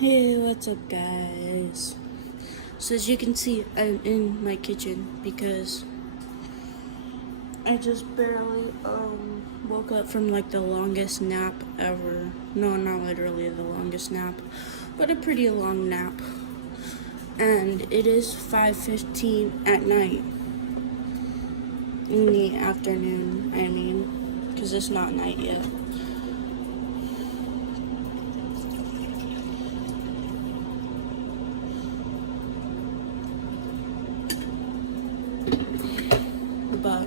Hey, what's up, guys? So as you can see, I'm in my kitchen because I just barely woke up from like the longest nap ever. No, not literally the longest nap, but a pretty long nap. And it is 5:15 at night. In the afternoon, I mean, because it's not night yet. But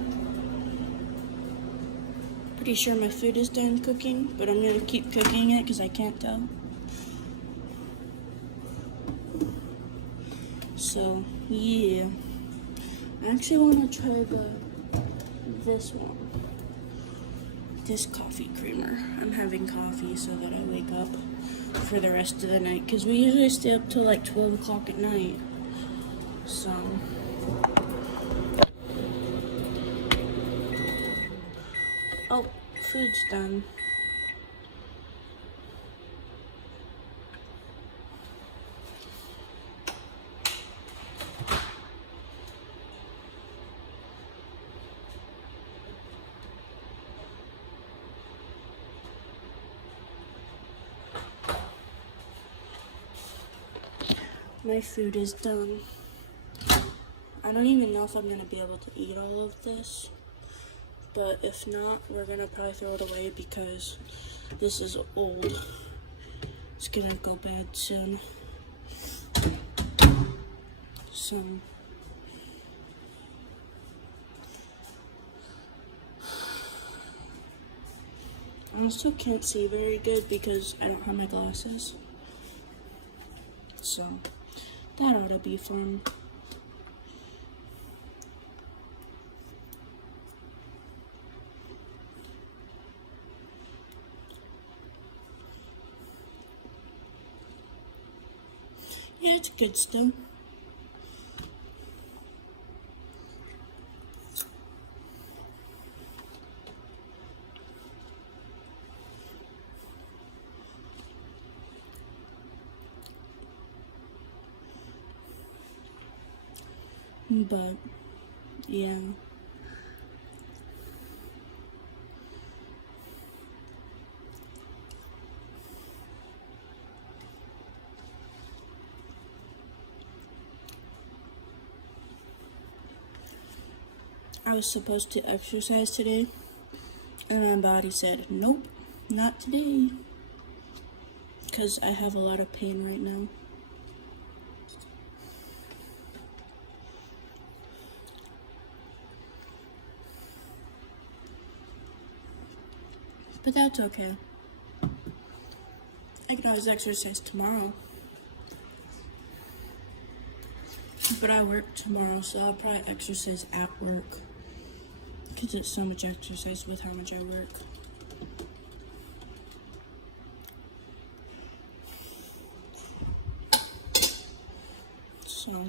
pretty sure my food is done cooking, but I'm gonna keep cooking it because I can't tell. So yeah, I actually want to try this one, this coffee creamer. I'm having coffee so that I wake up for the rest of the night because we usually stay up till like 12 o'clock at night. So oh, food's done. My food is done. I don't even know if I'm gonna be able to eat all of this, but if not, we're gonna probably throw it away because this is old. It's gonna go bad soon. So I also can't see very good because I don't have my glasses. So that ought to be fun. Yeah, it's good stuff. But yeah. I was supposed to exercise today, and my body said, nope, not today, because I have a lot of pain right now. But that's okay. I can always exercise tomorrow. But I work tomorrow, so I'll probably exercise at work. Because it's so much exercise with how much I work. So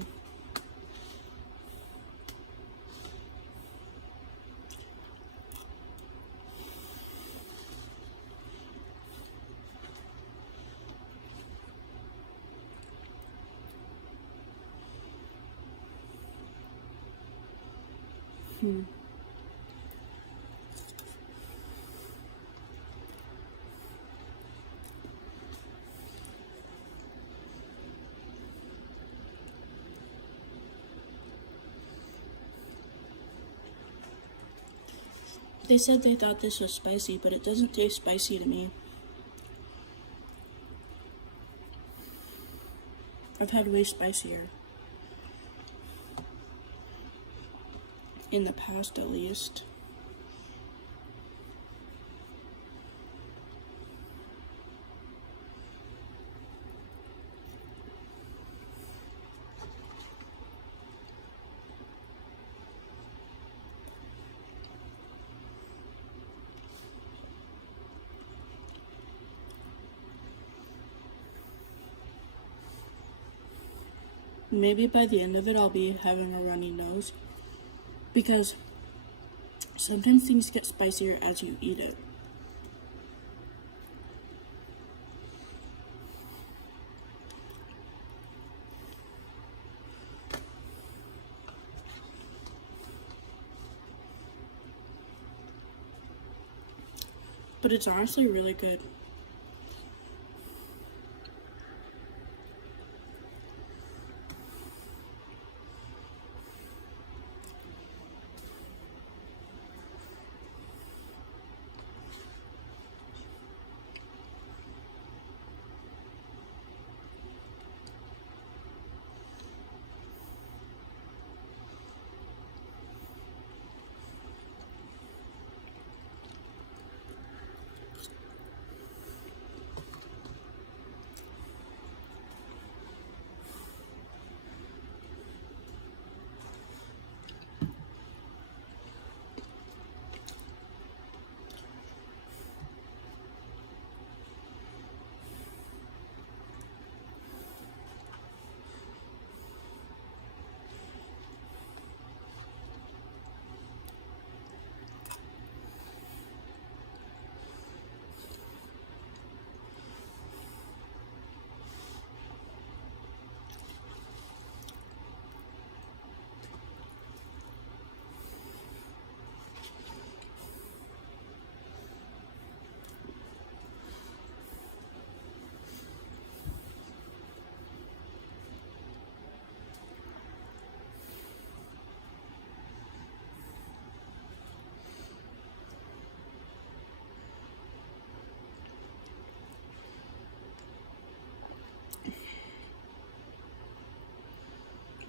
they said they thought this was spicy, but it doesn't taste spicy to me. I've had way spicier. In the past, at least. Maybe by the end of it, I'll be having a runny nose. Because sometimes things get spicier as you eat it. But it's honestly really good.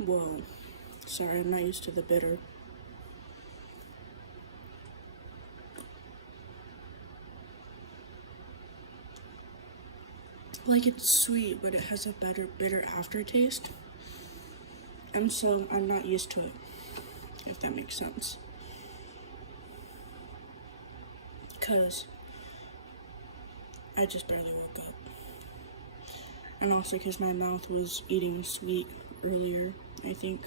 Whoa. Sorry, I'm not used to the bitter. Like, it's sweet, but it has a better bitter aftertaste. And so I'm not used to it, if that makes sense. Because I just barely woke up. And also because my mouth was eating sweet earlier, I think.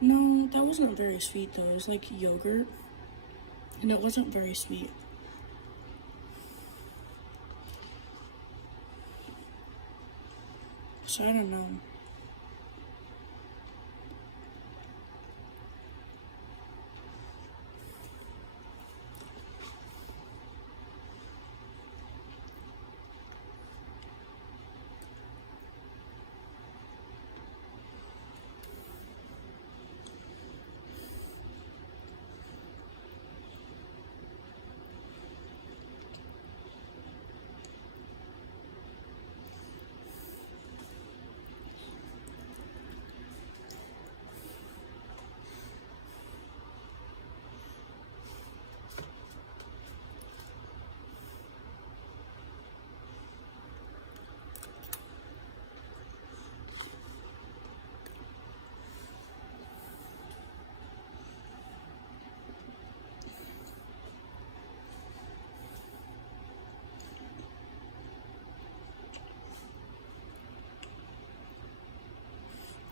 No, that wasn't very sweet though. It was like yogurt. And it wasn't very sweet. So I don't know.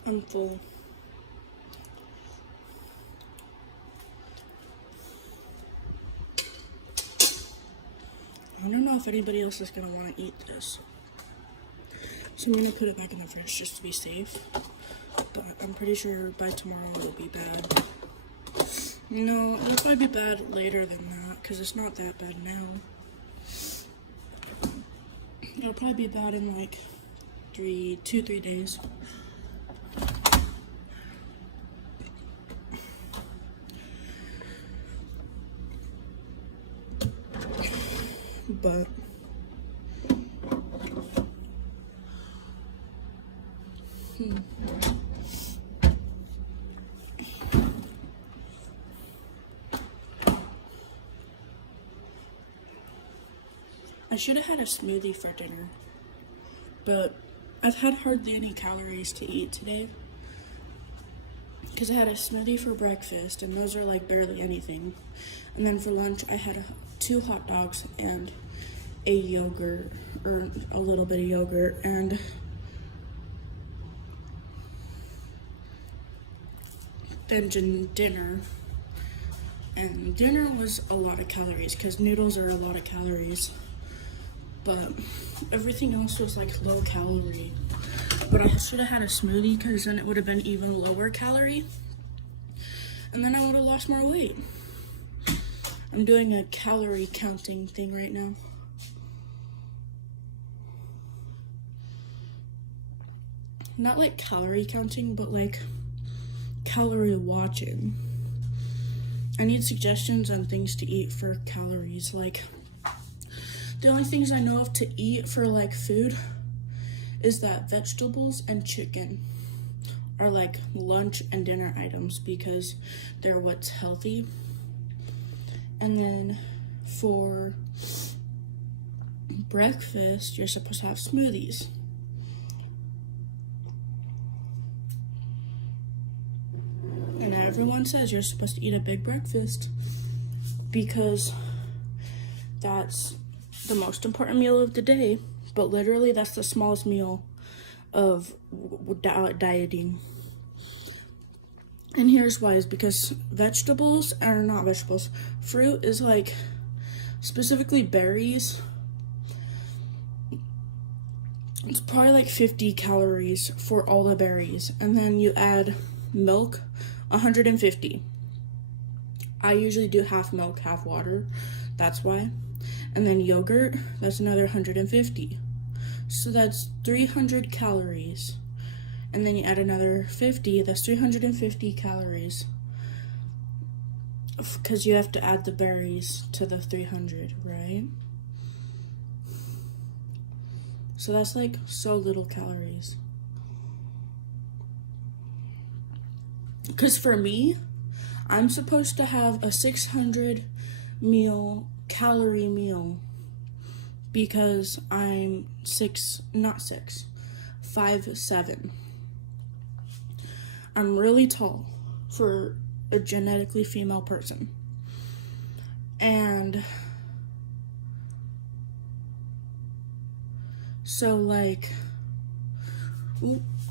I'm full. I don't know if anybody else is gonna want to eat this. So I'm gonna put it back in the fridge just to be safe. But I'm pretty sure by tomorrow it'll be bad. No, it'll probably be bad later than that, because it's not that bad now. It'll probably be bad in like 2-3 days. But I should have had a smoothie for dinner, but I've had hardly any calories to eat today because I had a smoothie for breakfast and those are like barely anything, and then for lunch I had 2 hot dogs and a yogurt, or a little bit of yogurt, and then dinner. And dinner was a lot of calories because noodles are a lot of calories, but everything else was like low calorie. But I should have had a smoothie because then it would have been even lower calorie, and then I would have lost more weight. I'm doing a calorie counting thing right now. Not like calorie counting, but like calorie watching. I need suggestions on things to eat for calories. Like, the only things I know of to eat for like food is that vegetables and chicken are like lunch and dinner items because they're what's healthy. And then for breakfast, you're supposed to have smoothies. And everyone says you're supposed to eat a big breakfast because that's the most important meal of the day. But literally, that's the smallest meal of dieting. And here's why, is because vegetables are not vegetables. Fruit is like, specifically berries, it's probably like 50 calories for all the berries. And then you add milk, 150. I usually do half milk, half water. That's why. And then yogurt, that's another 150. So that's 300 calories. And then you add another 50, that's 350 calories. Because you have to add the berries to the 300, right? So that's like so little calories. Because for me, I'm supposed to have a 600 calorie meal because I'm 5'7". I'm really tall for a genetically female person. And so like,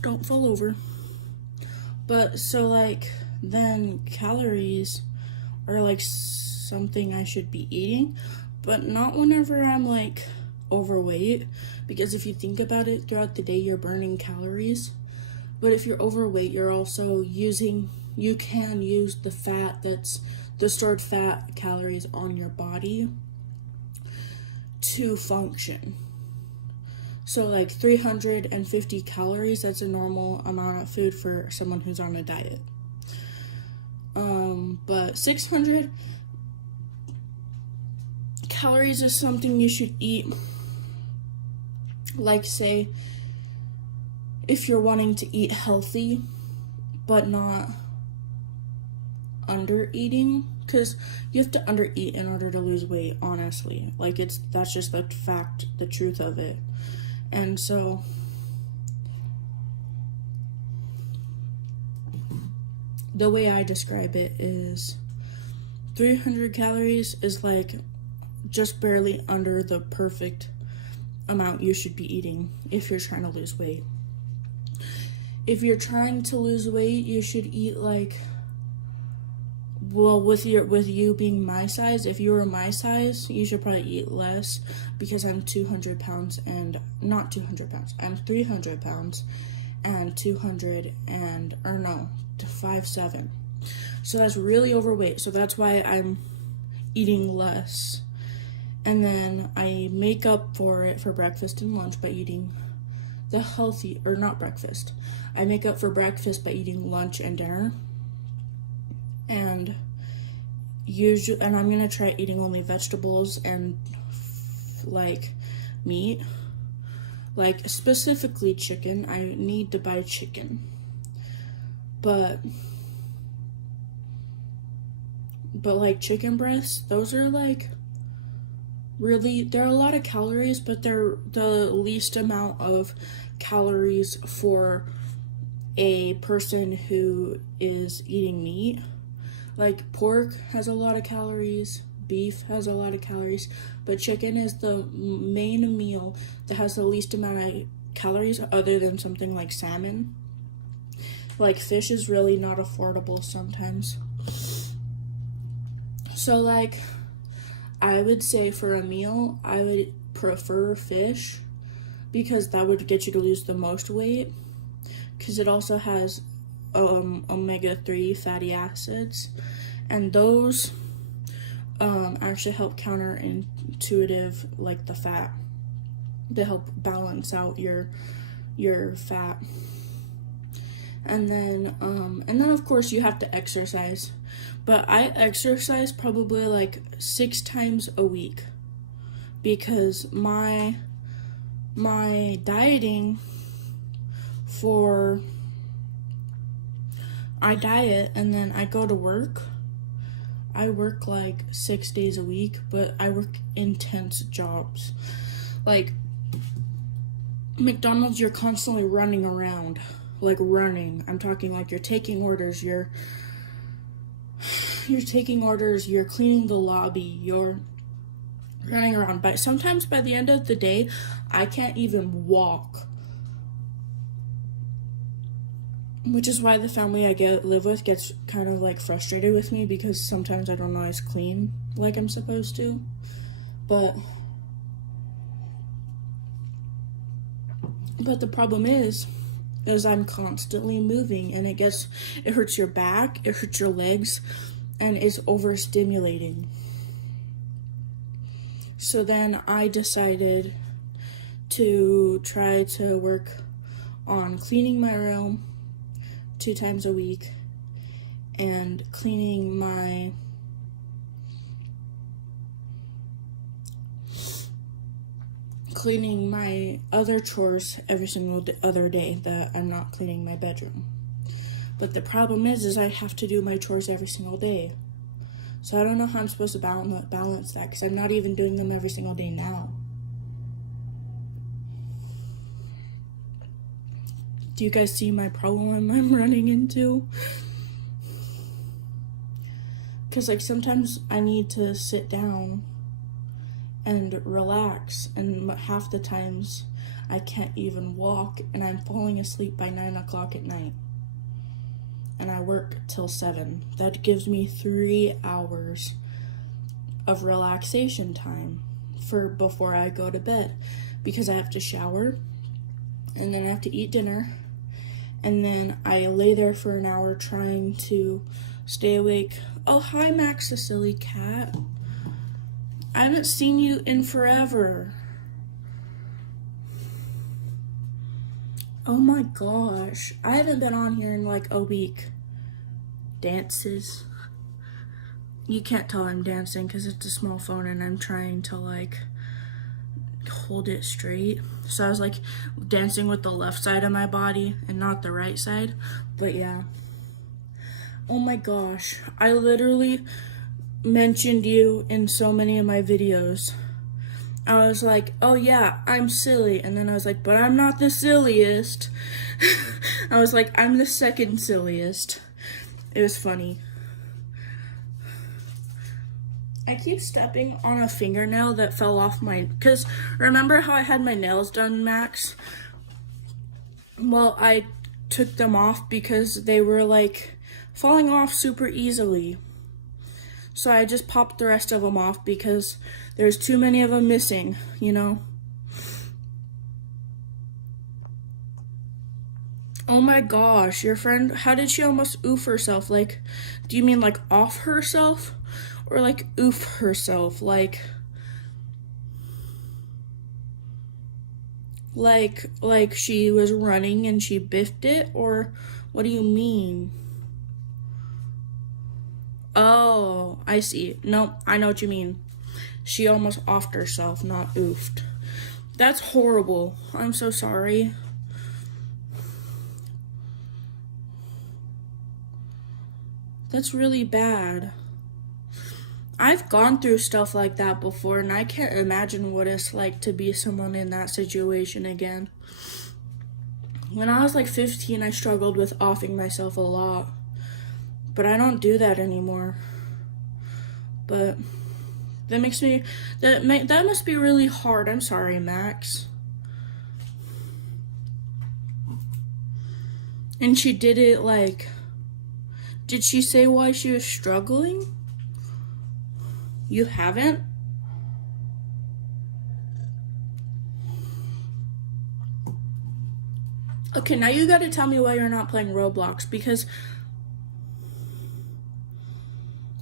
don't fall over. But so like, then calories are like something I should be eating, but not whenever I'm like overweight, because if you think about it, throughout the day you're burning calories. But if you're overweight, you're also you can use the fat that's the stored fat calories on your body to function. So like 350 calories, that's a normal amount of food for someone who's on a diet. But 600 calories is something you should eat. Like, say, if you're wanting to eat healthy, but not under eating, because you have to under eat in order to lose weight, honestly. Like, that's just the fact, the truth of it. And so the way I describe it is 300 calories is like just barely under the perfect amount you should be eating if you're trying to lose weight. If you're trying to lose weight, you should eat like, well, with you being my size, if you were my size, you should probably eat less, because I'm 200 pounds and not 200 pounds. I'm 300 pounds and 5'7". So that's really overweight. So that's why I'm eating less. And then I make up for it for breakfast and lunch by eating the healthy, or not breakfast. I make up for breakfast by eating lunch and dinner. And I'm gonna try eating only vegetables and like meat, like specifically chicken. I need to buy chicken, but like chicken breasts, those are like really, they're a lot of calories, but they're the least amount of calories for a person who is eating meat. Like pork has a lot of calories, beef has a lot of calories, but chicken is the main meal that has the least amount of calories, other than something like salmon. Like fish is really not affordable sometimes. So like, I would say for a meal, I would prefer fish, because that would get you to lose the most weight, because it also has omega-3 fatty acids, and those actually help counterintuitive, like the fat, to help balance out your fat. And then of course you have to exercise. But I exercise probably like 6 times a week, because my dieting I diet and then I go to work. I work like 6 days a week, but I work intense jobs. Like McDonald's, you're constantly running around. Like running. I'm talking like you're taking orders, you're cleaning the lobby, you're running around. But sometimes by the end of the day, I can't even walk. Which is why the family I live with gets kind of like frustrated with me, because sometimes I don't always clean like I'm supposed to. But the problem is I'm constantly moving, and it hurts your back, it hurts your legs, and it's overstimulating. So then I decided to try to work on cleaning my room 2 times a week, and cleaning my other chores every single other day that I'm not cleaning my bedroom. But the problem is I have to do my chores every single day. So I don't know how I'm supposed to balance that, because I'm not even doing them every single day now. Do you guys see my problem I'm running into? Because like sometimes I need to sit down and relax, and half the times I can't even walk, and I'm falling asleep by 9 o'clock at night, and I work till 7. That gives me 3 hours of relaxation time before I go to bed, because I have to shower, and then I have to eat dinner, and then I lay there for an hour trying to stay awake. Oh, hi Max, the silly cat. I haven't seen you in forever. Oh my gosh. I haven't been on here in like a week. Dances. You can't tell I'm dancing because it's a small phone and I'm trying to like hold it straight. So I was like dancing with the left side of my body and not the right side. But yeah. Oh my gosh. I literally mentioned you in so many of my videos. I was like, oh yeah, I'm silly. And then I was like, but I'm not the silliest. I was like, I'm the second silliest. It was funny. I keep stepping on a fingernail that fell off because remember how I had my nails done, Max? Well, I took them off because they were like falling off super easily. So I just popped the rest of them off because there's too many of them missing, you know? Oh my gosh, your friend, how did she almost oof herself? Like, do you mean like off herself? Or like oof herself? Like she was running and she biffed it? Or what do you mean? Oh, I see. No, I know what you mean. She almost offed herself, not oofed. That's horrible. I'm so sorry. That's really bad. I've gone through stuff like that before, and I can't imagine what it's like to be someone in that situation again. When I was like 15, I struggled with offing myself a lot. But I don't do that anymore. But that must be really hard. I'm sorry, Max. And she did it like, did she say why she was struggling? You haven't? Okay, now you gotta tell me why you're not playing Roblox, because...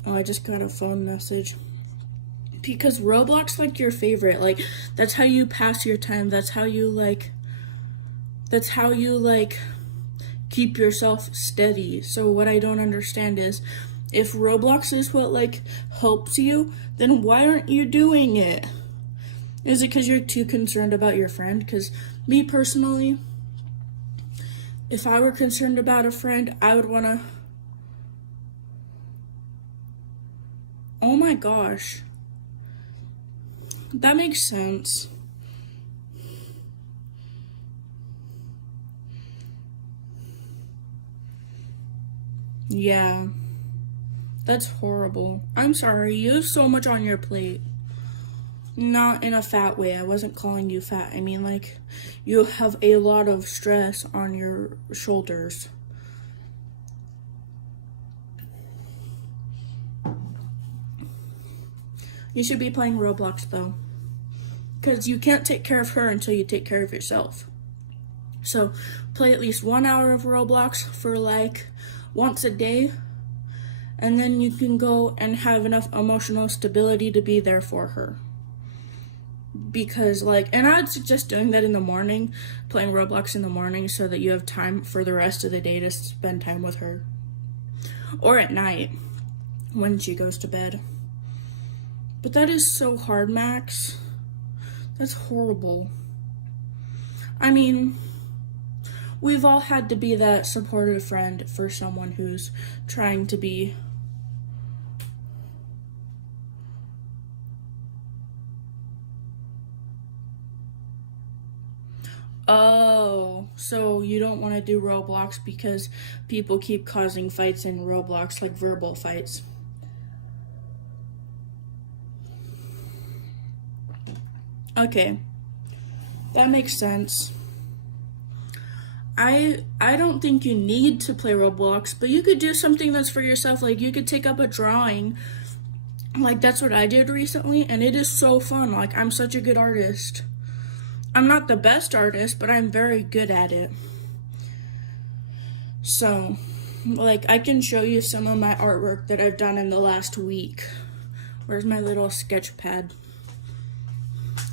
Oh, I just got a phone message. because Roblox like your favorite. Like that's how you pass your time. That's how you keep yourself steady. So what I don't understand is if Roblox is what like helps you, then why aren't you doing it? Is it because you're too concerned about your friend? Because me personally, if I were concerned about a friend, I would want to... Oh my gosh. That makes sense. Yeah. That's horrible. I'm sorry. You have so much on your plate. Not in a fat way. I wasn't calling you fat. I mean, like, you have a lot of stress on your shoulders. You should be playing Roblox, though. Because you can't take care of her until you take care of yourself. So, play at least 1 hour of Roblox for, like, once a day. And then you can go and have enough emotional stability to be there for her. Because, like, and I'd suggest doing that in the morning, playing Roblox in the morning so that you have time for the rest of the day to spend time with her. Or at night, when she goes to bed. But that is so hard, Max. That's horrible. I mean, we've all had to be that supportive friend for someone who's trying to be... Oh, so you don't want to do Roblox because people keep causing fights in Roblox, like verbal fights. Okay, that makes sense. I don't think you need to play Roblox, but you could do something that's for yourself. Like you could take up a drawing. Like that's what I did recently, and it is so fun. Like I'm such a good artist. I'm not the best artist, but I'm very good at it. So, like, I can show you some of my artwork that I've done in the last week. Where's my little sketch pad?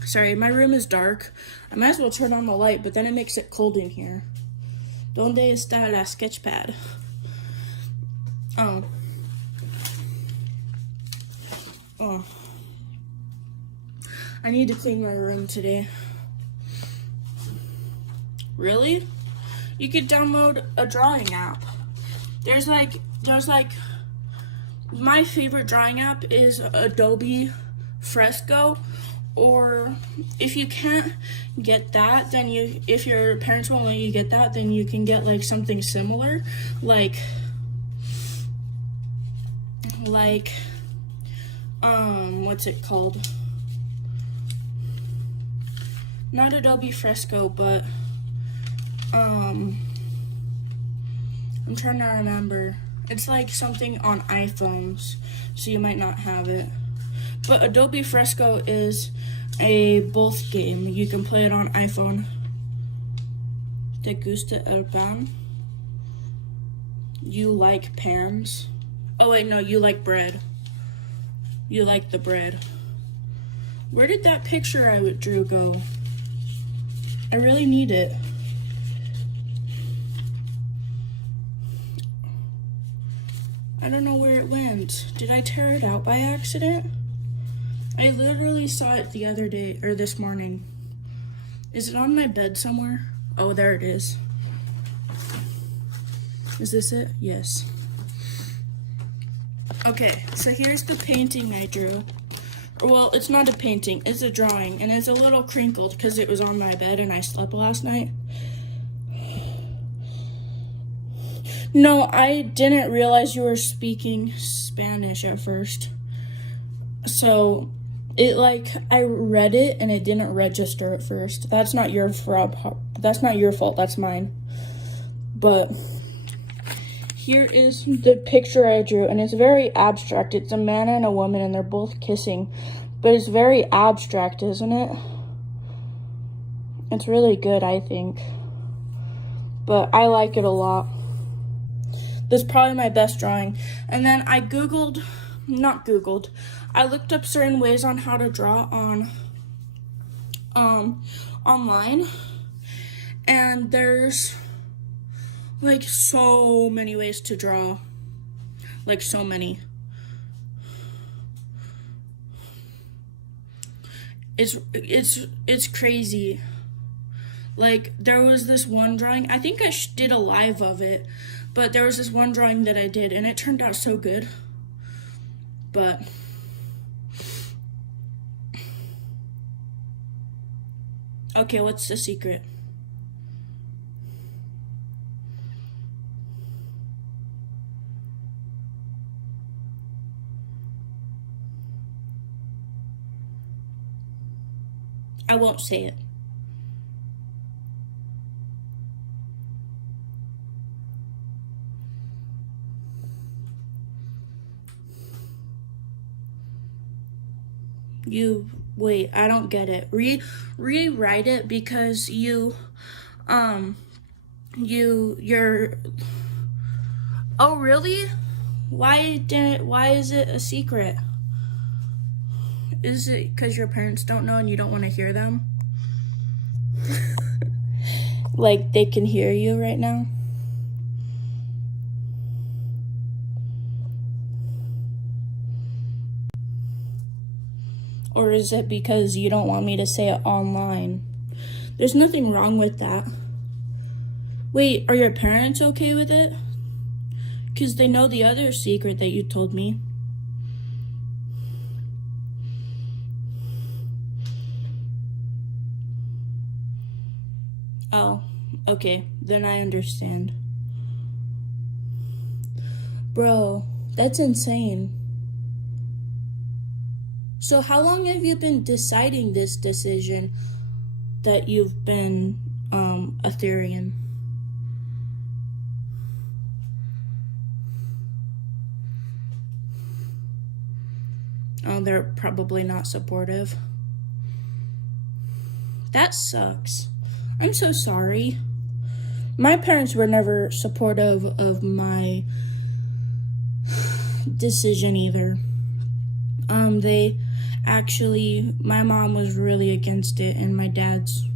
Sorry, my room is dark. I might as well turn on the light, but then it makes it cold in here. ¿Dónde está la sketch pad? Oh. I need to clean my room today. Really? You could download a drawing app. There's like my favorite drawing app is Adobe Fresco, or if you can't get that, then if your parents won't let you get that, then you can get like something similar, like what's it called? Not Adobe Fresco, but I'm trying to remember. It's like something on iPhones, so you might not have it. But Adobe Fresco is a both game. You can play it on iPhone. ¿Te gusta el pan? You like pans? Oh wait, no, you like bread. You like the bread. Where did that picture I drew go? I really need it. I don't know where it went. Did I tear it out by accident? I literally saw it the other day, or this morning. Is it on my bed somewhere? Oh, there it is. Is this it? Yes. Okay, so here's the painting I drew. Well, it's not a painting, it's a drawing, and it's a little crinkled because it was on my bed and I slept last night. No, I didn't realize you were speaking Spanish at first. So, I read it and it didn't register at first. That's not your fault, that's mine. But here is the picture I drew, and it's very abstract. It's a man and a woman, and they're both kissing. But it's very abstract, isn't it? It's really good, I think. But I like it a lot. This is probably my best drawing. And then I Googled not Googled. I looked up certain ways on how to draw on online, and there's like so many ways to draw. Like so many. It's crazy. Like there was this one drawing, I think I did a live of it, but there was this one drawing that I did and it turned out so good. But okay, what's the secret? I won't say it. Wait, I don't get it. Rewrite it because you're, oh really? Why is it a secret? Is it because your parents don't know and you don't want to hear them? Like they can hear you right now? Or is it because you don't want me to say it online? There's nothing wrong with that. Wait, are your parents okay with it? Because they know the other secret that you told me. Oh, okay, then I understand. Bro, that's insane. So how long have you been deciding this decision that you've been Ethereum? Oh, they're probably not supportive. That sucks. I'm so sorry. My parents were never supportive of my decision either. My mom was really against it, and my dad's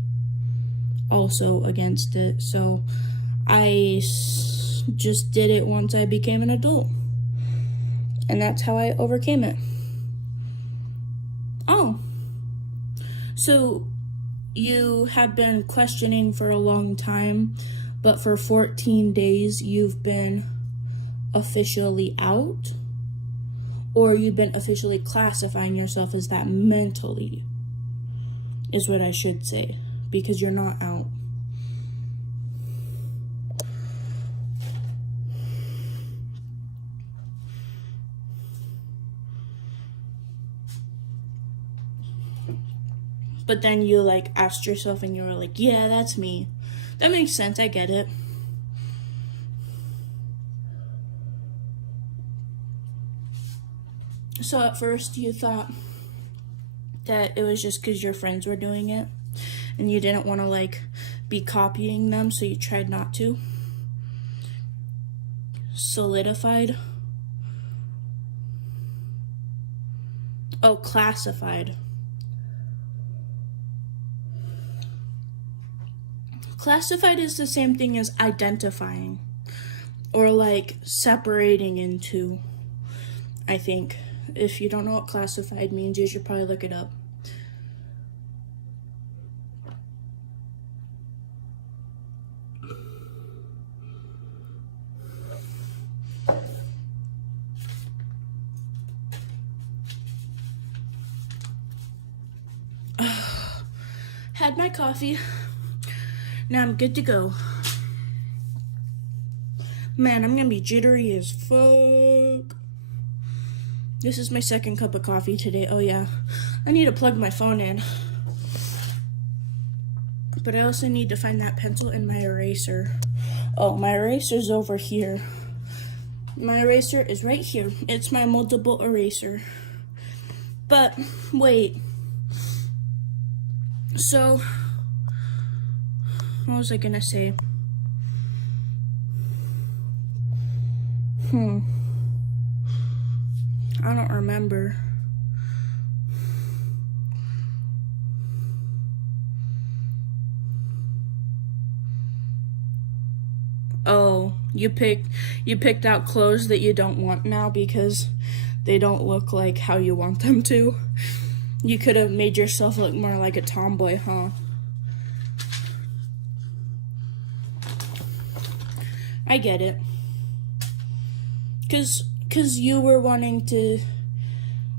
also against it. So I just did it once I became an adult. And that's how I overcame it. Oh. So you have been questioning for a long time, but for 14 days you've been officially out? Or you've been officially classifying yourself as that mentally, is what I should say, because you're not out. But then you like asked yourself and you were like, yeah, that's me. That makes sense, I get it. So at first you thought that it was just because your friends were doing it and you didn't want to like be copying them, so you tried not to. Solidified. Oh, classified. Classified is the same thing as identifying or like separating into, I think. If you don't know what classified means, you should probably look it up. Had my coffee. Now I'm good to go. Man, I'm gonna be jittery as fuck. This is my second cup of coffee today. Oh yeah, I need to plug my phone in. But I also need to find that pencil and my eraser. Oh, my eraser's over here. My eraser is right here. It's my multiple eraser. But, wait. So, what was I gonna say? I don't remember. Oh, you picked out clothes that you don't want now because they don't look like how you want them to. You could have made yourself look more like a tomboy, huh? I get it. Cause you were wanting to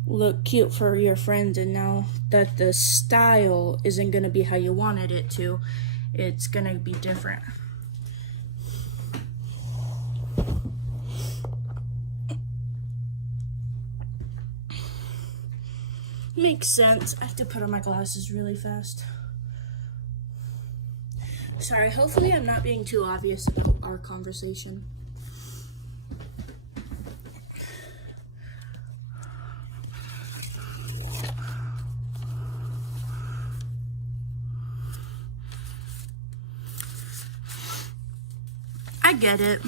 look cute for your friends, and now that the style isn't gonna be how you wanted it to, it's gonna be different. Makes sense. I have to put on my glasses really fast. Sorry, hopefully I'm not being too obvious about our conversation. I get it.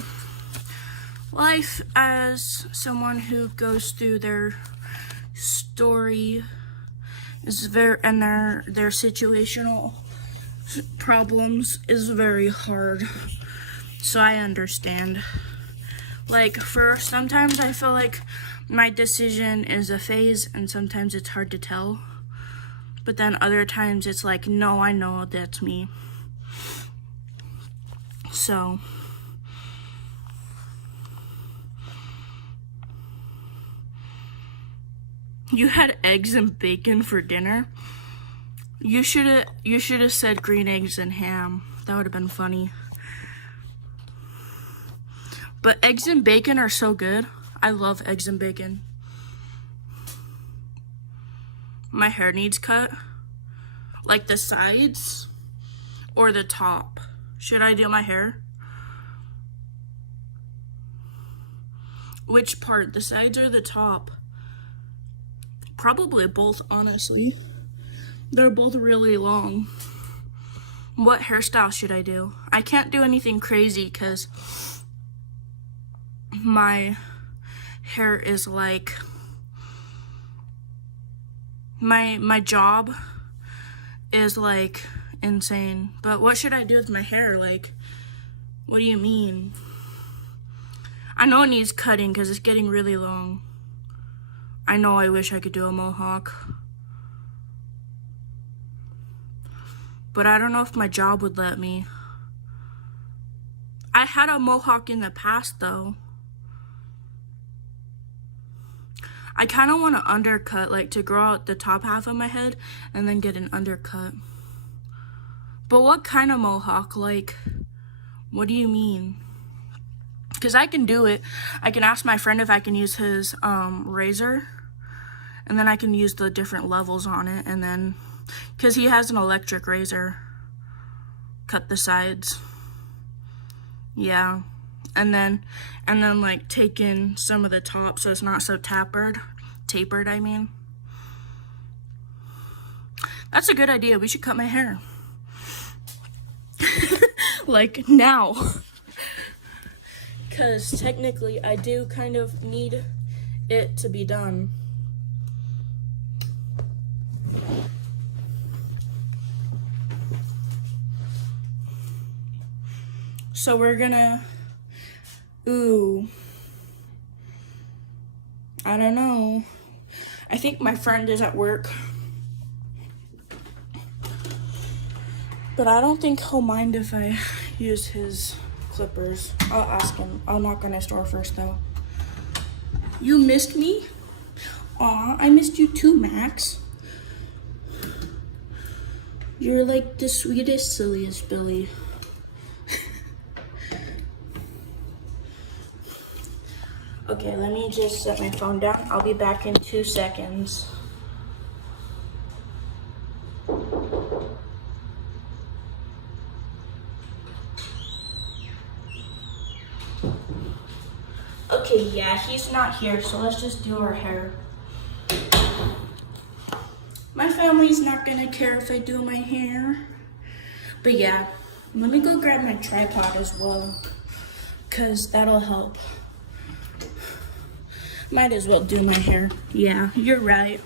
Life as someone who goes through their story is and their situational problems is very hard. So I understand. Like, sometimes I feel like my decision is a phase, and sometimes it's hard to tell. But then other times it's like, no, I know that's me. So you had eggs and bacon for dinner? You should have said green eggs and ham. That would have been funny. But eggs and bacon are so good. I love eggs and bacon. My hair needs cut. Like the sides or the top. Should I do my hair? Which part? The sides or the top? Probably both, honestly. They're both really long. What hairstyle should I do? I can't do anything crazy because my hair is like my job is like insane. But what should I do with my hair? Like, what do you mean? I know it needs cutting because it's getting really long. I know I wish I could do a mohawk. But I don't know if my job would let me. I had a mohawk in the past though. I kind of want to undercut, like to grow out the top half of my head and then get an undercut. But what kind of mohawk? Like, what do you mean? Because I can do it. I can ask my friend if I can use his razor. And then I can use the different levels on it. And then, because he has an electric razor, cut the sides. Yeah. And then like take in some of the top so it's not so tapered, I mean. That's a good idea. We should cut my hair. Like now. Because technically I do kind of need it to be done. So we're gonna, I don't know. I think my friend is at work. But I don't think he'll mind if I use his clippers. I'll ask him. I'll knock on his door first though. You missed me? Aw, I missed you too, Max. You're like the sweetest, silliest Billy. Okay, let me just set my phone down. I'll be back in 2 seconds. Okay, yeah, he's not here, so let's just do our hair. My family's not gonna care if I do my hair. But yeah, let me go grab my tripod as well, 'cause that'll help. Might as well do my hair. Yeah, you're right.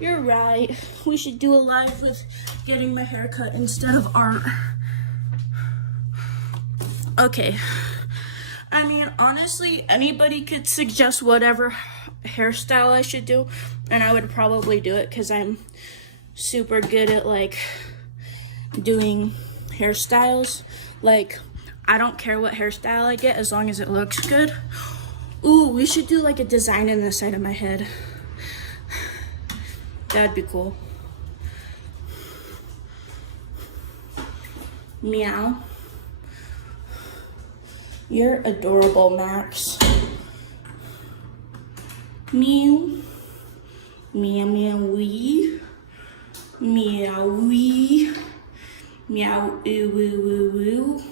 You're right. We should do a live with getting my hair cut instead of art. Okay. I mean, honestly, anybody could suggest whatever hairstyle I should do, and I would probably do it because I'm super good at, like, doing hairstyles. Like, I don't care what hairstyle I get as long as it looks good. Ooh, we should do, like, a design in the side of my head. That'd be cool. Meow. You're adorable, Max. Meow. Meow, meow, wee. Meow, wee. Meow, ooh, woo, woo, woo.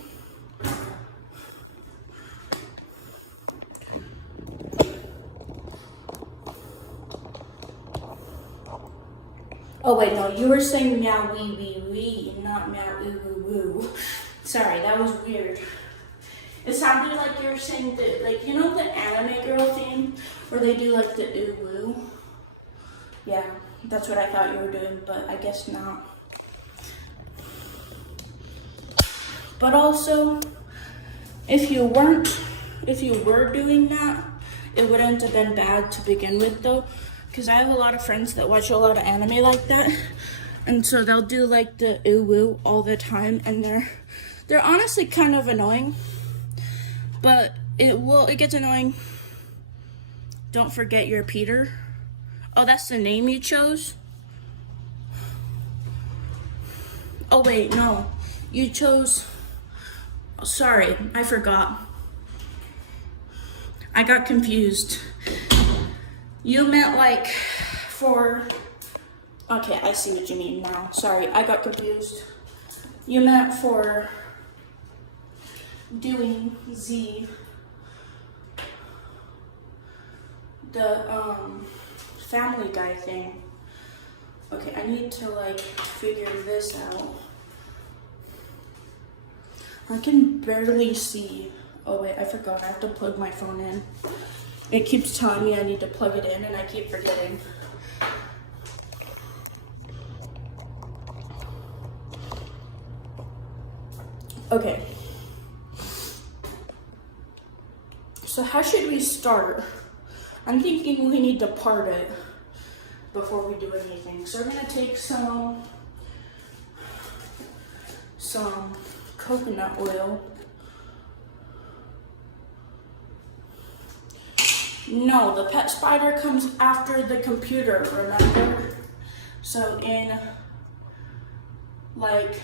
Oh wait, no, you were saying meow, wee, wee, wee, not meow, ooh, woo, woo. Sorry, that was weird. It sounded like you were saying the, like, you know the anime girl theme where they do like the ooh woo? Yeah, that's what I thought you were doing, but I guess not. But also, if you were doing that, it wouldn't have been bad to begin with though, because I have a lot of friends that watch a lot of anime like that, and so they'll do like the ooh woo all the time, and they're honestly kind of annoying. But it gets annoying. Don't forget your Peter. Oh, that's the name you chose? Oh wait, no. You chose, oh, sorry, I forgot. I got confused. You meant like for, okay, I see what you mean now. Sorry, I got confused. You meant for doing the Family Guy thing. Okay, I need to like figure this out. I can barely see. Oh wait, I forgot. I have to plug my phone in. It keeps telling me I need to plug it in and I keep forgetting. Okay. So how should we start? I'm thinking we need to part it before we do anything. So we're gonna take some coconut oil. No, the pet spider comes after the computer, remember? So in like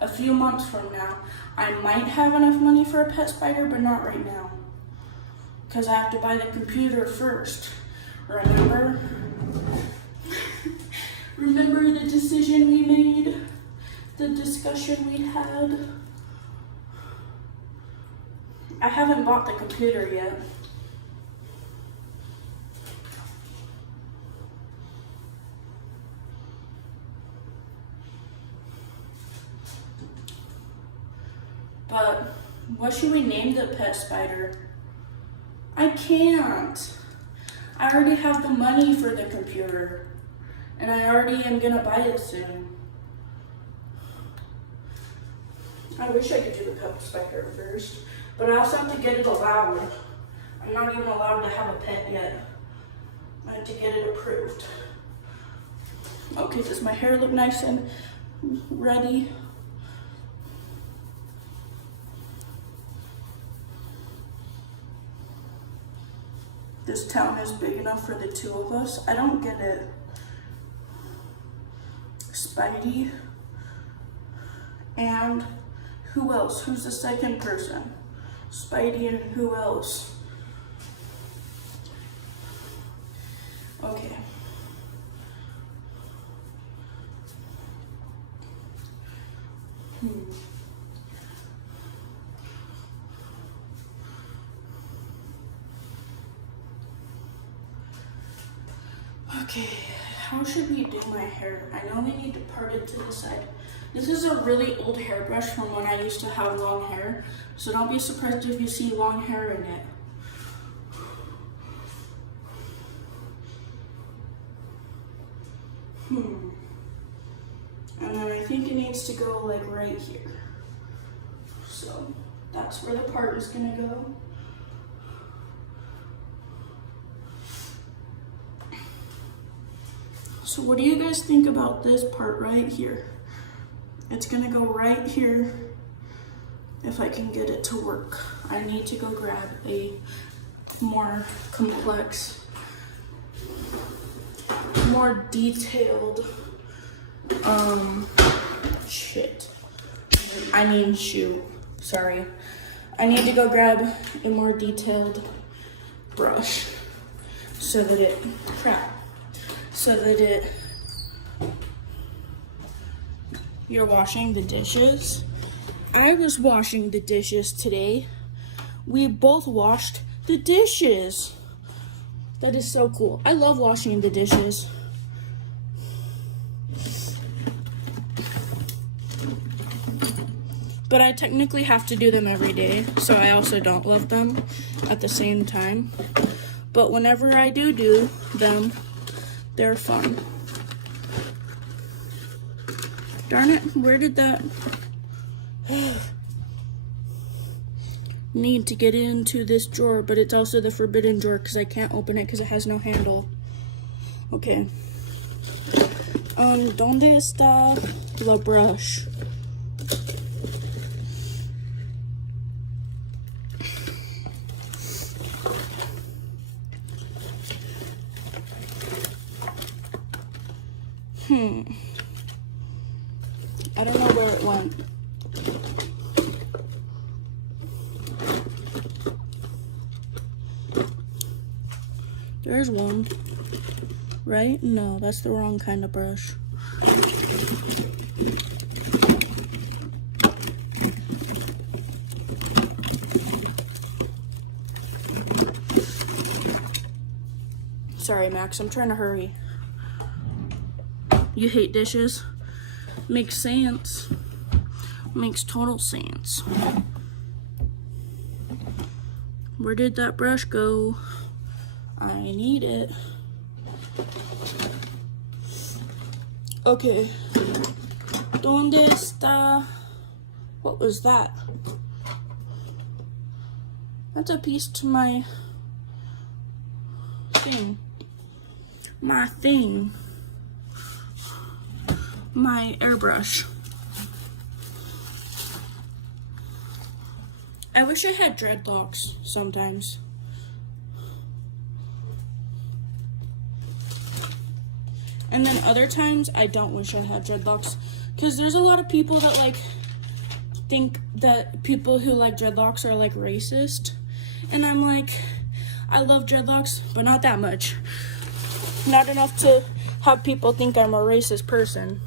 a few months from now, I might have enough money for a pet spider, but not right now. Because I have to buy the computer first, remember? Remember the decision we made? The discussion we had? I haven't bought the computer yet. But what should we name the pet spider? I can't. I already have the money for the computer, and I already am gonna buy it soon. I wish I could do the pet spider first, but I also have to get it allowed. I'm not even allowed to have a pet yet. I have to get it approved. Okay, does my hair look nice and ready? This town is big enough for the two of us. I don't get it. Spidey. And who else? Who's the second person? Spidey and who else? Okay. Okay, how should we do my hair? I know we need to part it to the side. This is a really old hairbrush from when I used to have long hair, so don't be surprised if you see long hair in it. And then I think it needs to go like right here. So that's where the part is gonna go. So what do you guys think about this part right here? It's gonna go right here if I can get it to work. I need to go grab a more complex, more detailed, shoot, sorry. I need to go grab a more detailed brush so that you're washing the dishes. I was washing the dishes today. We both washed the dishes. That is so cool. I love washing the dishes. But I technically have to do them every day, so I also don't love them at the same time. But whenever I do them, they're fun. Darn it, where did that... Need to get into this drawer, but it's also the forbidden drawer because I can't open it because it has no handle. Okay. ¿Dónde está la brush? I don't know where it went. There's one. Right? No, that's the wrong kind of brush. Sorry, Max, I'm trying to hurry. You hate dishes? Makes sense. Makes total sense. Where did that brush go? I need it. Okay. ¿Dónde está? What was that? That's a piece to my thing. My airbrush. I wish I had dreadlocks sometimes. And then other times I don't wish I had dreadlocks, because there's a lot of people that like think that people who like dreadlocks are like racist. And I'm like, I love dreadlocks, but not that much. Not enough to have people think I'm a racist person.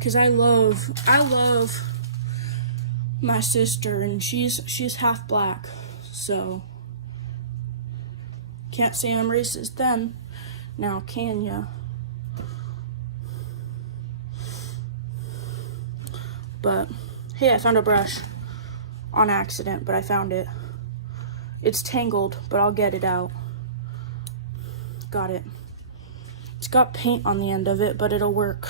Cause I love my sister, and she's half black, so can't say I'm racist then. Now can ya? But hey, I found a brush on accident, but I found it. It's tangled, but I'll get it out. Got it. It's got paint on the end of it, but it'll work.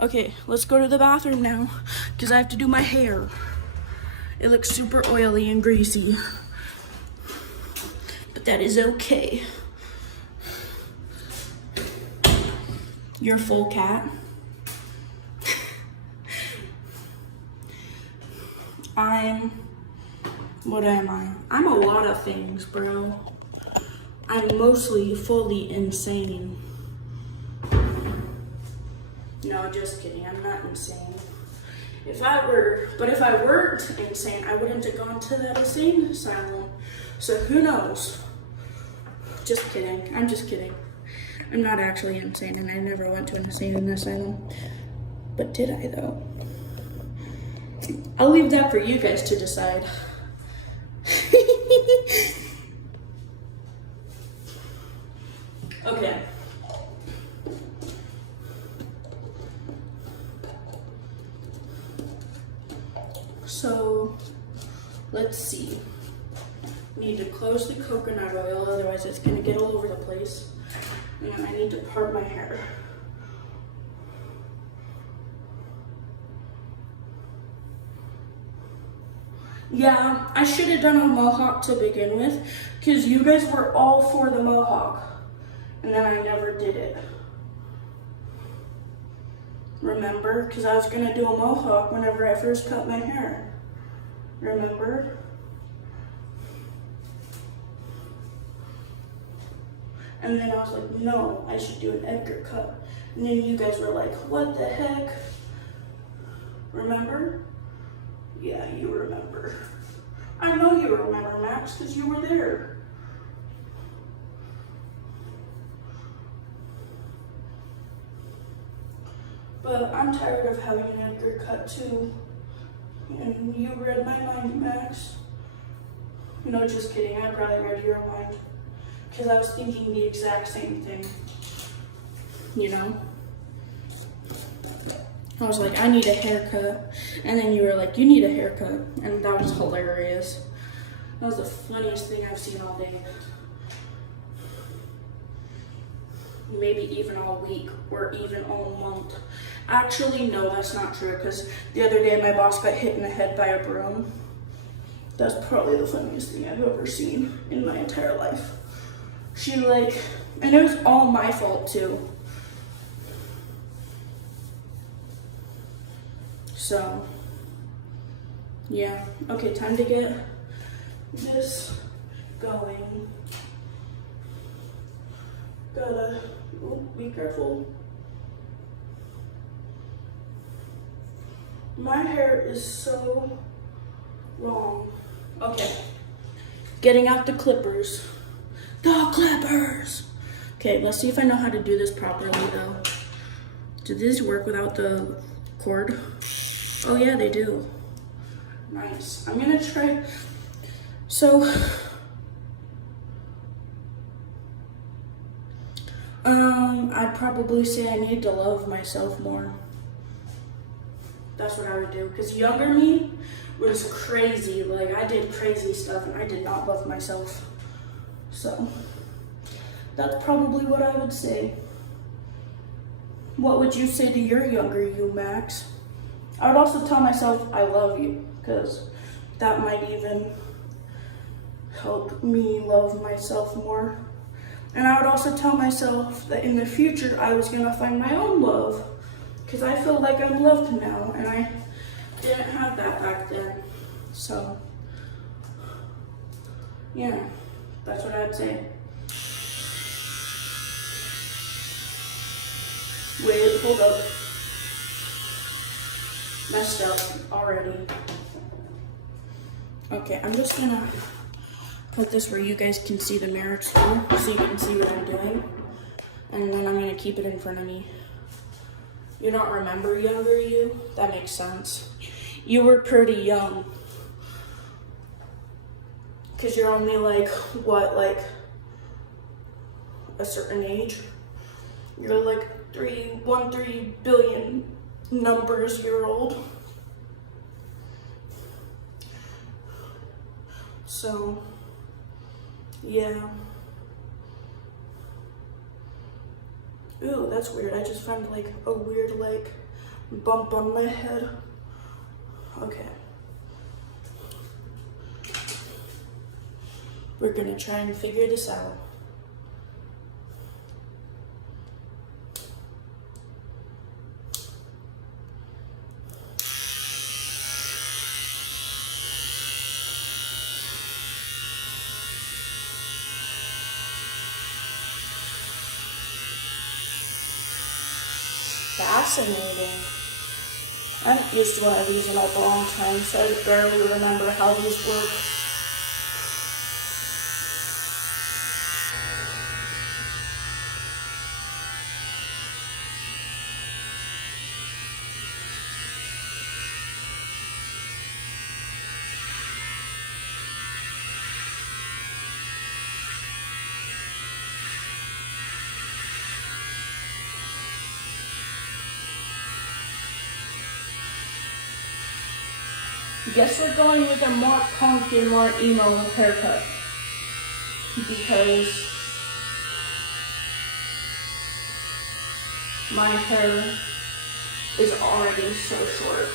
Okay, let's go to the bathroom now, because I have to do my hair. It looks super oily and greasy, but that is okay. You're full cat. What am I? I'm a lot of things, bro. I'm mostly fully insane. No, just kidding, I'm not insane. If I weren't insane, I wouldn't have gone to that insane asylum. So who knows? Just kidding, I'm just kidding. I'm not actually insane, and I never went to an insane asylum. But did I, though? I'll leave that for you guys to decide. Okay. So, let's see. need to close the coconut oil, otherwise it's gonna get all over the place. And I need to part my hair. Yeah, I should have done a mohawk to begin with, because you guys were all for the mohawk, and then I never did it. Remember? Because I was going to do a mohawk whenever I first cut my hair. Remember? And then I was like, no, I should do an Edgar cut. And then you guys were like, what the heck? Remember? Yeah, you remember. I know you remember, Max, because you were there. But I'm tired of having an Edgar cut too. And you read my mind, Max. No, just kidding. I probably read your mind. Because I was thinking the exact same thing. You know? I was like, I need a haircut. And then you were like, you need a haircut. And that was hilarious. That was the funniest thing I've seen all day. Maybe even all week or even all month. Actually, no, that's not true, because the other day my boss got hit in the head by a broom. That's probably the funniest thing I've ever seen in my entire life. She and it was all my fault too. So, yeah. Okay, time to get this going. Gotta, be careful. My hair is so long. Okay, getting out the clippers. The clippers! Okay, let's see if I know how to do this properly though. Do these work without the cord? Oh yeah, they do. Nice. I'm gonna try. So, I'd probably say I need to love myself more. That's what I would do. Because younger me was crazy. Like, I did crazy stuff and I did not love myself. So, that's probably what I would say. What would you say to your younger you, Max? I would also tell myself I love you, because that might even help me love myself more. And I would also tell myself that in the future I was going to find my own love, because I feel like I'm loved now, and I didn't have that back then. So, yeah, that's what I'd say. Wait, hold up. Messed up already. Okay, I'm just gonna put this where you guys can see the mirror too, so you can see what I'm doing. And then I'm gonna keep it in front of me. You don't remember younger you? That makes sense. You were pretty young. Because you're only like a certain age? You're like 3 billion numbers year old. So, yeah. Ooh, that's weird. I just found a weird bump on my head. Okay. We're gonna try and figure this out. Fascinating. I haven't used one of these in a long time, so I barely remember how these work. Guess we're going with a more punk and more emo haircut. because my hair is already so short.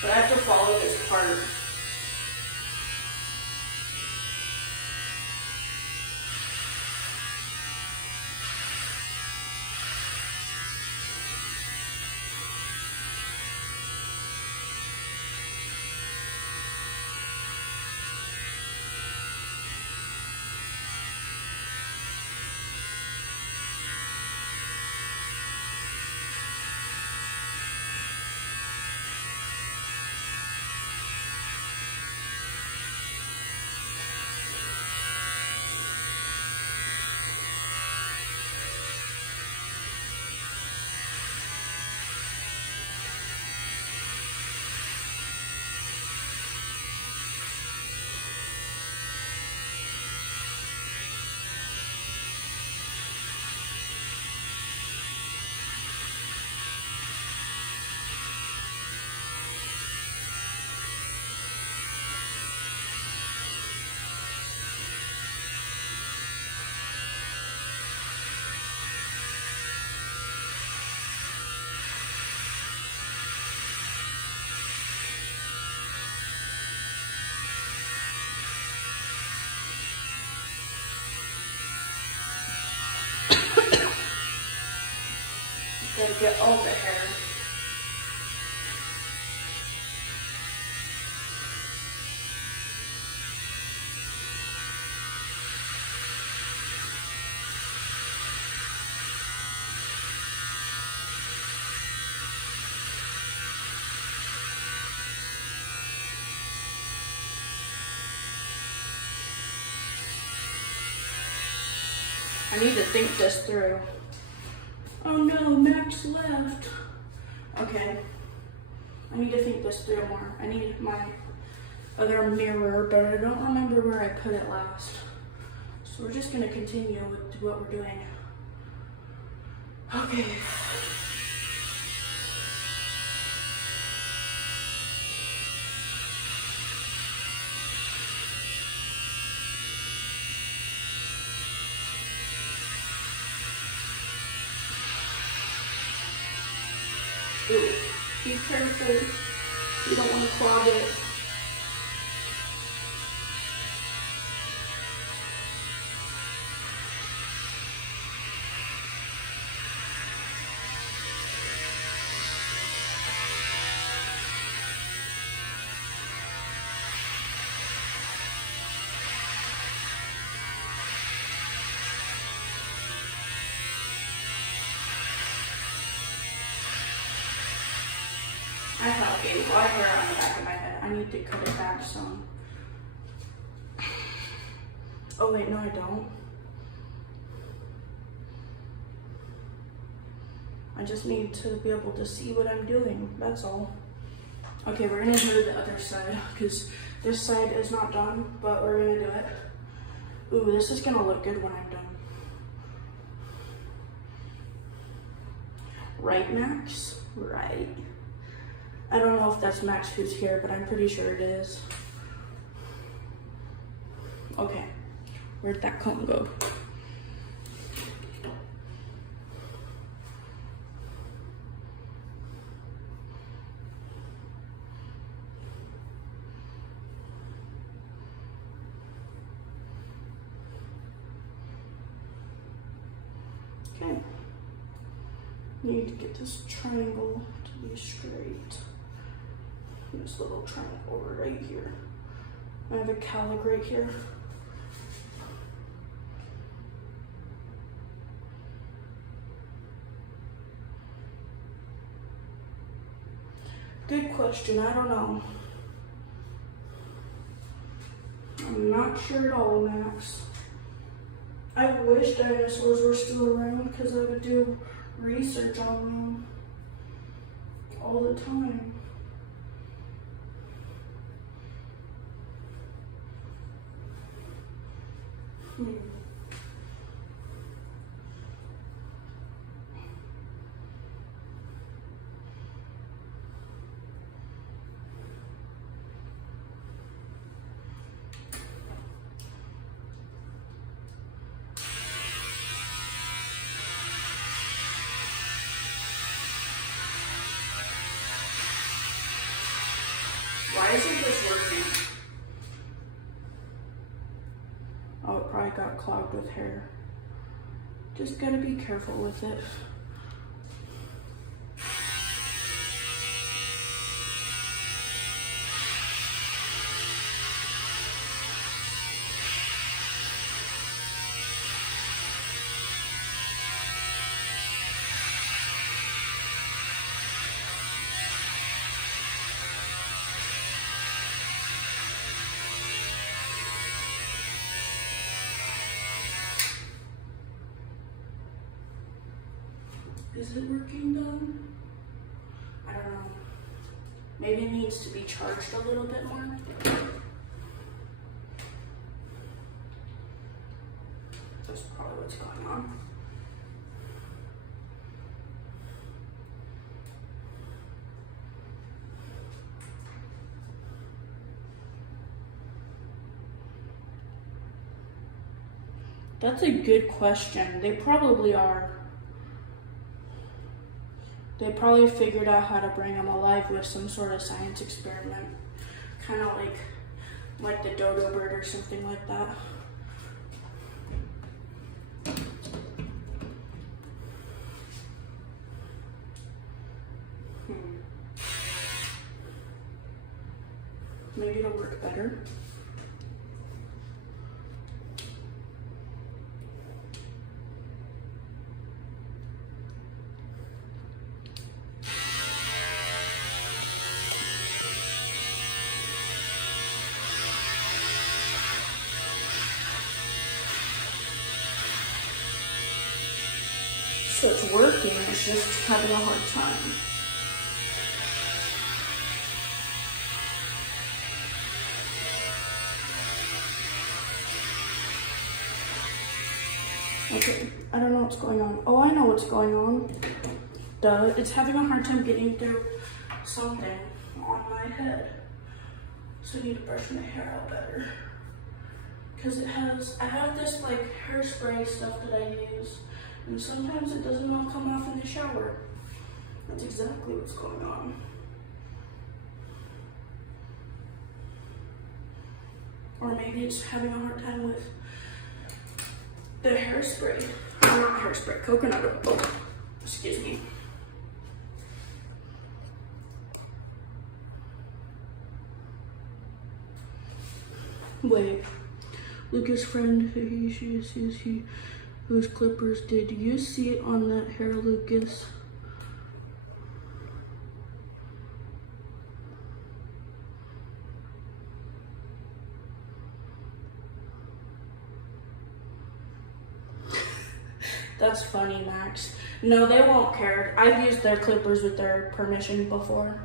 But I have to follow this part. Gotta get all the hair. I need to think this through. Oh no, Max left. Okay. I need to think this through more. I need my other mirror, but I don't remember where I put it last. So we're just gonna continue with what we're doing. Okay. Ooh, be careful. You don't want to clog it. I have a lot of hair on the back of my head. I need to cut it back some. Oh wait, no I don't. I just need to be able to see what I'm doing, that's all. Okay, we're gonna do the other side because this side is not done, but we're gonna do it. Ooh, this is gonna look good when I'm done. Right, Max? Right. I don't know if that's Max who's here, but I'm pretty sure it is. Okay, where'd that comb go? Okay, need to get this triangle to be straight. This little triangle right here. I have a cowlick right here. Good question, I don't know. I'm not sure at all, Max. I wish dinosaurs were still around because I would do research on them all the time. Why isn't this working? Oh, it probably got clogged with hair. Just gotta be careful with it. Is it working though? I don't know. Maybe it needs to be charged a little bit more. That's probably what's going on. That's a good question. They probably are. They probably figured out how to bring them alive with some sort of science experiment. Kind of like the dodo bird or something like that. Maybe it'll work better. So it's working, it's just having a hard time. Okay, I don't know what's going on. Oh, I know what's going on. Duh, it's having a hard time getting through something on my head. So I need to brush my hair out better. Because I have this like hairspray stuff that I use. And sometimes it doesn't all come off in the shower. That's exactly what's going on. Or maybe it's having a hard time with the hairspray. Not hairspray, coconut oil. Oh, excuse me. Wait, Lucas' friend, he whose clippers did you see it on that hair, Lucas? That's funny, Max. No, they won't care. I've used their clippers with their permission before.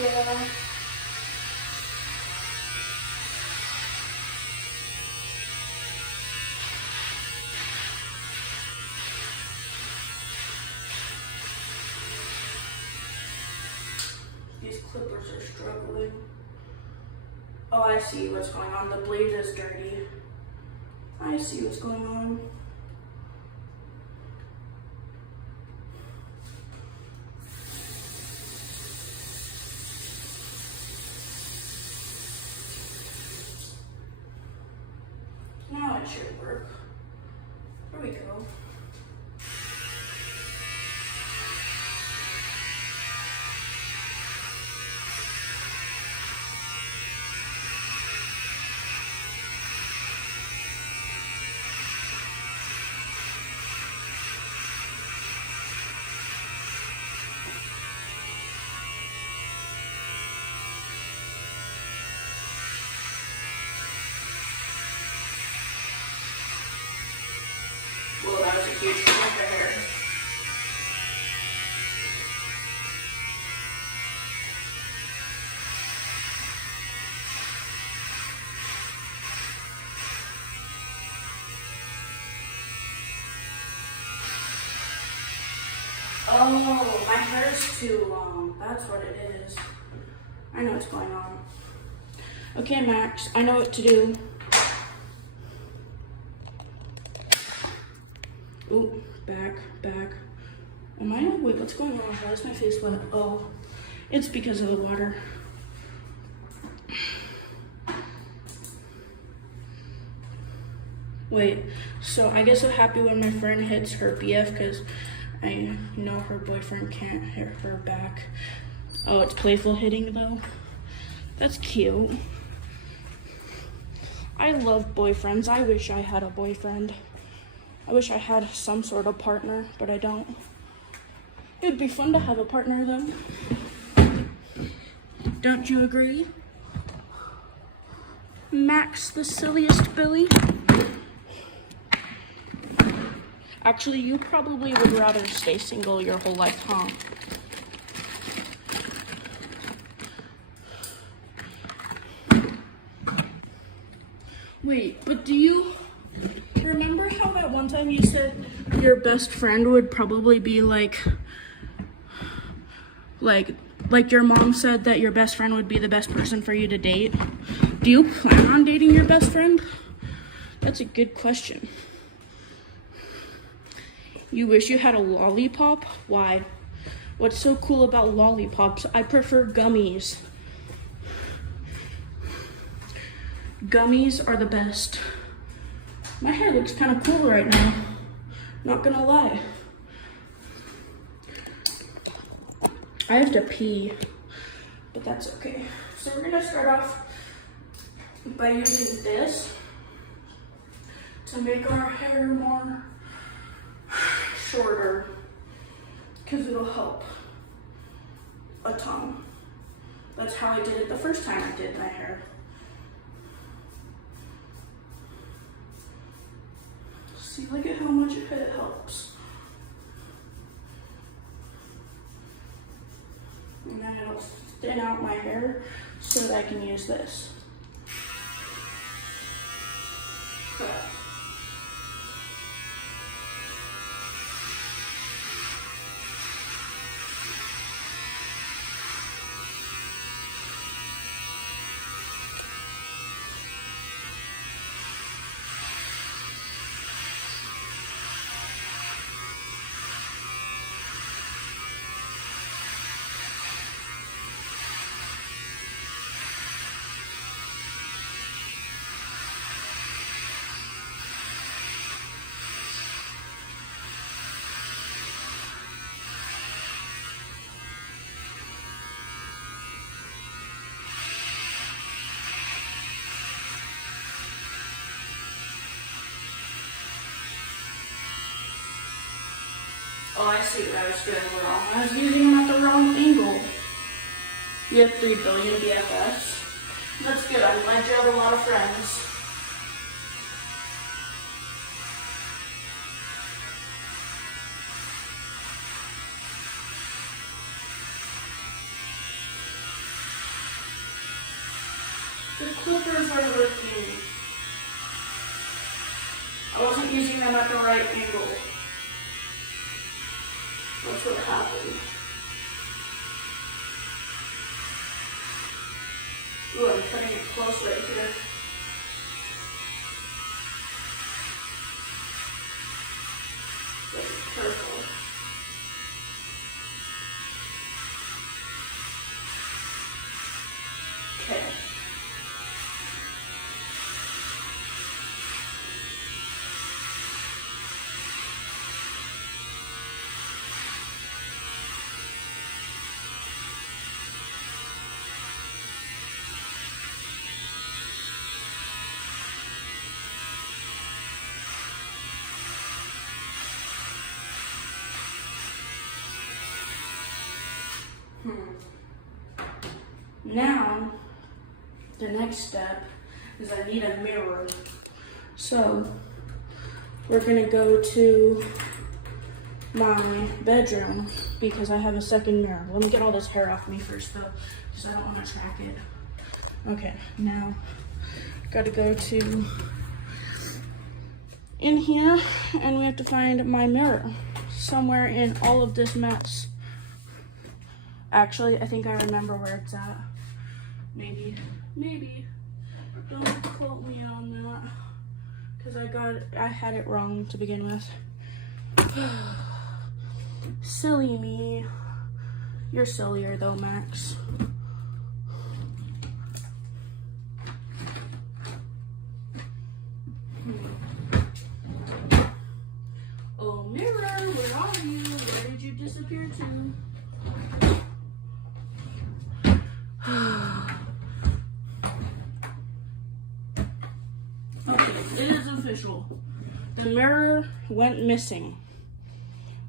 Yeah. These clippers are struggling. Oh, I see what's going on. The blade is dirty. I see what's going on. Now it should work. Here we go. Well, that was a huge chunk of hair. Oh, my hair's too long. That's what it is. I know what's going on. Okay, Max, I know what to do. Ooh, back. Wait, what's going on? Why is my face wet? Oh, it's because of the water. Wait, so I get so happy when my friend hits her BF because I know her boyfriend can't hit her back. Oh, it's playful hitting though. That's cute. I love boyfriends. I wish I had a boyfriend. I wish I had some sort of partner, but I don't. It would be fun to have a partner though. Don't you agree? Max, the silliest Billy. Actually, you probably would rather stay single your whole life, huh? Wait, but do you remember how that one time you said your best friend would probably be like your mom said that your best friend would be the best person for you to date? Do you plan on dating your best friend? That's a good question. You wish you had a lollipop? Why? What's so cool about lollipops? I prefer gummies. Gummies are the best. My hair looks kind of cool right now. Not gonna lie. I have to pee, but that's okay. So we're gonna start off by using this to make our hair more shorter, because it'll help a ton. That's how I did it the first time I did my hair. See, look at how much it helps. And then it'll thin out my hair so that I can use this. Oh, I see what I was doing wrong. I was using them at the wrong angle. You have 3 billion BFFs. That's good. I'm glad you have a lot of friends. The clippers are working. I wasn't using them at the right angle. That's what happened. Ooh, I'm cutting it close right here. Very careful. Okay. Now, the next step is I need a mirror. So, we're gonna go to my bedroom because I have a second mirror. Let me get all this hair off me first though, because I don't want to track it. Okay, now, gotta go to in here and we have to find my mirror. somewhere in all of this mess. Actually, I think I remember where it's at. Maybe. Don't quote me on that. Because I had it wrong to begin with. Silly me. You're sillier though, Max. Oh, mirror, where are you? Where did you disappear to? Okay, it is official. The mirror went missing.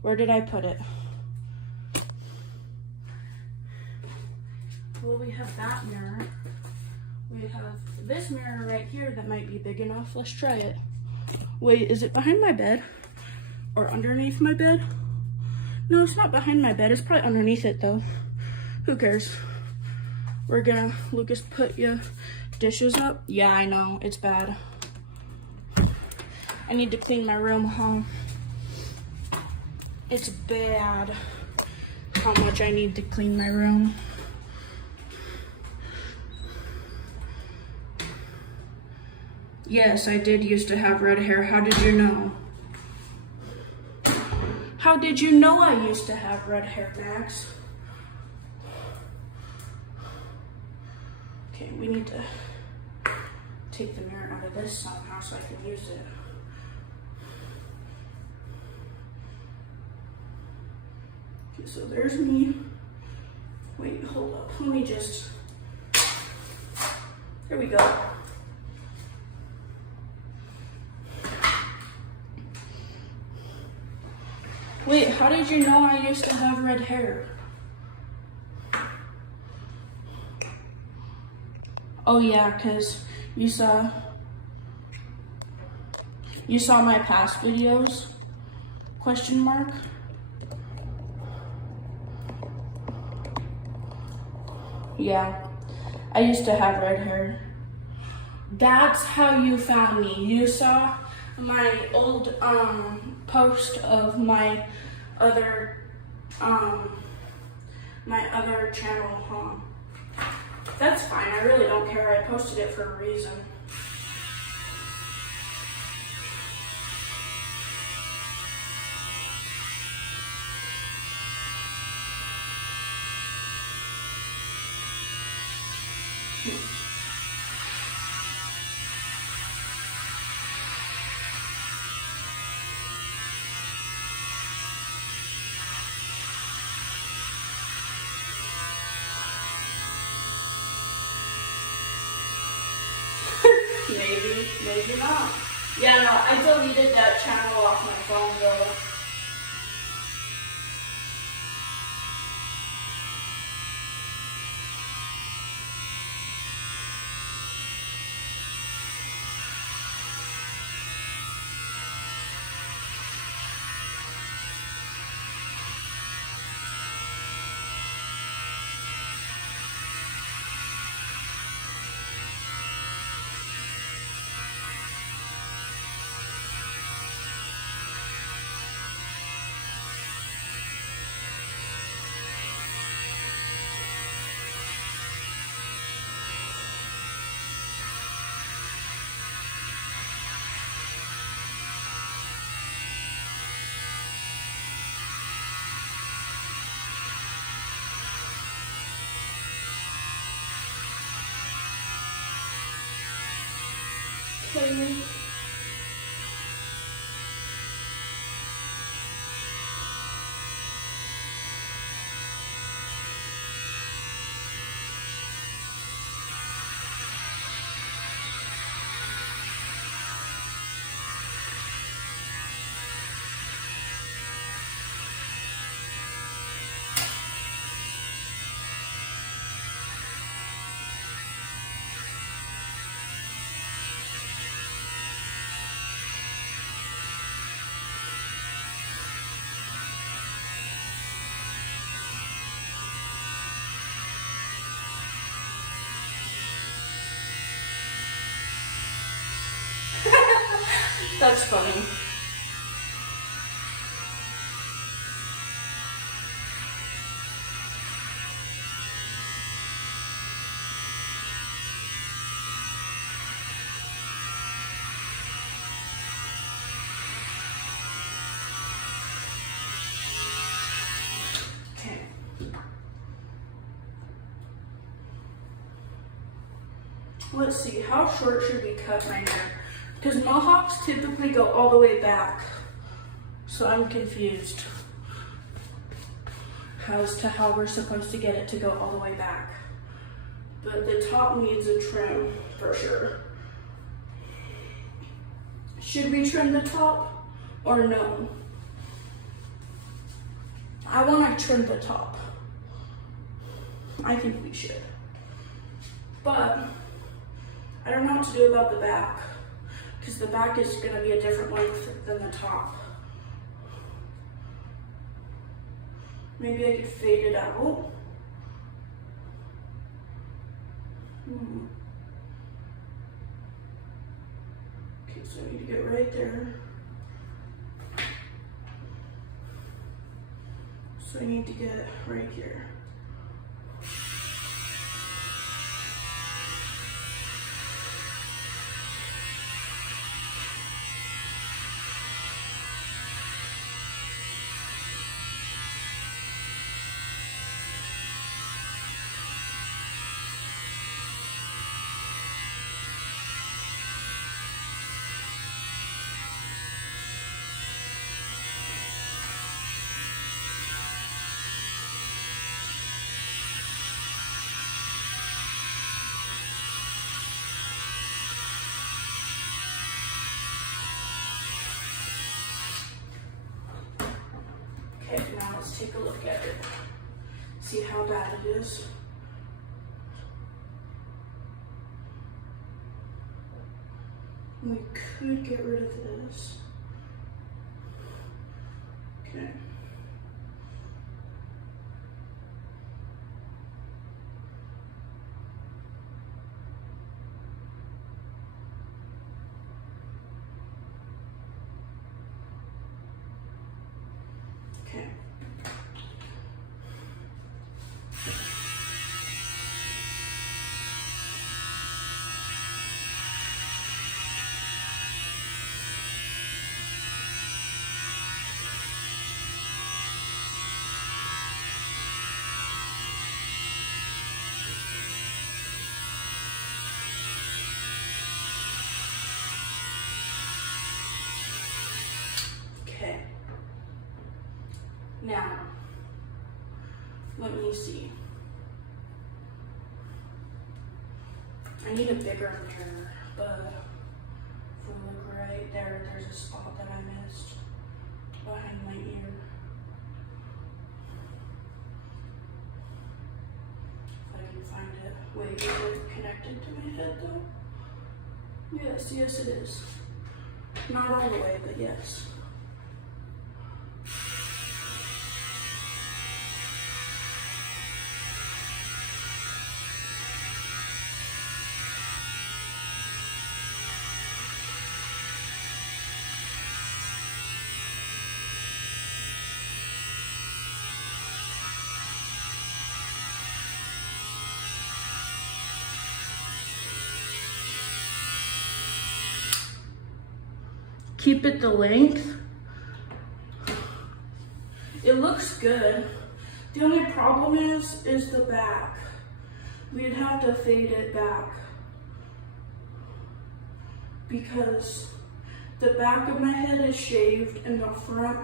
Where did I put it? Well, we have that mirror. We have this mirror right here that might be big enough. Let's try it. Wait, is it behind my bed? Or underneath my bed? No, it's not behind my bed. It's probably underneath it though. Who cares? We're gonna, Lucas, put your dishes up. Yeah, I know, it's bad. I need to clean my room, huh? It's bad how much I need to clean my room. Yes, I did used to have red hair. How did you know? How did you know I used to have red hair, Max? Okay, we need to take the mirror out of this somehow so I can use it. Okay, so there's me. Wait, hold up. Let me just... There we go. Wait, how did you know I used to have red hair? Oh yeah, because you saw my past videos? Question mark? Yeah, I used to have red hair. That's how you found me. You saw my old post of my other channel, huh? That's fine, I really don't care. I posted it for a reason. Maybe not. Yeah, no, I deleted that channel off my phone though. Okay. That's funny. let's see, how short should we cut my hair? Because mohawks typically go all the way back. So I'm confused as to how we're supposed to get it to go all the way back. But the top needs a trim for sure. Should we trim the top or no? I want to trim the top. I think we should. But I don't know what to do about the back, because the back is going to be a different length than the top. Maybe I could fade it out. Okay, so I need to get right there. So I need to get right here. Okay, now let's take a look at it. See how bad it is. We could get rid of this. Okay. Okay. Okay. Now, let me see. I need a bigger mirror, but if we look right there, there's a spot that I missed behind my ear. If I can find it. Wait, is it connected to my head though? Yes, yes it is. Not all the way, but yes. Keep it the length. It looks good. The only problem is the back. We'd have to fade it back because the back of my head is shaved and the front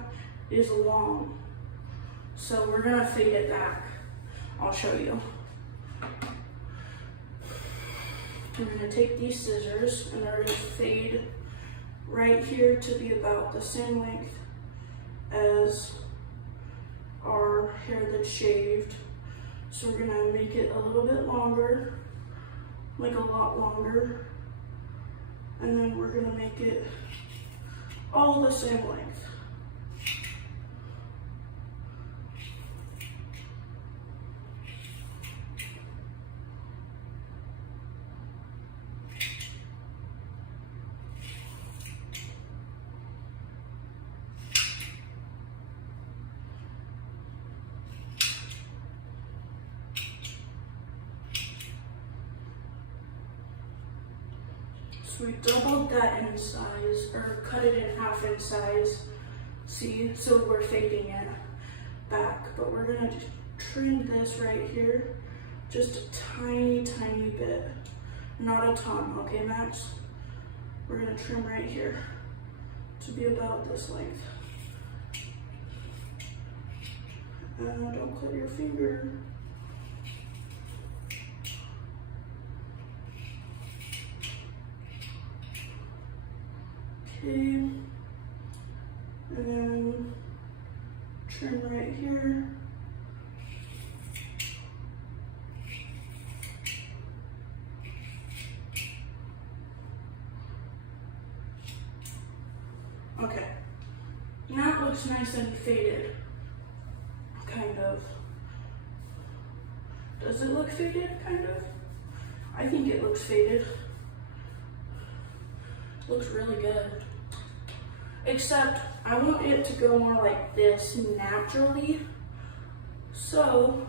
is long. So we're gonna fade it back. I'll show you. I'm gonna take these scissors and they're gonna fade right here to be about the same length as our hair that's shaved. So we're gonna make it a little bit longer, like a lot longer, and then we're gonna make it all the same length. So we doubled that in size, or cut it in half in size. See, so we're fading it back, but we're gonna trim this right here, just a tiny, tiny bit. Not a ton, okay, Max? We're gonna trim right here to be about this length. Don't cut your finger. Okay, and then trim right here. Okay, now it looks nice and faded, kind of. Does it look faded, kind of? I think it looks faded. Looks really good. Except, I want it to go more like this naturally. So,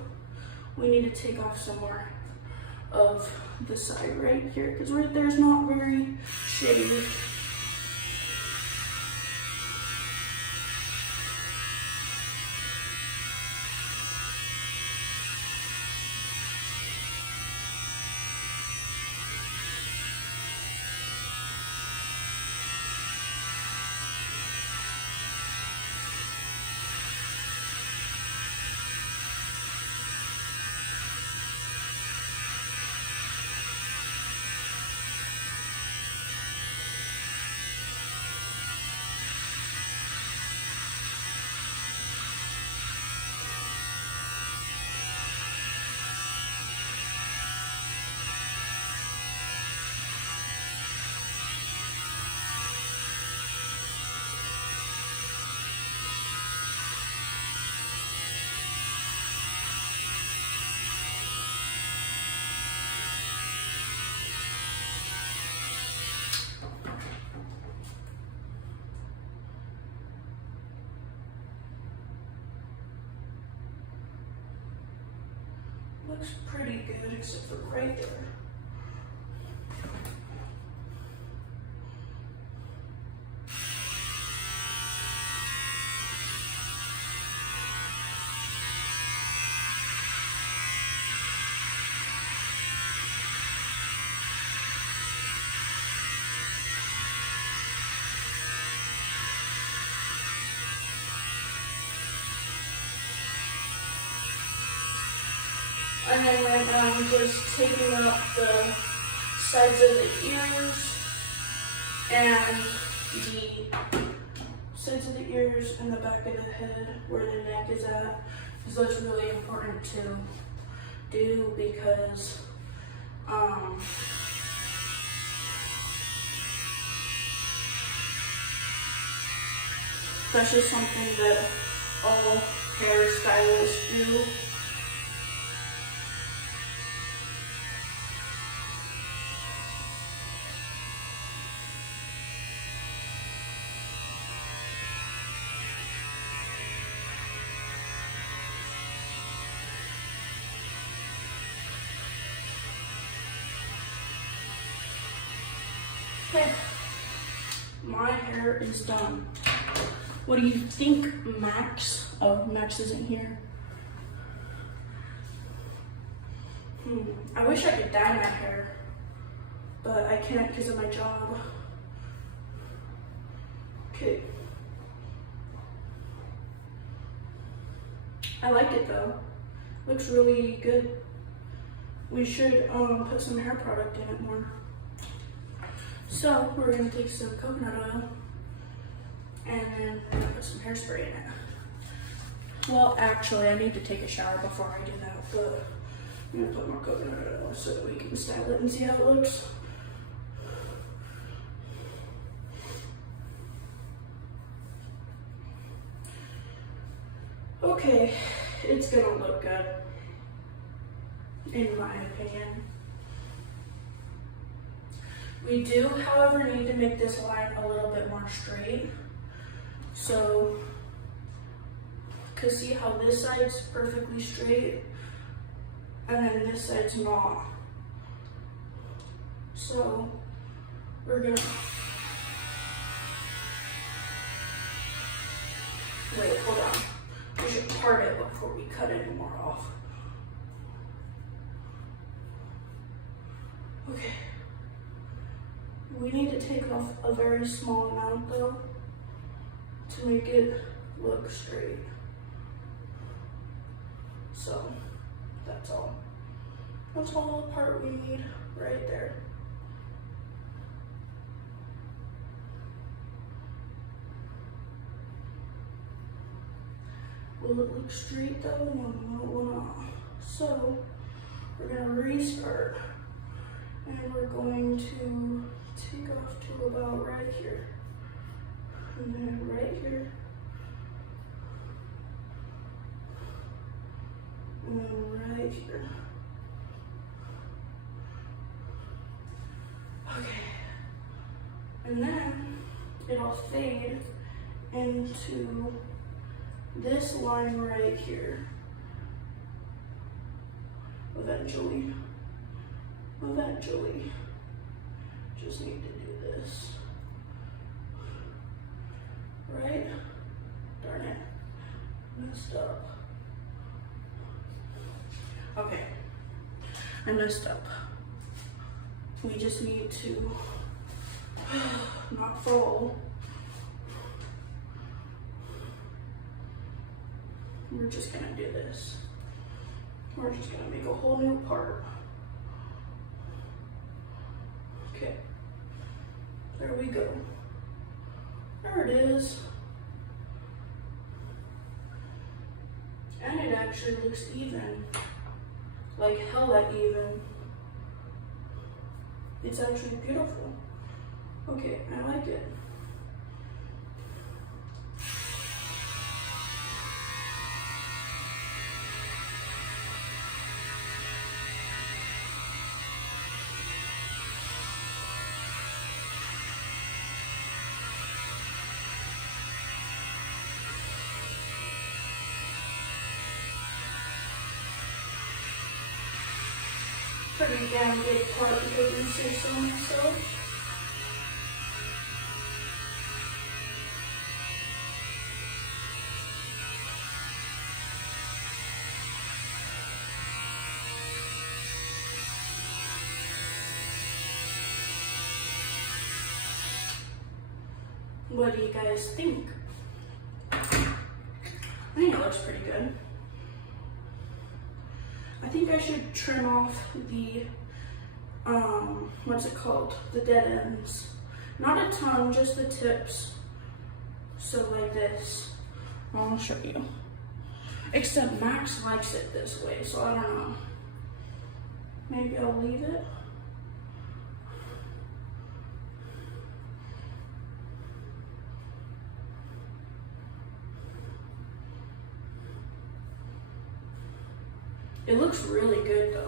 we need to take off some more of the side right here, because right there's not very shady. Looks pretty good, except for right there. And then right now I'm just taking up the sides of the ears and the sides of the ears and the back of the head where the neck is at, because that's really important to do, because that's just something that all hairstylists do. Okay, my hair is done. What do you think, Max? Oh, Max isn't here. I wish I could dye my hair, but I can't because of my job. Okay. I like it though. Looks really good. We should put some hair product in it more. So we're gonna take some coconut oil and then put some hairspray in it. Well, actually, I need to take a shower before I do that, but I'm gonna put more coconut oil so that we can style it and see how it looks. Okay, it's gonna look good, in my opinion. We do, however, need to make this line a little bit more straight. So, cause see how this side's perfectly straight, and then this side's not. So, we're gonna, wait, hold on. We should part it before we cut any more off. Okay. We need to take off a very small amount though to make it look straight. So that's all. That's all the part we need right there. Will it look straight though? No, it will not. So we're gonna restart and we're going to take off to about right here. And then right here. And then right here. Okay. And then it'll fade into this line right here. Eventually. Just need to do this. Right? Darn it. Messed up. Okay. I messed up. We just need to not fall. We're just gonna do this. We're just gonna make a whole new part. Okay. There we go. There it is. And it actually looks even. Like hella even. It's actually beautiful. Okay, I like it. Pretty damn big part because you say so myself. What do you guys think? I think it looks pretty good. I think I should trim off the, what's it called? The dead ends. Not a ton, just the tips. So like this. I'll show you. Except Max likes it this way, so I don't know. Maybe I'll leave it. It looks really good though.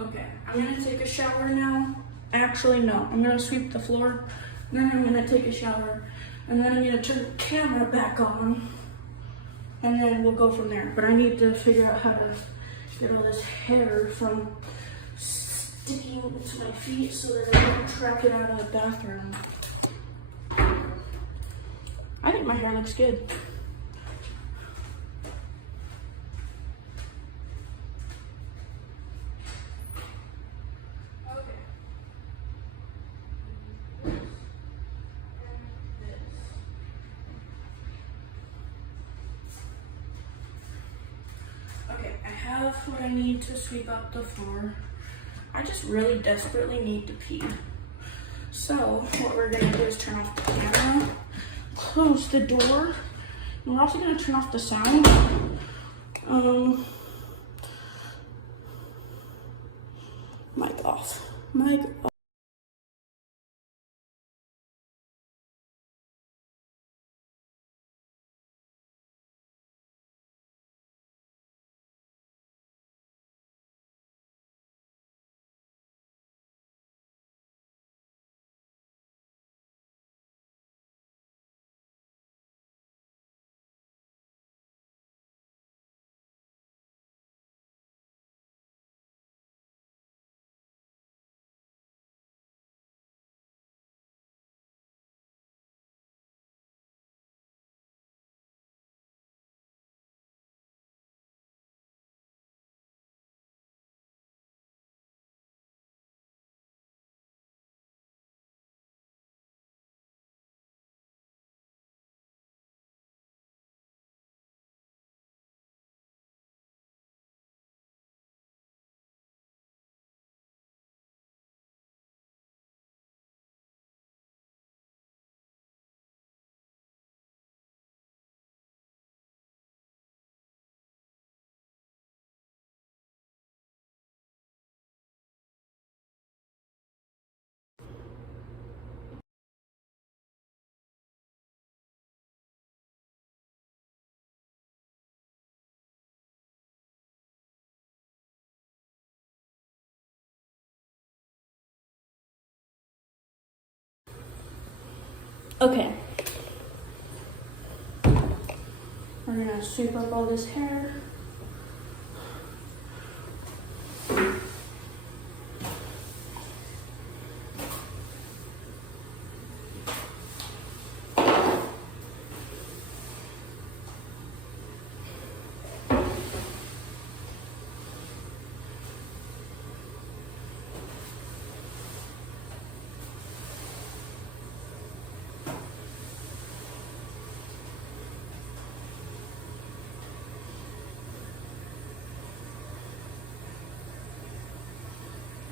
Okay, I'm gonna take a shower now. Actually, no, I'm gonna sweep the floor, then I'm gonna take a shower, and then I'm gonna turn the camera back on, and then we'll go from there. But I need to figure out how to get all this hair from sticking to my feet so that I don't track it out of the bathroom. I think my hair looks good. What I need to sweep up the floor. I just really desperately need to pee. So what we're gonna do is turn off the camera, close the door, and we're also gonna turn off the sound. Mic off. Mic off. Okay. We're gonna sweep up all this hair.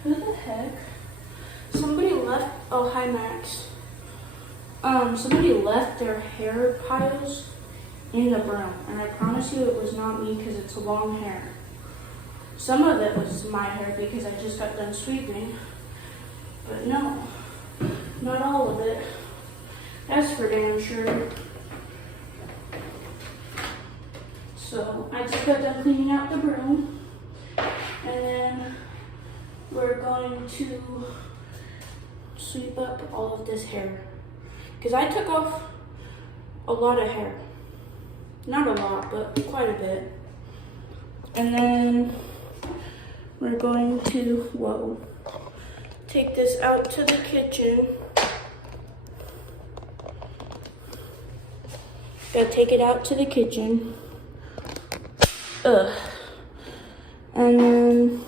Who the heck? Somebody left, oh hi Max. Somebody left their hair piles in the broom, and I promise you it was not me because it's long hair. Some of it was my hair because I just got done sweeping, but no, not all of it. That's for damn sure. So I just got done cleaning out the broom, and then we're going to sweep up all of this hair. Because I took off a lot of hair. Not a lot, but quite a bit. And then we're going to, take this out to the kitchen. Gotta take it out to the kitchen. And then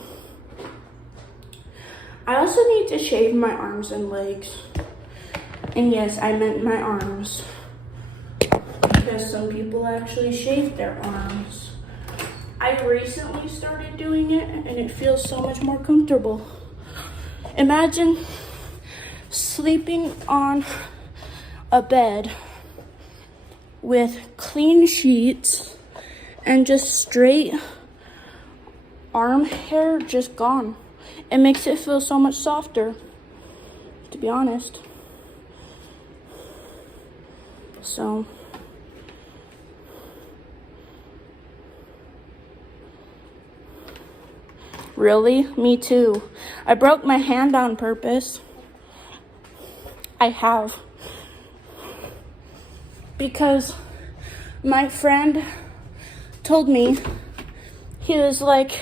I also need to shave my arms and legs. And yes, I meant my arms. Because some people actually shave their arms. I recently started doing it and it feels so much more comfortable. Imagine sleeping on a bed with clean sheets and just straight arm hair just gone. It makes it feel so much softer, to be honest. So, really? Me too. I broke my hand on purpose. I have. Because my friend told me, he was like,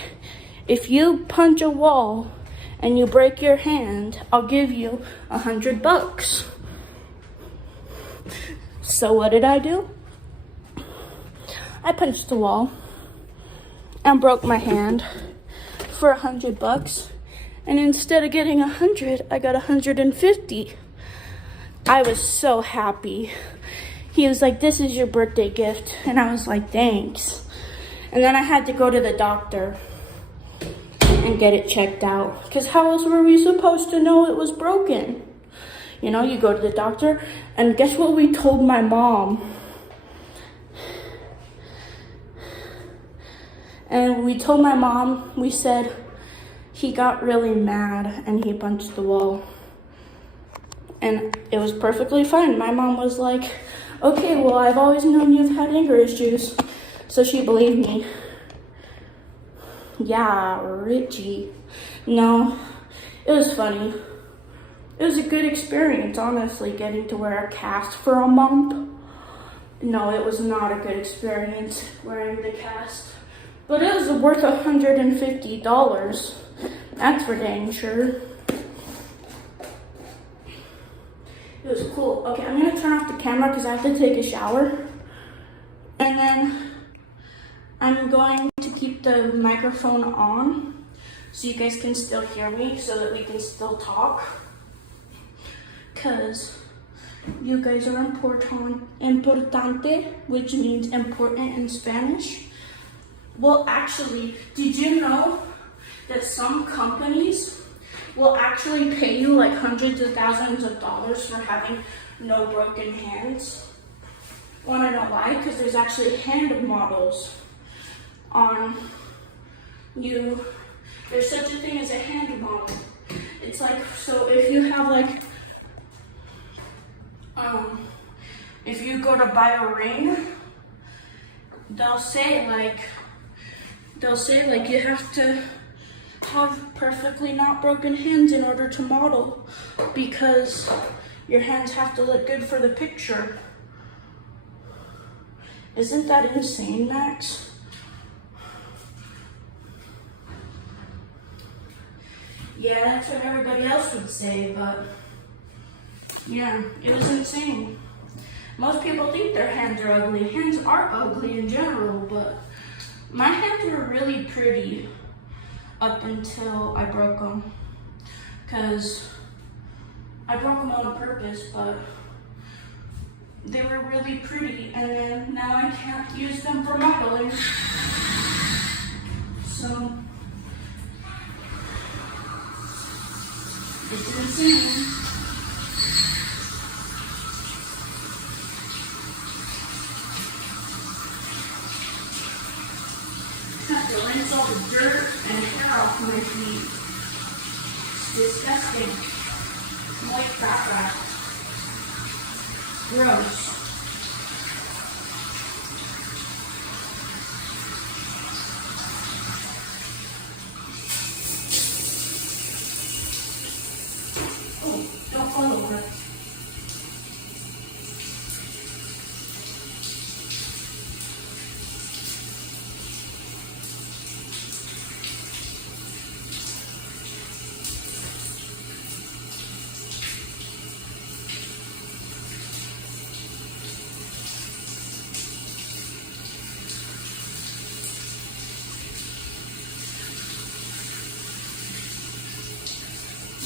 if you punch a wall and you break your hand, I'll give you $100. So what did I do? I punched the wall and broke my hand for $100. And instead of getting 100, I got 150. I was so happy. He was like, this is your birthday gift. And I was like, thanks. And then I had to go to the doctor and get it checked out. Because how else were we supposed to know it was broken? You know, you go to the doctor, and guess what we told my mom? And we told my mom, we said, he got really mad and he punched the wall. And it was perfectly fine. My mom was like, okay, well, I've always known you've had anger issues. So she believed me. Yeah, Richie. No, it was funny. It was a good experience, honestly, getting to wear a cast for a month. No, it was not a good experience wearing the cast. But it was worth $150. That's for dang sure. It was cool. Okay, I'm gonna turn off the camera because I have to take a shower. And then I'm going to keep the microphone on so you guys can still hear me so that we can still talk. Because you guys are importante, which means important in Spanish. Well, actually, did you know that some companies will actually pay you like hundreds of thousands of dollars for having no broken hands? Want to know why? Because there's actually hand models on you. There's such a thing as a hand model. It's like, so if you have like, if you go to buy a ring, they'll say like you have to have perfectly not broken hands in order to model, because your hands have to look good for the picture. Isn't that insane, Max? Yeah, that's what everybody else would say, but yeah, it was insane. Most people think their hands are ugly. Hands are ugly in general, but my hands were really pretty up until I broke them. Because I broke them on purpose, but they were really pretty, and then now I can't use them for modeling. So it's insane. Have to rinse all the dirt and hair off my feet. It's disgusting. Moist crap. Gross. Oh, don't fall over.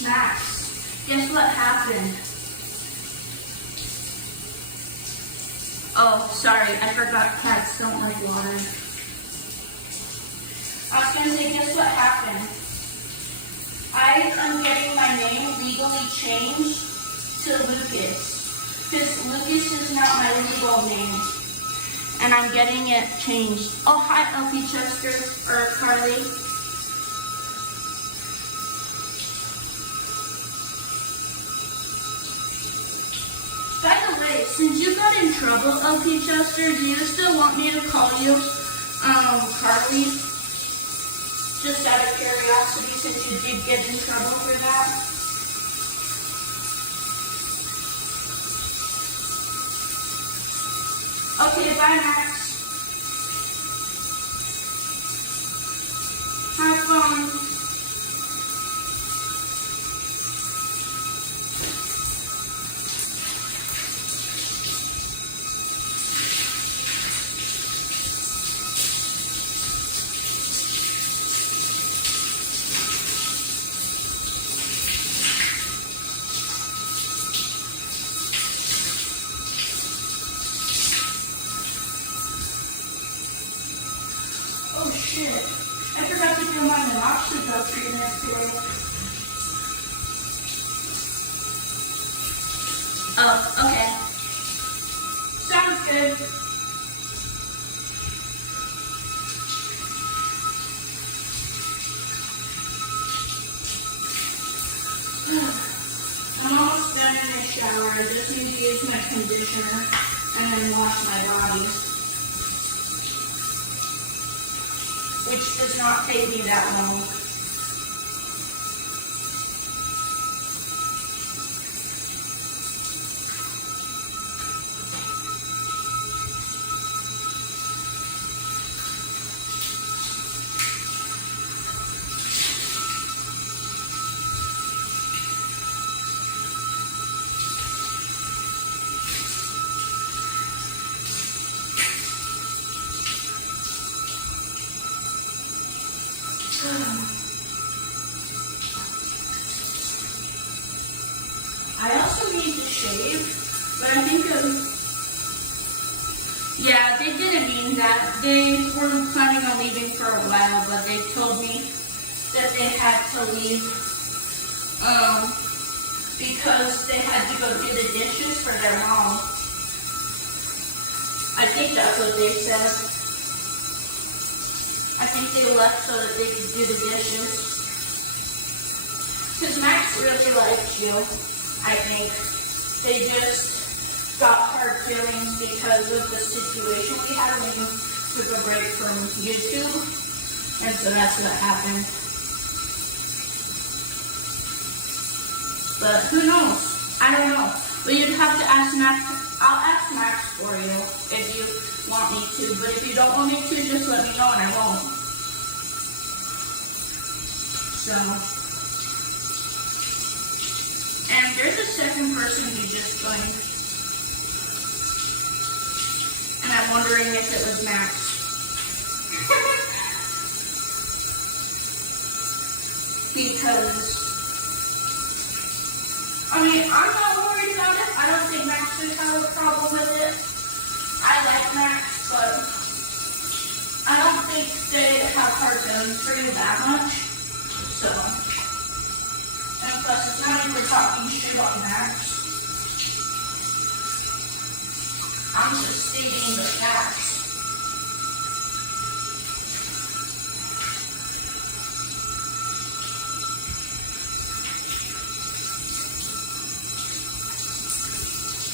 Max, guess what happened? Oh, sorry, I forgot cats don't like water. I was gonna say, guess what happened? I am getting my name legally changed to Lucas. Because Lucas is not my legal name. And I'm getting it changed. Oh, hi, LP Chester, or Carly. By the way, since you got in trouble, LP Chester, do you still want me to call you, Carly? Just out of curiosity, since you did get in trouble for that. Okay, bye, Max. Have fun. Oh shit, I forgot to do my minoxidil treatment today. Oh, okay. Sounds good. I'm almost done in the shower. I just need to use my conditioner and then wash my body. Which does not take me that long. I also need to shave, but I think yeah, they didn't mean that. They were planning on leaving for a while, but they told me that they had to leave because they had to go do the dishes for their mom. I think that's what they said. I think they left so that they could do the dishes. Because Max really liked you, I think. They just got hard feelings because of the situation we had when you took a break from YouTube. And so that's what happened. But who knows? I don't know. But you'd have to ask Max. I'll ask Max for you if you want me to. But if you don't want me to, just let me know and I won't. So, and there's a second person who just joined. And I'm wondering if it was Max. Because, I mean, I'm not worried about it. I don't think Max would have a problem with it. I like Max, but I don't think they have hard feelings for you that much. So, and plus, it's not like we're talking shit on Max. I'm just stating the facts.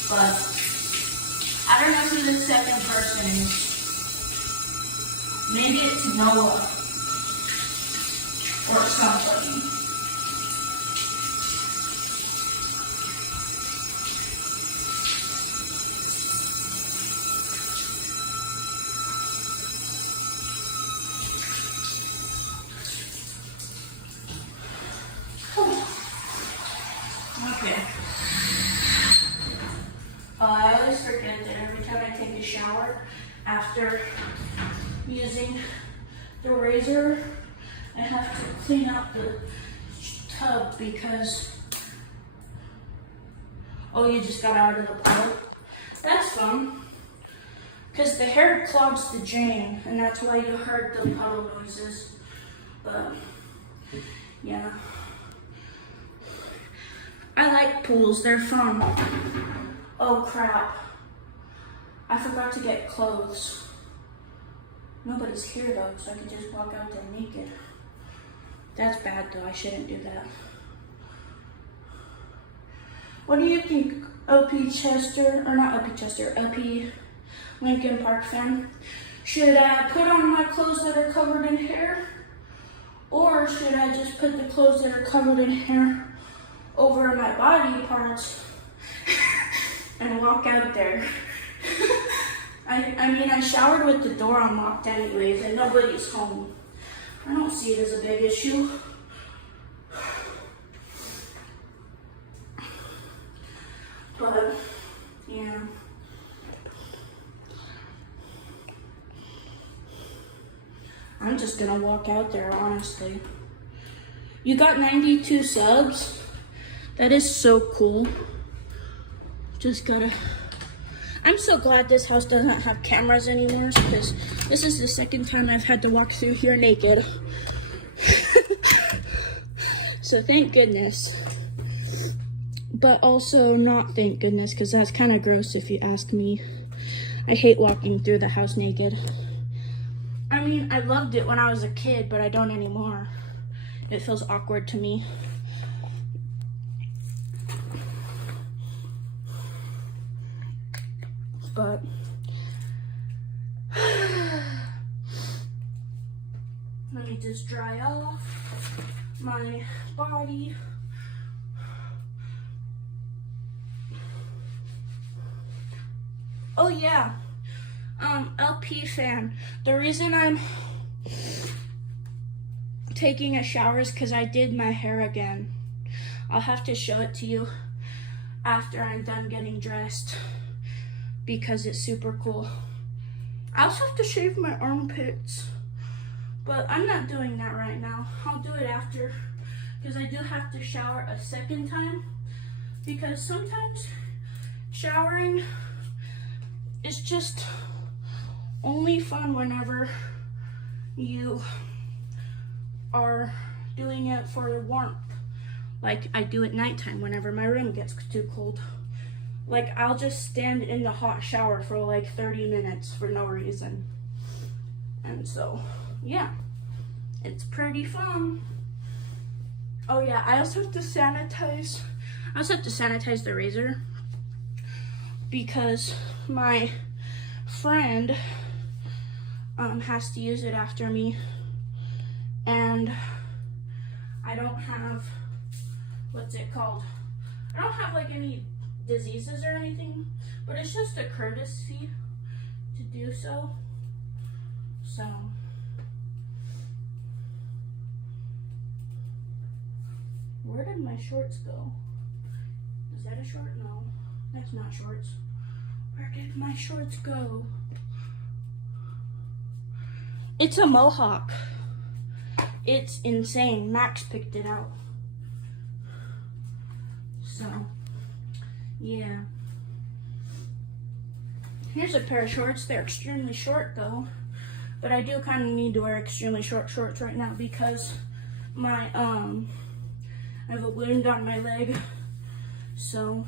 But I don't know who the second person is. Maybe it's Noah or somebody. Okay. I always forget that every time I take a shower after using the razor, I have to clean out the tub because, oh, you just got out of the puddle? That's fun, because the hair clogs the drain, and that's why you heard the puddle noises. But, yeah. I like pools, they're fun. Oh crap, I forgot to get clothes. Nobody's here though, so I can just walk out there naked. That's bad though, I shouldn't do that. What do you think, LP Chester, or not LP Chester, LP Lincoln Park fan? Should I put on my clothes that are covered in hair? Or should I just put the clothes that are covered in hair over my body parts and walk out there? I mean, I showered with the door unlocked anyways, and nobody's home. I don't see it as a big issue. But, yeah. I'm just gonna walk out there, honestly. You got 92 subs? That is so cool. Just gotta... I'm so glad this house doesn't have cameras anymore, because this is the second time I've had to walk through here naked. So thank goodness. But also not thank goodness, because that's kind of gross if you ask me. I hate walking through the house naked. I mean, I loved it when I was a kid, but I don't anymore. It feels awkward to me. But let me just dry off my body. Oh yeah, LP fan, the reason I'm taking a shower is because I did my hair again. I'll have to show it to you after I'm done getting dressed, because it's super cool. I also have to shave my armpits, but I'm not doing that right now. I'll do it after, because I do have to shower a second time, because sometimes showering is just only fun whenever you are doing it for warmth. Like I do at nighttime whenever my room gets too cold. Like, I'll just stand in the hot shower for like 30 minutes for no reason. And so, yeah, it's pretty fun. Oh yeah, I also have to sanitize. I also have to sanitize the razor because my friend has to use it after me. And I don't have, what's it called? I don't have like any diseases or anything, but it's just a courtesy to do so. So where did my shorts go? Is that a short? No, that's not shorts. Where did my shorts go? It's a mohawk. It's insane. Max picked it out. So, yeah. Here's a pair of shorts. They're extremely short though. But I do kind of need to wear extremely short shorts right now because my, I have a wound on my leg. So,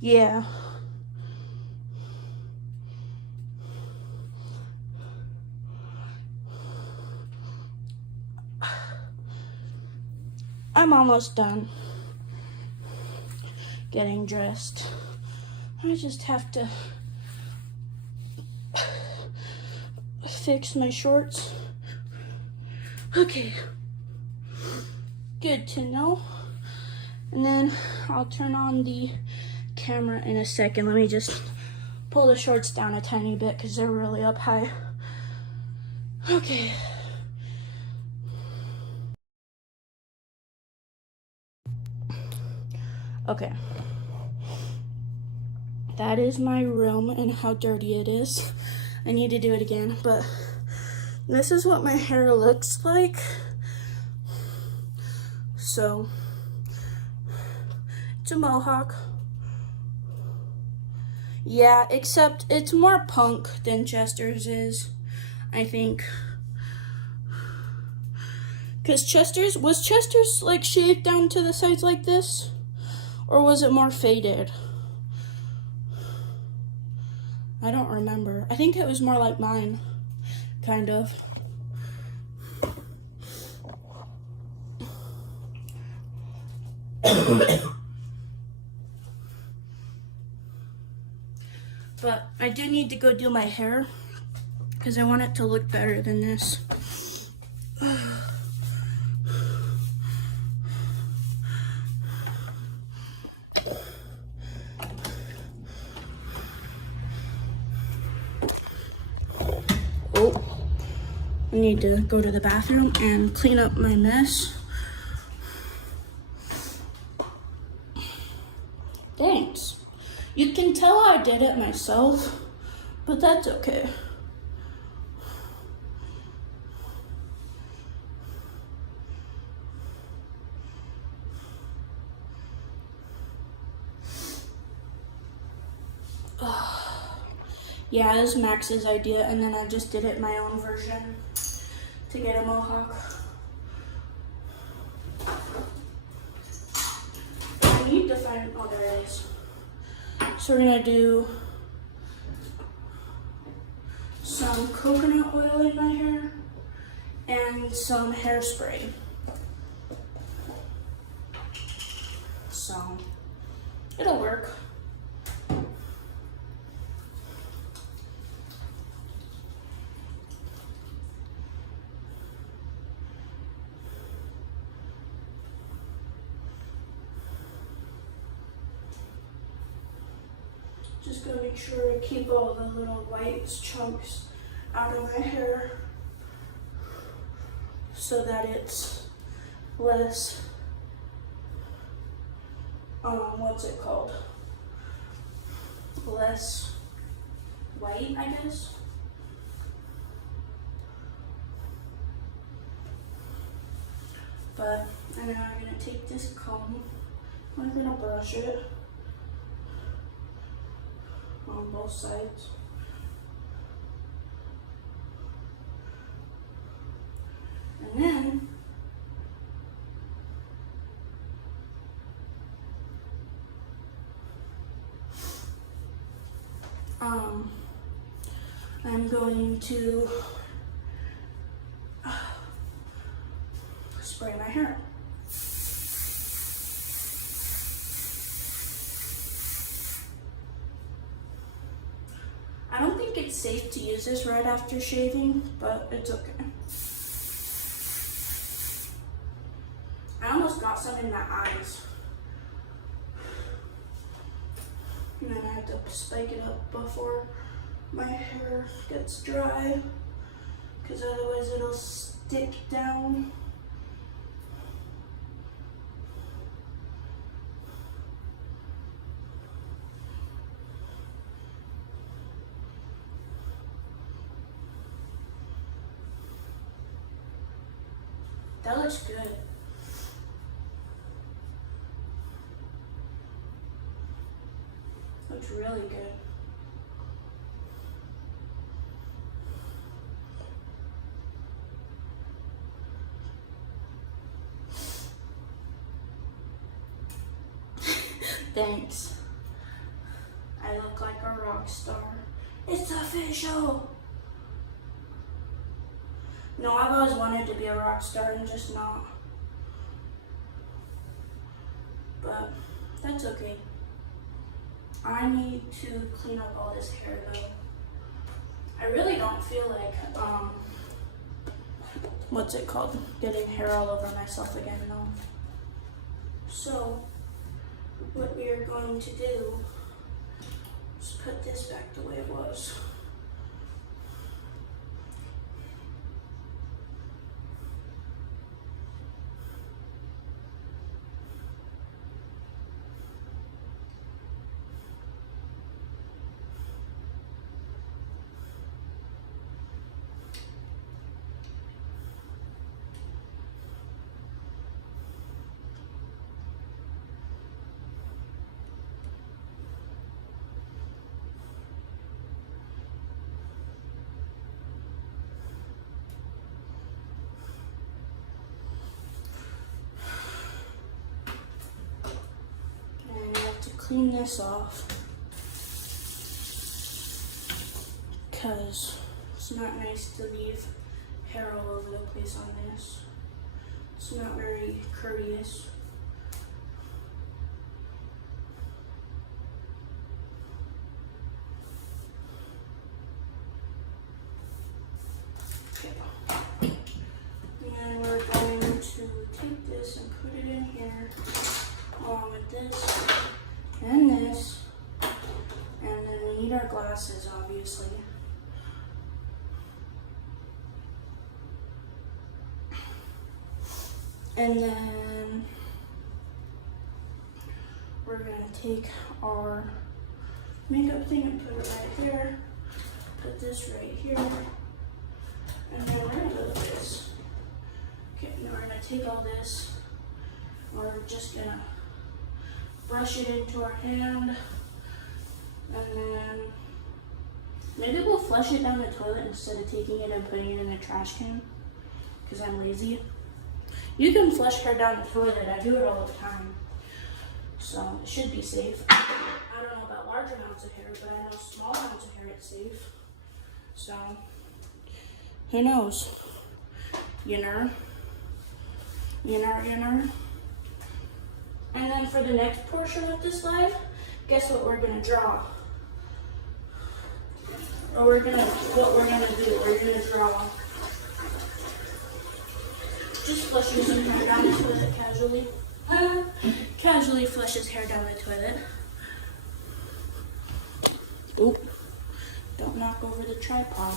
yeah. I'm almost done getting dressed. I just have to fix my shorts. Okay, good to know. And then I'll turn on the camera in a second. Let me just pull the shorts down a tiny bit because they're really up high. Okay. Okay. That is my room and how dirty it is. I need to do it again, but this is what my hair looks like. So, it's a mohawk. Yeah, except it's more punk than Chester's is, I think. Because was Chester's like shaved down to the sides like this? Or was it more faded? I don't remember. I think it was more like mine, kind of. But I do need to go do my hair because I want it to look better than this. Oh, I need to go to the bathroom and clean up my mess. Thanks. You can tell I did it myself, but that's okay. Yeah, it was Max's idea, and then I just did it my own version to get a mohawk. I need to find, oh, there it is. So we're gonna do some coconut oil in my hair and some hairspray. So it'll work. Just gonna make sure to keep all the little white chunks out of my hair so that it's less, what's it called? Less white, I guess. But and then I'm gonna take this comb, I'm gonna brush it on both sides. And then I'm going to spray my hair. I don't think it's safe to use this right after shaving, but it's okay. I almost got some in my eyes. And then I have to spike it up before my hair gets dry, because otherwise it'll stick down. That looks good. Looks really good. Thanks. I look like a rock star. It's official! No, I've always wanted to be a rock star and just not. But that's okay. I need to clean up all this hair though. I really don't feel like, what's it called? Getting hair all over myself again though. So, what we are going to do is put this back the way it was. Clean this off because it's not nice to leave hair all over the place on this. It's not very courteous. Okay. And we're going to take this and put it in here along with this and this, and then we need our glasses, obviously. And then we're gonna take our makeup thing and put it right there, put this right here, and then we're gonna go with this. Okay, now we're gonna take all this, we're just gonna brush it into our hand, and then maybe we'll flush it down the toilet instead of taking it and putting it in the trash can, because I'm lazy. You can flush hair down the toilet, I do it all the time, so it should be safe. I don't know about large amounts of hair, but I know small amounts of hair it's safe, so who knows, you know. And then for the next portion of this live, guess what we're gonna draw? Or we're gonna draw. Just flushing some hair down the toilet casually. Casually flushes hair down the toilet. Oop, don't knock over the tripod.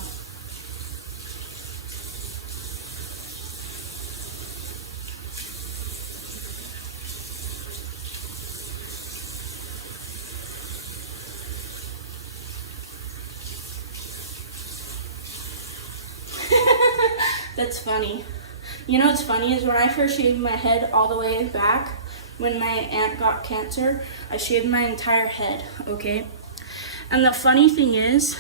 That's funny. You know what's funny is when I first shaved my head all the way back, when my aunt got cancer, I shaved my entire head, okay? And the funny thing is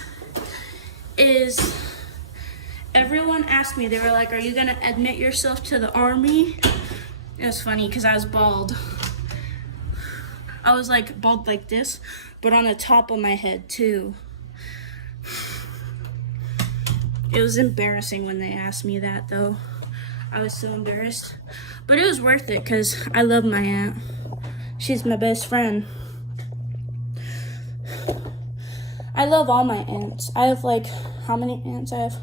everyone asked me, they were like, are you gonna admit yourself to the army? It was funny because I was bald. I was like bald like this, but on the top of my head too. It was embarrassing when they asked me that though. I was so embarrassed. But it was worth it because I love my aunt. She's my best friend. I love all my aunts. I have like, how many aunts? I have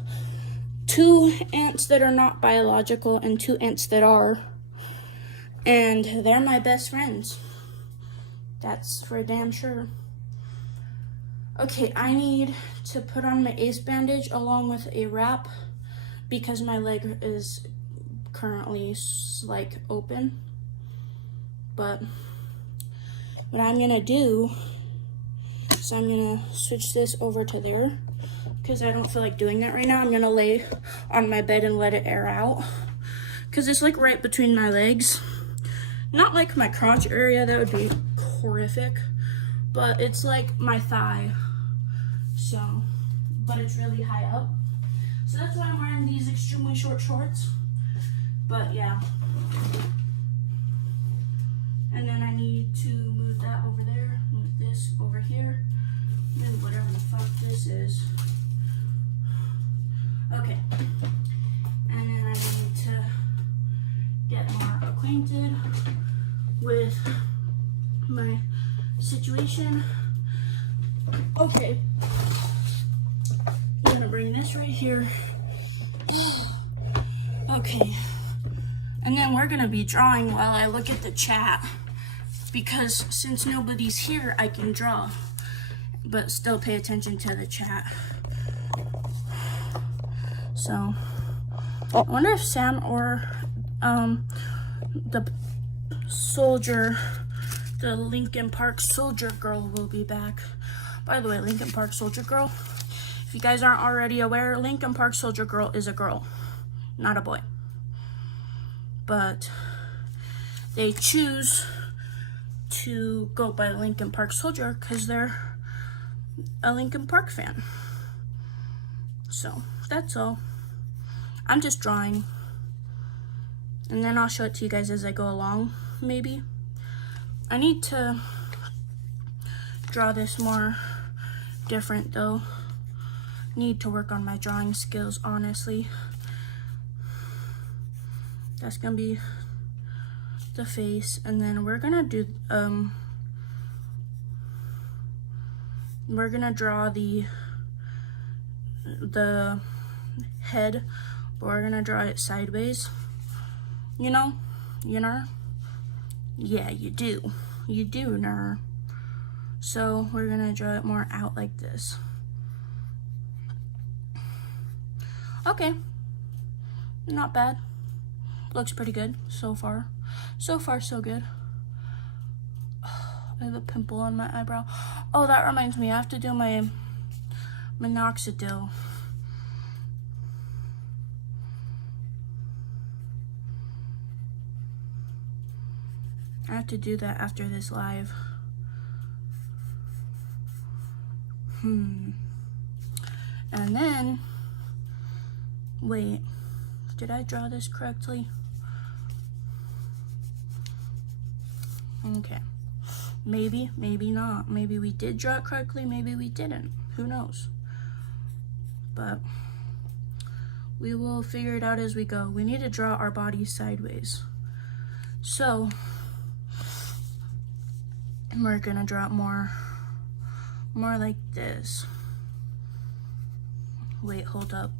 2 aunts that are not biological and 2 aunts that are. And they're my best friends. That's for damn sure. Okay, I need to put on my ACE bandage along with a wrap because my leg is currently like open. But what I'm gonna do is I'm gonna switch this over to there because I don't feel like doing that right now. I'm gonna lay on my bed and let it air out because it's like right between my legs. Not like my crotch area, that would be horrific, but it's like my thigh. So, but it's really high up. So that's why I'm wearing these extremely short shorts. But yeah. And then I need to move that over there, move this over here, and whatever the fuck this is. Okay. And then I need to get more acquainted with my situation. Okay. I'm gonna bring this right here. Okay. And then we're gonna be drawing while I look at the chat. Because since nobody's here, I can draw. But still pay attention to the chat. So, I wonder if Sam or the soldier, the Linkin Park Soldier Girl will be back. By the way, Linkin Park Soldier Girl, if you guys aren't already aware, Linkin Park Soldier Girl is a girl, not a boy. But they choose to go by Linkin Park Soldier because they're a Linkin Park fan. So that's all. I'm just drawing, and then I'll show it to you guys as I go along. Maybe I need to draw this more different though. Need to work on my drawing skills, honestly. That's gonna be the face, and then we're gonna do we're gonna draw the head, but we're gonna draw it sideways. You know, yeah, you do know. So we're gonna draw it more out like this. Okay, not bad. Looks pretty good so far. So far, so good. I have a pimple on my eyebrow. Oh, that reminds me, I have to do my minoxidil. I have to do that after this live. And then, wait, did I draw this correctly? Okay, maybe not. Maybe we did draw it correctly, maybe we didn't. Who knows? But we will figure it out as we go. We need to draw our bodies sideways. So we're gonna draw it more like this. Wait, hold up.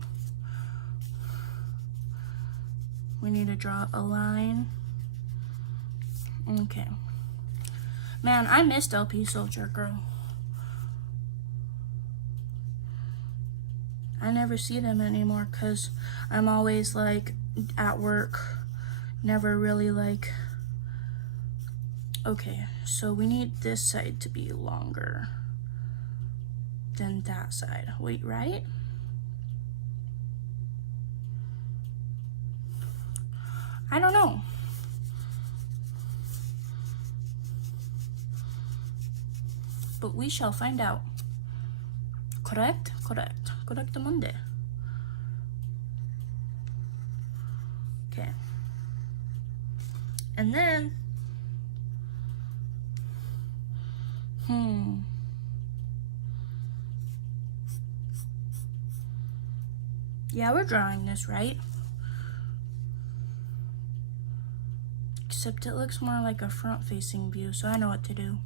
We need to draw a line. Okay. Man, I missed LP Soldier Girl. I never see them anymore because I'm always like at work. Never really like. Okay, so we need this side to be longer than that side. Wait, right? I don't know. But we shall find out. Correct? Correct. Correct Monday. Okay. And then, yeah, we're drawing this right. Except it looks more like a front-facing view, so I know what to do.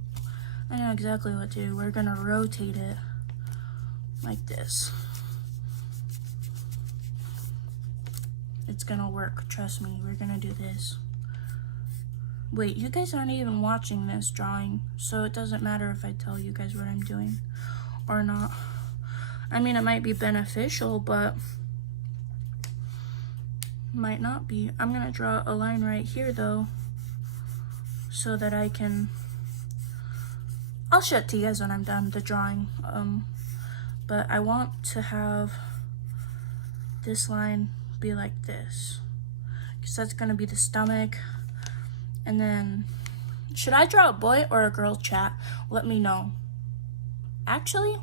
I know exactly what to do. We're gonna rotate it like this. It's gonna work, trust me. We're gonna do this. Wait, you guys aren't even watching this drawing, so it doesn't matter if I tell you guys what I'm doing. or not. I mean, it might be beneficial, but might not be. I'm gonna draw a line right here though, so that I can, I'll show it to you guys when I'm done the drawing. But I want to have this line be like this, because that's gonna be the stomach. And then, should I draw a boy or a girl, chat? Let me know. Actually,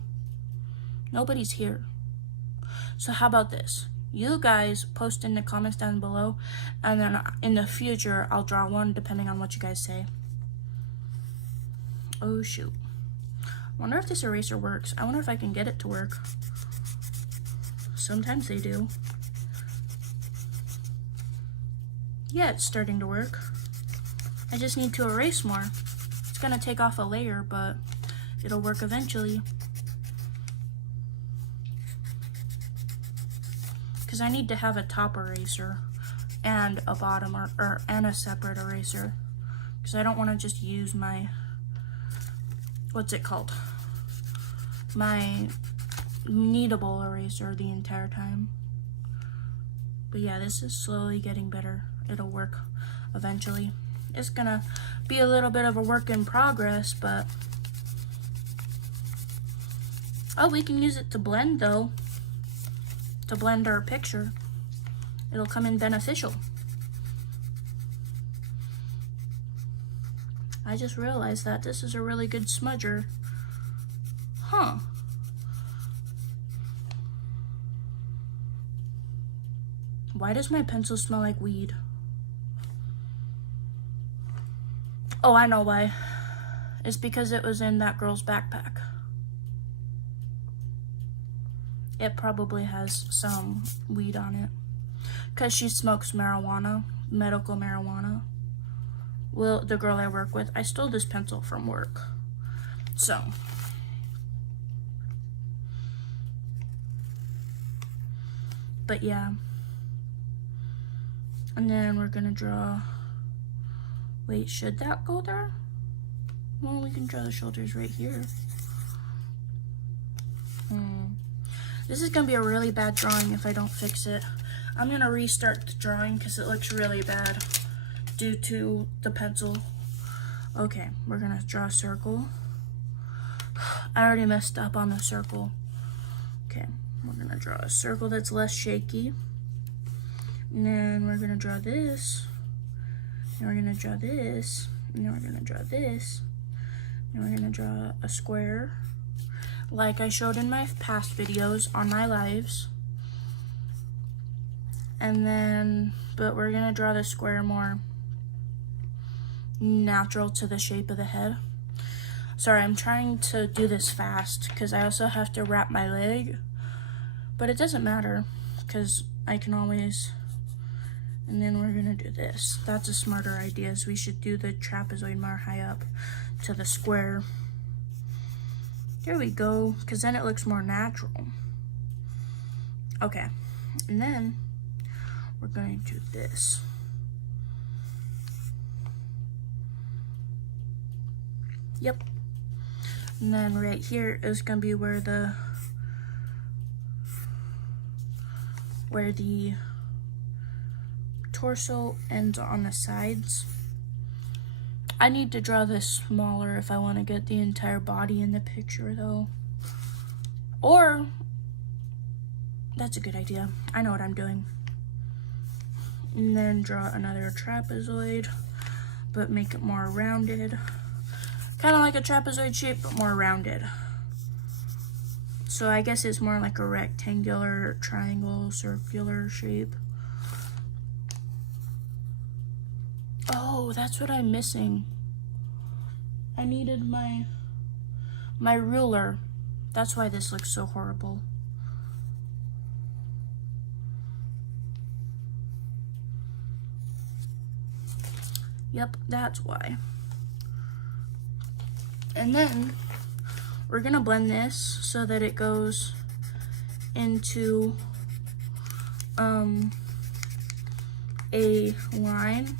nobody's here. So how about this? You guys post in the comments down below, and then in the future, I'll draw one depending on what you guys say. Oh shoot. I wonder if this eraser works. I wonder if I can get it to work. Sometimes they do. Yeah, it's starting to work. I just need to erase more. It's gonna take off a layer, but it'll work eventually. Because I need to have a top eraser and a bottom and a separate eraser. Because I don't want to just use my, what's it called? My kneadable eraser the entire time. But yeah, this is slowly getting better. It'll work eventually. It's gonna be a little bit of a work in progress, but oh, we can use it to blend though. To blend our picture. It'll come in beneficial. I just realized that this is a really good smudger. Huh. Why does my pencil smell like weed? Oh, I know why. It's because it was in that girl's backpack. It probably has some weed on it. Because she smokes marijuana, medical marijuana. Well, the girl I work with, I stole this pencil from work. So. But yeah. And then we're gonna draw, wait, should that go there? Well, we can draw the shoulders right here. This is gonna be a really bad drawing if I don't fix it. I'm gonna restart the drawing because it looks really bad due to the pencil. Okay, we're gonna draw a circle. I already messed up on the circle. Okay, we're gonna draw a circle that's less shaky. And then we're gonna draw this. And we're gonna draw this. And then we're gonna draw this. And we're gonna draw a square, like I showed in my past videos on my lives. And then, but we're gonna draw the square more natural to the shape of the head. Sorry, I'm trying to do this fast because I also have to wrap my leg, but it doesn't matter because I can always. And then we're gonna do this. That's a smarter idea, so we should do the trapezoid more high up to the square. There we go, because then it looks more natural. Okay, and then we're going to do this. Yep. And then right here is going to be where the torso ends on the sides. I need to draw this smaller if I want to get the entire body in the picture though. Or, that's a good idea. I know what I'm doing. And then draw another trapezoid, but make it more rounded. Kind of like a trapezoid shape, but more rounded. So I guess it's more like a rectangular, triangle, circular shape. Oh, that's what I'm missing. I needed my ruler. That's why this looks so horrible. Yep, that's why. And then we're gonna blend this so that it goes into a line.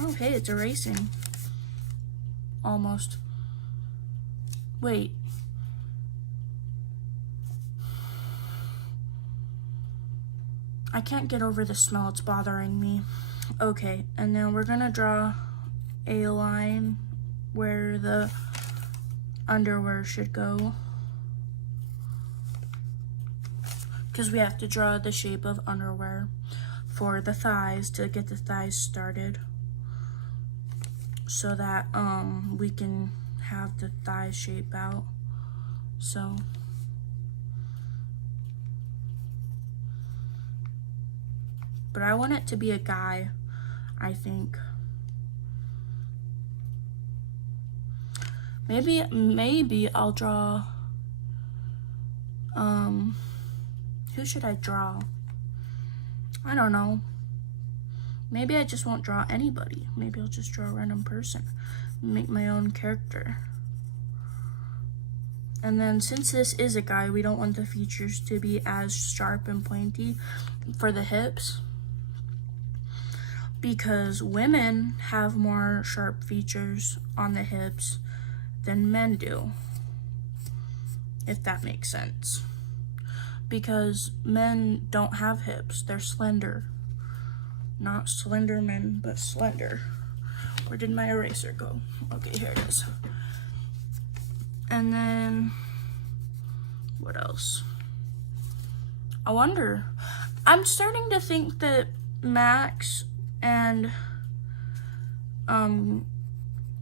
Oh, hey, it's erasing. Almost. Wait. I can't get over the smell, it's bothering me. Okay, and then we're gonna draw a line where the underwear should go. Because we have to draw the shape of underwear for the thighs to get the thighs started. So that we can have the thigh shape out. So but I want it to be a guy, I think. Maybe I'll draw who should I draw? I don't know. Maybe I just won't draw anybody. Maybe I'll just draw a random person. Make my own character. And then since this is a guy, we don't want the features to be as sharp and pointy for the hips. Because women have more sharp features on the hips than men do. If that makes sense. Because men don't have hips, they're slender. Not Slenderman, but slender. Where did my eraser go? Okay, here it is. And then, what else? I wonder. I'm starting to think that Max and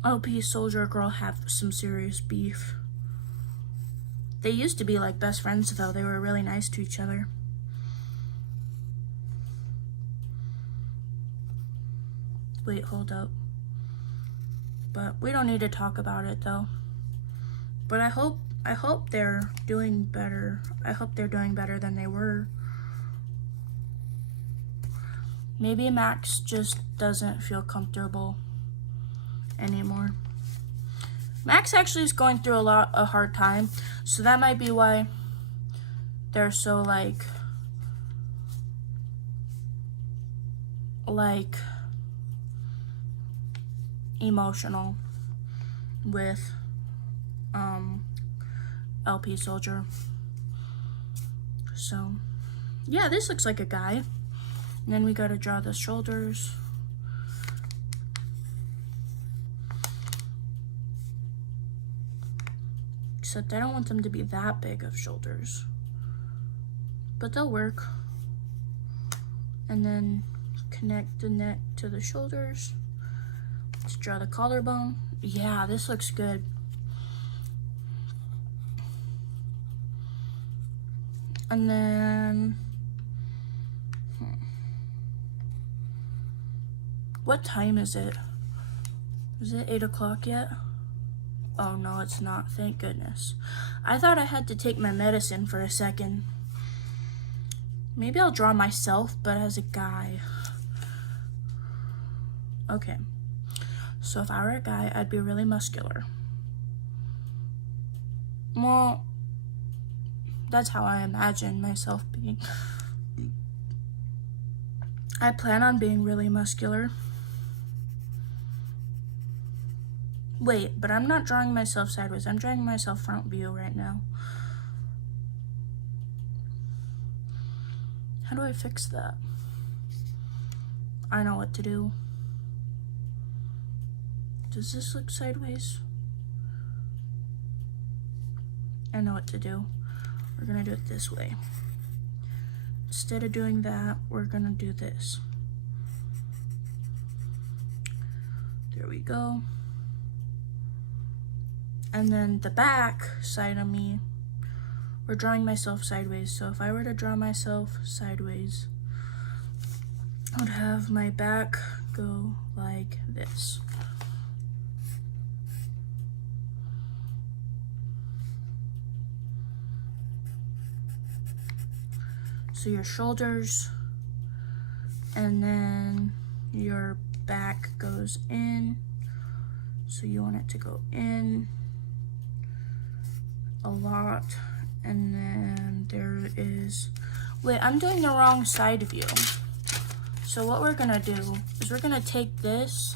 LP Soldier Girl have some serious beef. They used to be like best friends though. They were really nice to each other. Wait, hold up. But we don't need to talk about it though. But I hope they're doing better. I hope they're doing better than they were. Maybe Max just doesn't feel comfortable anymore. Max actually is going through a hard time, so that might be why they're so like emotional with LP Soldier. So yeah, this looks like a guy. And then we gotta draw the shoulders. Except I don't want them to be that big of shoulders. But they'll work. And then connect the neck to the shoulders. Let's draw the collarbone. Yeah, this looks good. And then what time is it? Is it 8 o'clock yet? Oh no, it's not, thank goodness. I thought I had to take my medicine for a second. Maybe I'll draw myself, but as a guy. Okay. So if I were a guy, I'd be really muscular. Well, that's how I imagine myself being. I plan on being really muscular. Wait, but I'm not drawing myself sideways. I'm drawing myself front view right now. How do I fix that? I know what to do. Does this look sideways? I know what to do. We're gonna do it this way. Instead of doing that, we're gonna do this. There we go. And then the back side of me, we're drawing myself sideways. So if I were to draw myself sideways, I would have my back go like this. So your shoulders, and then your back goes in. So you want it to go in a lot. And then there is, wait, I'm doing the wrong side view. So what we're gonna do is we're gonna take this,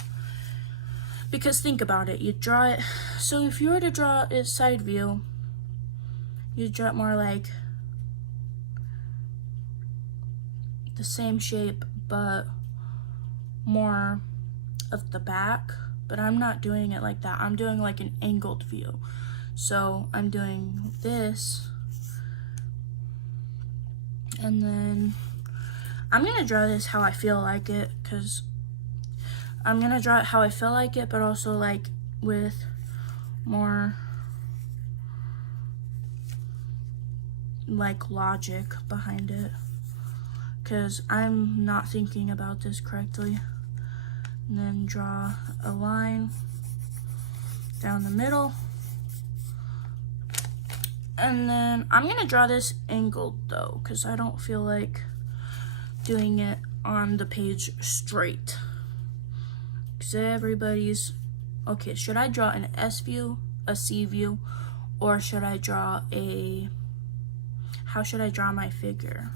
Because think about it, you draw it, so if you were to draw it side view, you draw it more like the same shape, but more of the back. But I'm not doing it like that. I'm doing like an angled view. So I'm doing this, and then I'm gonna draw this how I feel like it, because I'm gonna draw it how I feel like it, but also like with more like logic behind it, because I'm not thinking about this correctly. And then draw a line down the middle. And then I'm gonna draw this angled though, because I don't feel like doing it on the page straight. Because everybody's, okay, should I draw an S view, a C view, or should I draw a, how should I draw my figure?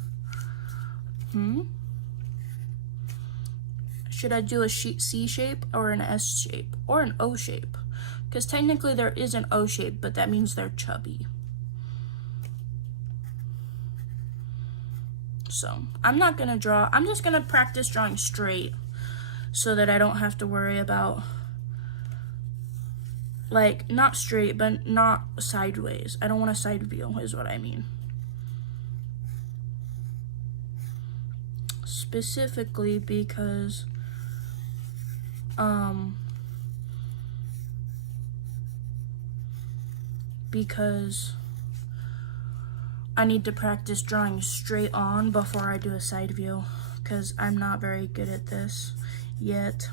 Should I do a C shape or an S shape or an O shape? Because technically there is an O shape, but that means they're chubby. So I'm not gonna draw, I'm just gonna practice drawing straight so that I don't have to worry about, like, not straight, but not sideways. I don't want a side view is what I mean. Specifically because I need to practice drawing straight on before I do a side view, because I'm not very good at this yet.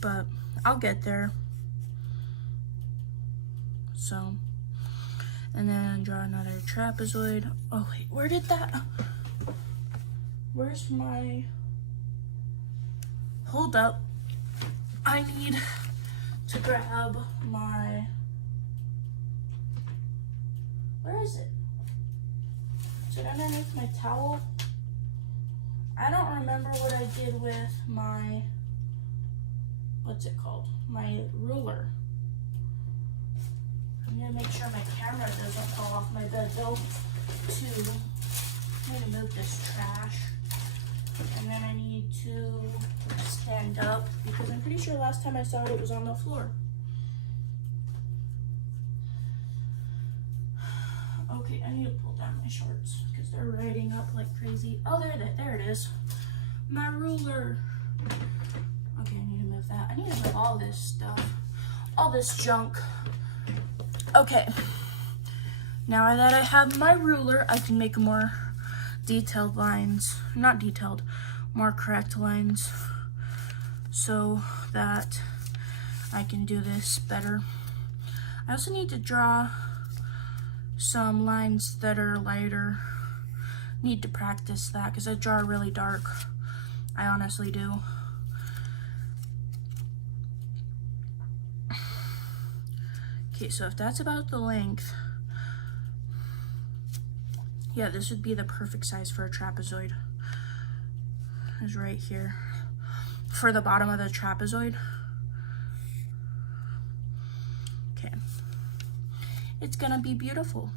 But I'll get there. So, and then draw another trapezoid. Oh wait, where did that, where's my, hold up. I need to grab my, where is it? Is it underneath my towel? I don't remember what I did with my, what's it called? My ruler. I'm gonna make sure my camera doesn't fall off my bed though, too. I'm gonna move this trash. And then I need to stand up because I'm pretty sure last time I saw it, it was on the floor. Okay, I need to pull down my shorts because they're riding up like crazy. Oh, there it is. My ruler. Okay, I need to move that. I need to move all this stuff, all this junk. Okay, now that I have my ruler, I can make more detailed lines, not detailed, more correct lines, so that I can do this better. I also need to draw some lines that are lighter. Need to practice that because I draw really dark. I honestly do. Okay, so if that's about the length, yeah, this would be the perfect size for a trapezoid. Is right here. For the bottom of the trapezoid. Okay. It's gonna be beautiful.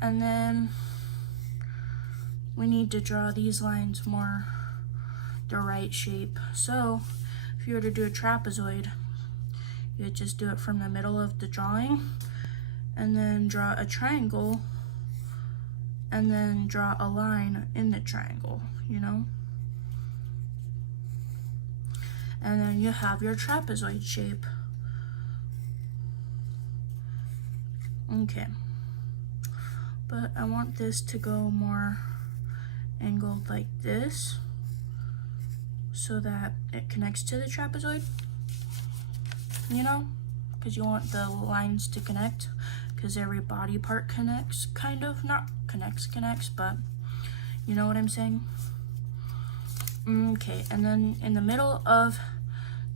And then we need to draw these lines more the right shape. So if you were to do a trapezoid, you would just do it from the middle of the drawing and then draw a triangle and then draw a line in the triangle, you know? And then you have your trapezoid shape. Okay. But I want this to go more angled like this so that it connects to the trapezoid, you know? Because you want the lines to connect, because every body part connects, kind of, not connects, but you know what I'm saying? Okay, and then in the middle of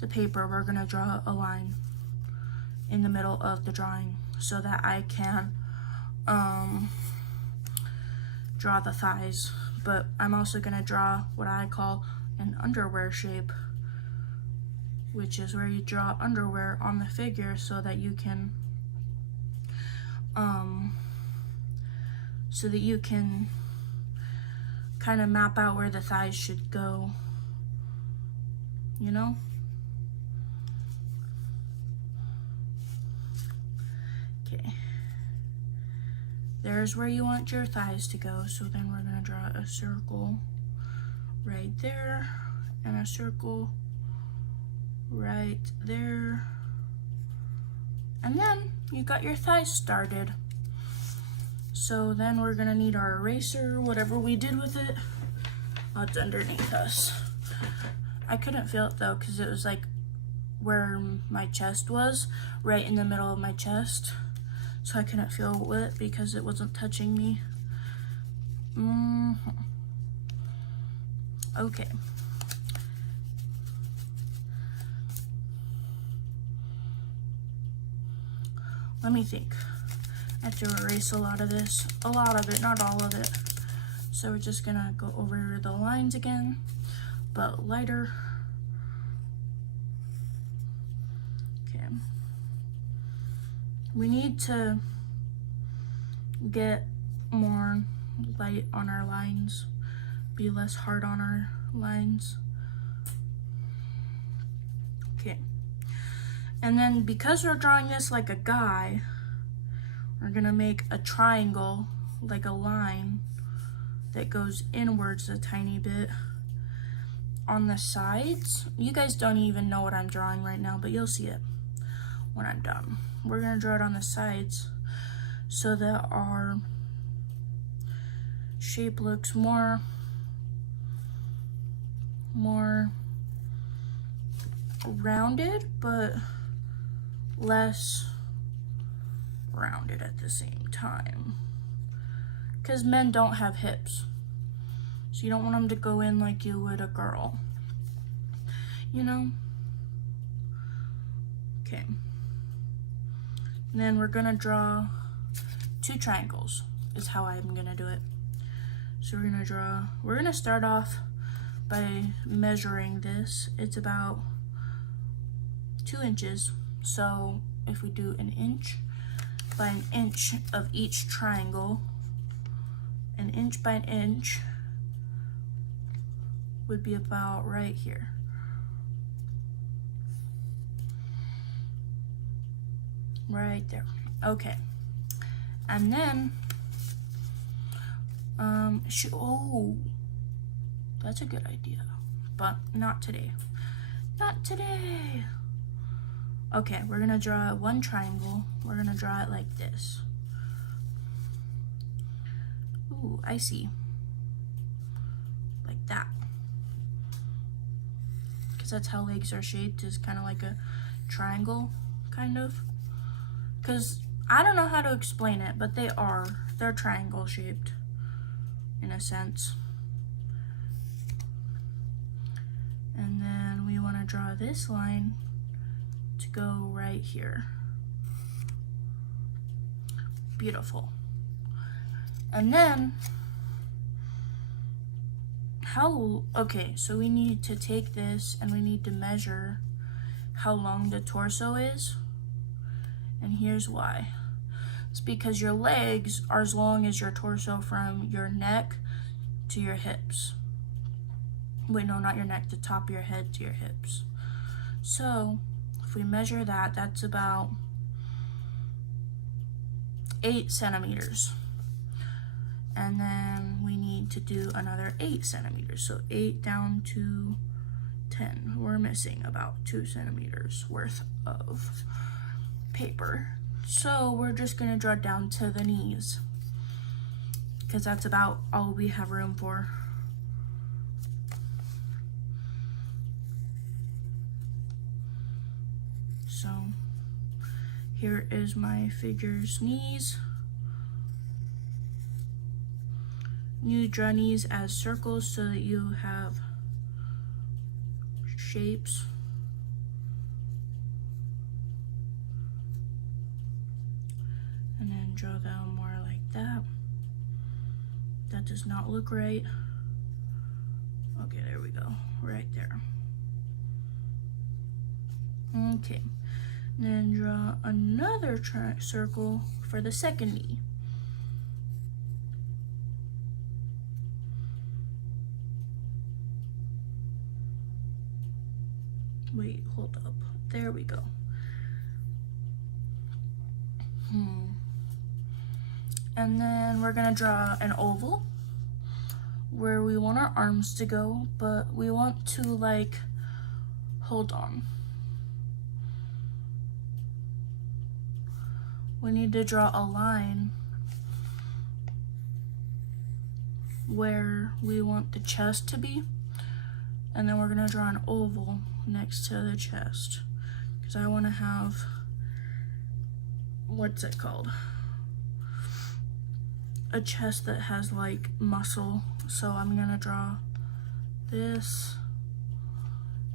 the paper, we're gonna draw a line in the middle of the drawing so that I can draw the thighs but I'm also gonna draw what I call an underwear shape, which is where you draw underwear on the figure so that you can kind of map out where the thighs should go, you know? Okay. There's where you want your thighs to go, so then we're gonna draw a circle right there, and a circle right there. And then you got your thighs started. So then we're gonna need our eraser, whatever we did with it. Oh, it's underneath us. I couldn't feel it though, because it was like where my chest was, right in the middle of my chest. So I couldn't feel it because it wasn't touching me. Okay. Let me think. I have to erase a lot of this. A lot of it, not all of it. So we're just gonna go over the lines again, but lighter. Okay. We need to get more light on our lines, be less hard on our lines. Okay. And then because we're drawing this like a guy, we're gonna make a triangle, like a line that goes inwards a tiny bit on the sides. You guys don't even know what I'm drawing right now, but you'll see it when I'm done. We're gonna draw it on the sides so that our shape looks more rounded, but less rounded at the same time. Because men don't have hips, so you don't want them to go in like you would a girl, you know? Okay. And then we're gonna draw 2 triangles is how I'm gonna do it. So we're gonna start off by measuring this. It's about 2 inches. So if we do an inch by an inch of each triangle, an inch by an inch would be about right here. Right there. Okay. And then, oh, that's a good idea, but not today. Not today. Okay, we're gonna draw 1 triangle. We're gonna draw it like this. Ooh, I see. Like that. Because that's how legs are shaped, is kind of like a triangle, kind of. Because I don't know how to explain it, but they're triangle shaped in a sense. And then we want to draw this line to go right here. Beautiful. And then, okay, so we need to take this and we need to measure how long the torso is. And here's why. It's because your legs are as long as your torso from your neck to your hips. Wait, no, not your neck, the top of your head to your hips. So, if we measure that, that's about 8 centimeters. And then we need to do another 8 centimeters. So 8 down to 10. We're missing about 2 centimeters worth of paper. So we're just gonna draw down to the knees, because that's about all we have room for. So here is my figure's knees. You draw knees as circles so that you have shapes. And then draw them more like that. That does not look right. Okay, there we go, right there. Okay, then draw another circle for the second knee. Wait, hold up. There we go. And then we're gonna draw an oval where we want our arms to go, but we want to like, hold on. We need to draw a line where we want the chest to be, and then we're gonna draw an oval next to the chest because I want to have, what's it called, a chest that has like muscle. So I'm gonna draw this,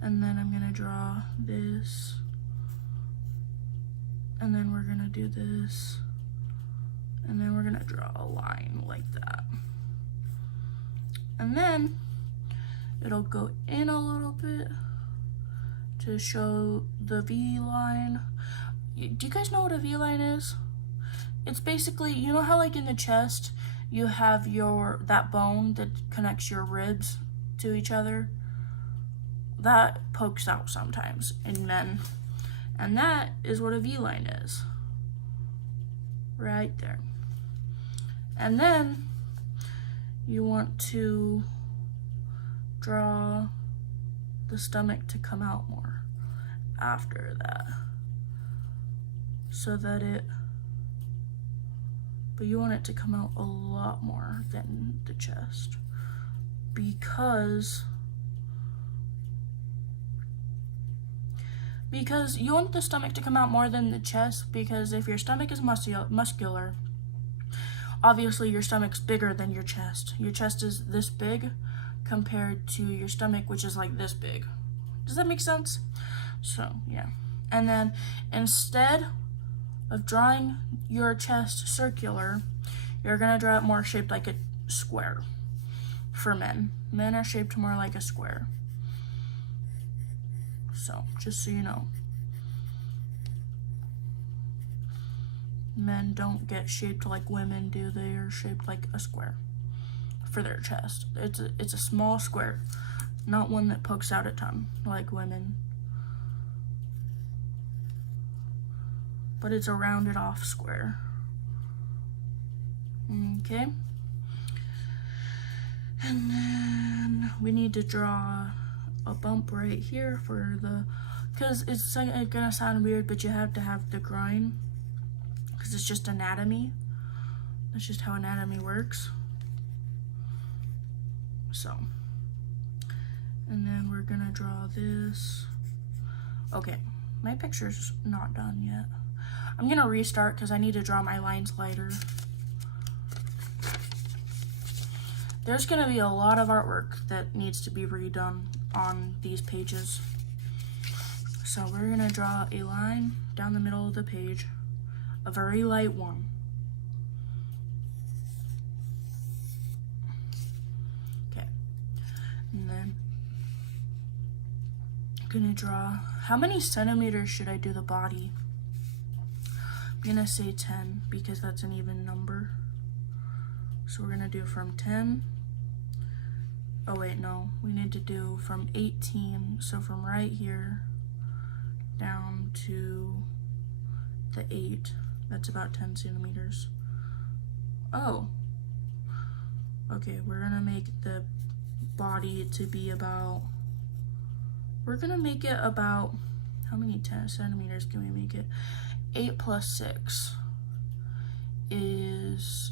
and then I'm gonna draw this, and then we're gonna do this, and then we're gonna draw a line like that, and then it'll go in a little bit to show the V line. Do you guys know what a V line is? It's basically, you know how like in the chest you have that bone that connects your ribs to each other? That pokes out sometimes in men. And that is what a V line is. Right there. And then you want to draw the stomach to come out more after that. So that but you want it to come out a lot more than the chest, because you want the stomach to come out more than the chest, because if your stomach is muscular, obviously your stomach's bigger than your chest. Your chest is this big compared to your stomach, which is like this big. Does that make sense? So yeah. And then instead of drawing your chest circular, you're gonna draw it more shaped like a square. For men. Men are shaped more like a square. So, just so you know. Men don't get shaped like women do. They are shaped like a square for their chest. It's a small square, not one that pokes out a ton like women. But it's a rounded off square. Okay. And then we need to draw a bump right here for because it's gonna sound weird, but you have to have the groin, because it's just anatomy. That's just how anatomy works. So, and then we're gonna draw this. Okay, my picture's not done yet. I'm gonna restart because I need to draw my lines lighter. There's gonna be a lot of artwork that needs to be redone on these pages. So we're gonna draw a line down the middle of the page, a very light one. Okay, and then I'm gonna draw, how many centimeters should I do the body? I'm gonna say 10 because that's an even number. So we're gonna do from 10. Oh wait, no, we need to do from 18. So from right here down to the 8, that's about 10 centimeters. Oh, okay, we're gonna make the body to be about, we're gonna make it about, how many 10 centimeters can we make it? 8 plus 6 is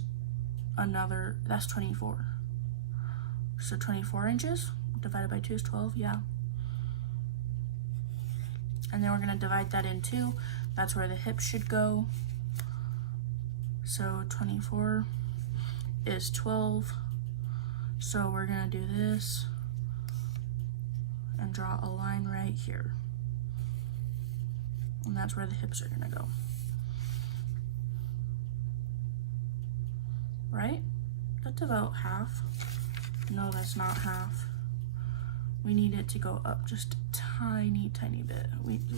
another, that's 24. So 24 inches divided by 2 is 12, yeah. And then we're gonna divide that in 2. That's where the hips should go. So 24 is 12. So we're gonna do this and draw a line right here. And that's where the hips are gonna go. Right? That's about half. No, that's not half. we need it to go up just a tiny bit.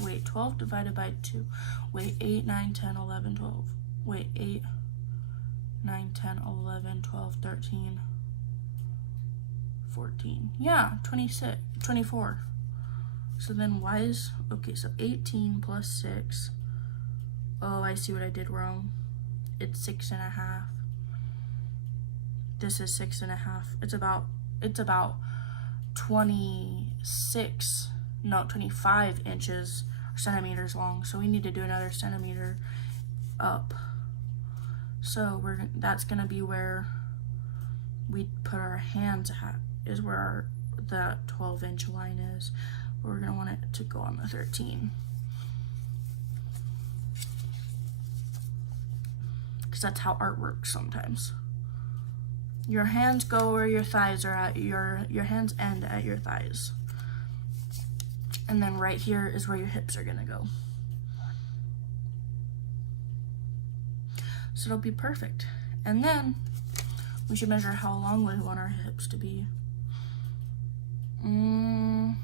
Wait, 12 divided by 2. Wait, 8, 9, 10, 11, 12. Wait, 8, 9, 10, 11, 12, 13, 14. Yeah, 26, 24. So then why is, okay, so 18 plus 6. Oh, I see what I did wrong. It's 6.5. This is 6.5. It's about 25 inches or centimeters long. So we need to do another centimeter up. So that's gonna be where we put our hands at, is where the 12-inch line is. We're gonna want it to go on the 13. Because that's how art works sometimes. Your hands go where your thighs are at, your hands end at your thighs. And then right here is where your hips are gonna go. So it'll be perfect. And then we should measure how long we want our hips to be. I'm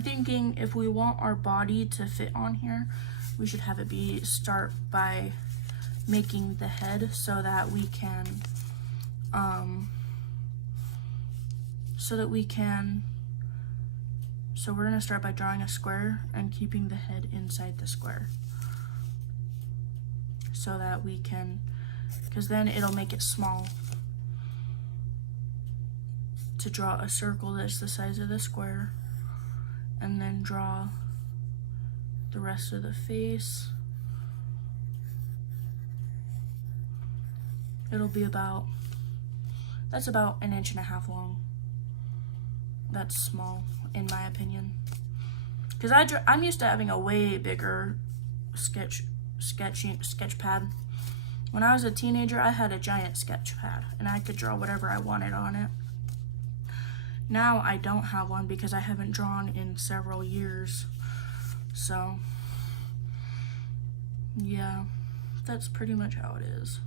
thinking if we want our body to fit on here, we should have it start by making the head so that we can so we're gonna start by drawing a square and keeping the head inside the square so that we can, because then it'll make it small to draw a circle that's the size of the square, and then draw the rest of the face. It'll be that's about 1.5 inches long. That's small, in my opinion. Because I'm used to having a way bigger sketch pad. When I was a teenager, I had a giant sketch pad, and I could draw whatever I wanted on it. Now I don't have one because I haven't drawn in several years. So, yeah, that's pretty much how it is.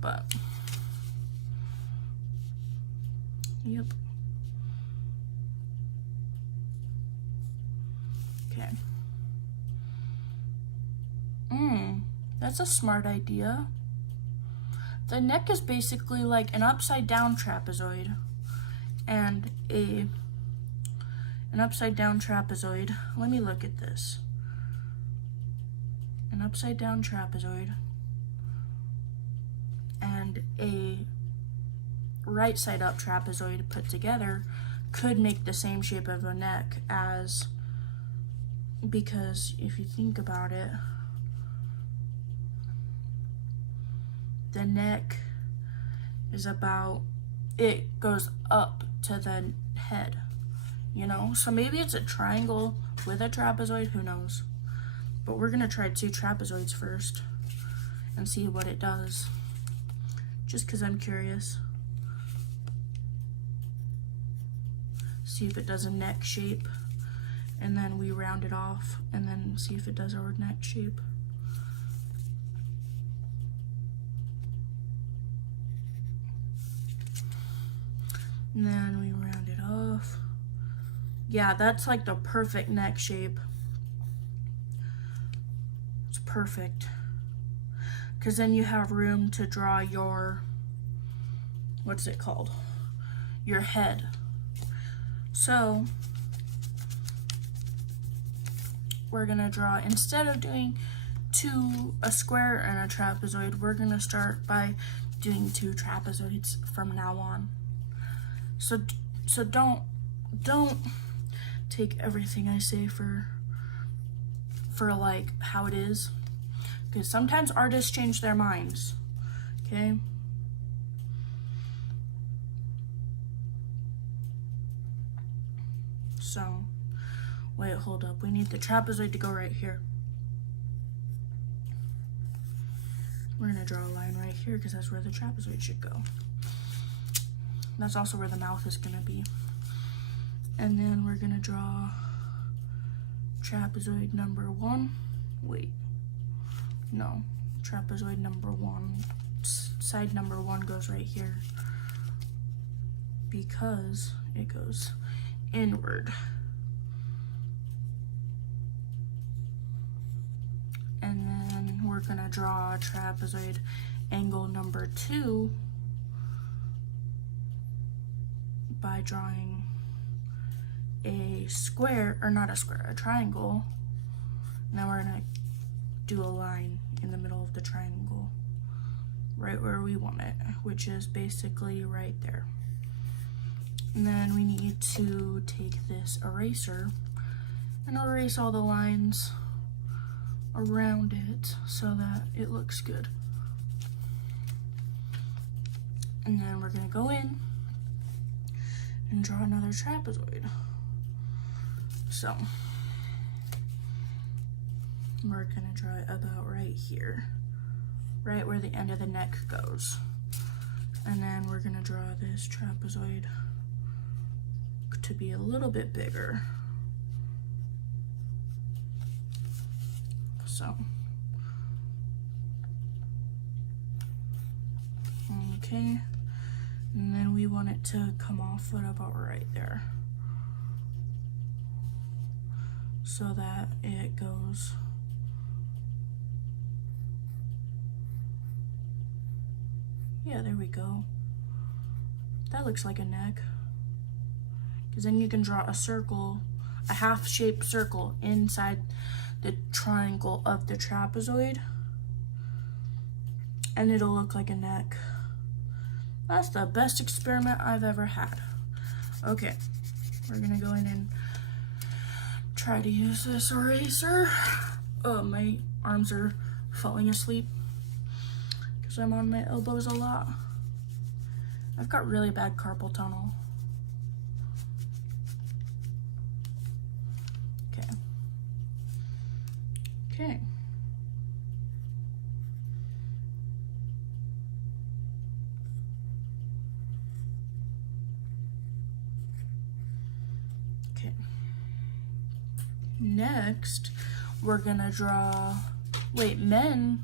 But, yep. Okay. That's a smart idea. The neck is basically like an upside down trapezoid. And an upside down trapezoid. Let me look at this. An upside down trapezoid and a right side up trapezoid put together could make the same shape of a neck as, because if you think about it, the neck is it goes up to the head, you know? So maybe it's a triangle with a trapezoid, who knows? But we're gonna try 2 trapezoids first and see what it does, just because I'm curious. See if it does a neck shape, and then we round it off, and then see if it does our neck shape. And then we round it off. Yeah, that's like the perfect neck shape. It's perfect. Because then you have room to draw your, what's it called? Your head. So, we're gonna draw, instead of doing a square and a trapezoid, we're gonna start by doing 2 trapezoids from now on. So don't take everything I say for like how it is, because sometimes artists change their minds, okay? So, wait, hold up. We need the trapezoid to go right here. We're gonna draw a line right here because that's where the trapezoid should go. That's also where the mouth is gonna be. And then we're gonna draw trapezoid number 1. Wait, no, trapezoid number 1. Side number 1 goes right here, because it goes inward. And then we're gonna draw a trapezoid angle number 2 by drawing a square, or not a square, a triangle. And then we're gonna do a line in the middle of the triangle, right where we want it, which is basically right there. And then we need to take this eraser and erase all the lines around it so that it looks good. And then we're gonna go in and draw another trapezoid. So we're gonna draw it about right here, right where the end of the neck goes. And then we're gonna draw this trapezoid to be a little bit bigger. So, okay, and then we want it to come off at about right there, so that it goes yeah, there we go. That looks like a neck. Because then you can draw a circle, a half-shaped circle inside the triangle of the trapezoid, and it'll look like a neck. That's the best experiment I've ever had. Okay, we're gonna go in and try to use this eraser. Oh, my arms are falling asleep because I'm on my elbows a lot. I've got really bad carpal tunnel. Okay. Okay. Next, we're gonna draw, men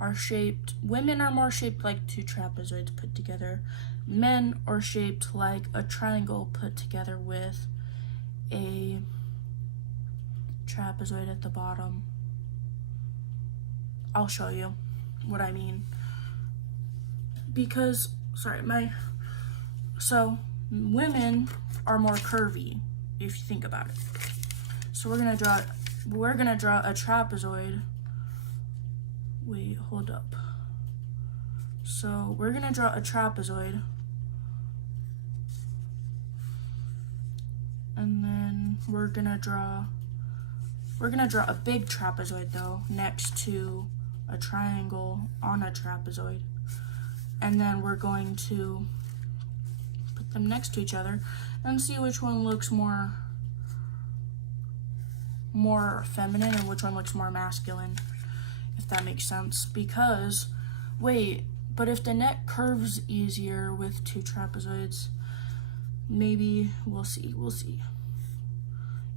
are shaped, women are more shaped like two trapezoids put together. Men are shaped like a triangle put together with a trapezoid at the bottom. I'll show you what I mean. Because, so women are more curvy, if you think about it. So we're gonna draw a trapezoid. Wait, hold up. So we're gonna draw a trapezoid, and then we're gonna draw a big trapezoid though next to a triangle on a trapezoid, and then we're going to put them next to each other and see which one looks more feminine and which one looks more masculine, if that makes sense. Because but if the neck curves easier with two trapezoids, maybe we'll see.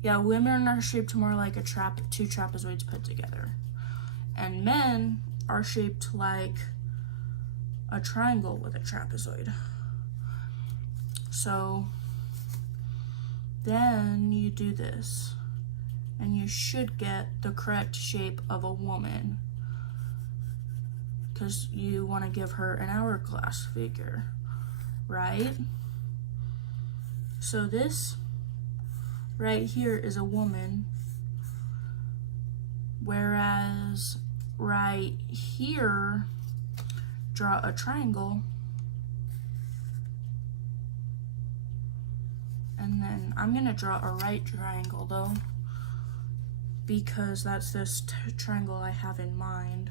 Yeah, women are shaped more like two trapezoids put together. And men are shaped like a triangle with a trapezoid. So then you do this, and you should get the correct shape of a woman, because you want to give her an hourglass figure, right? So this right here is a woman, whereas right here, draw a triangle, and then I'm gonna draw a right triangle though, because that's this triangle I have in mind.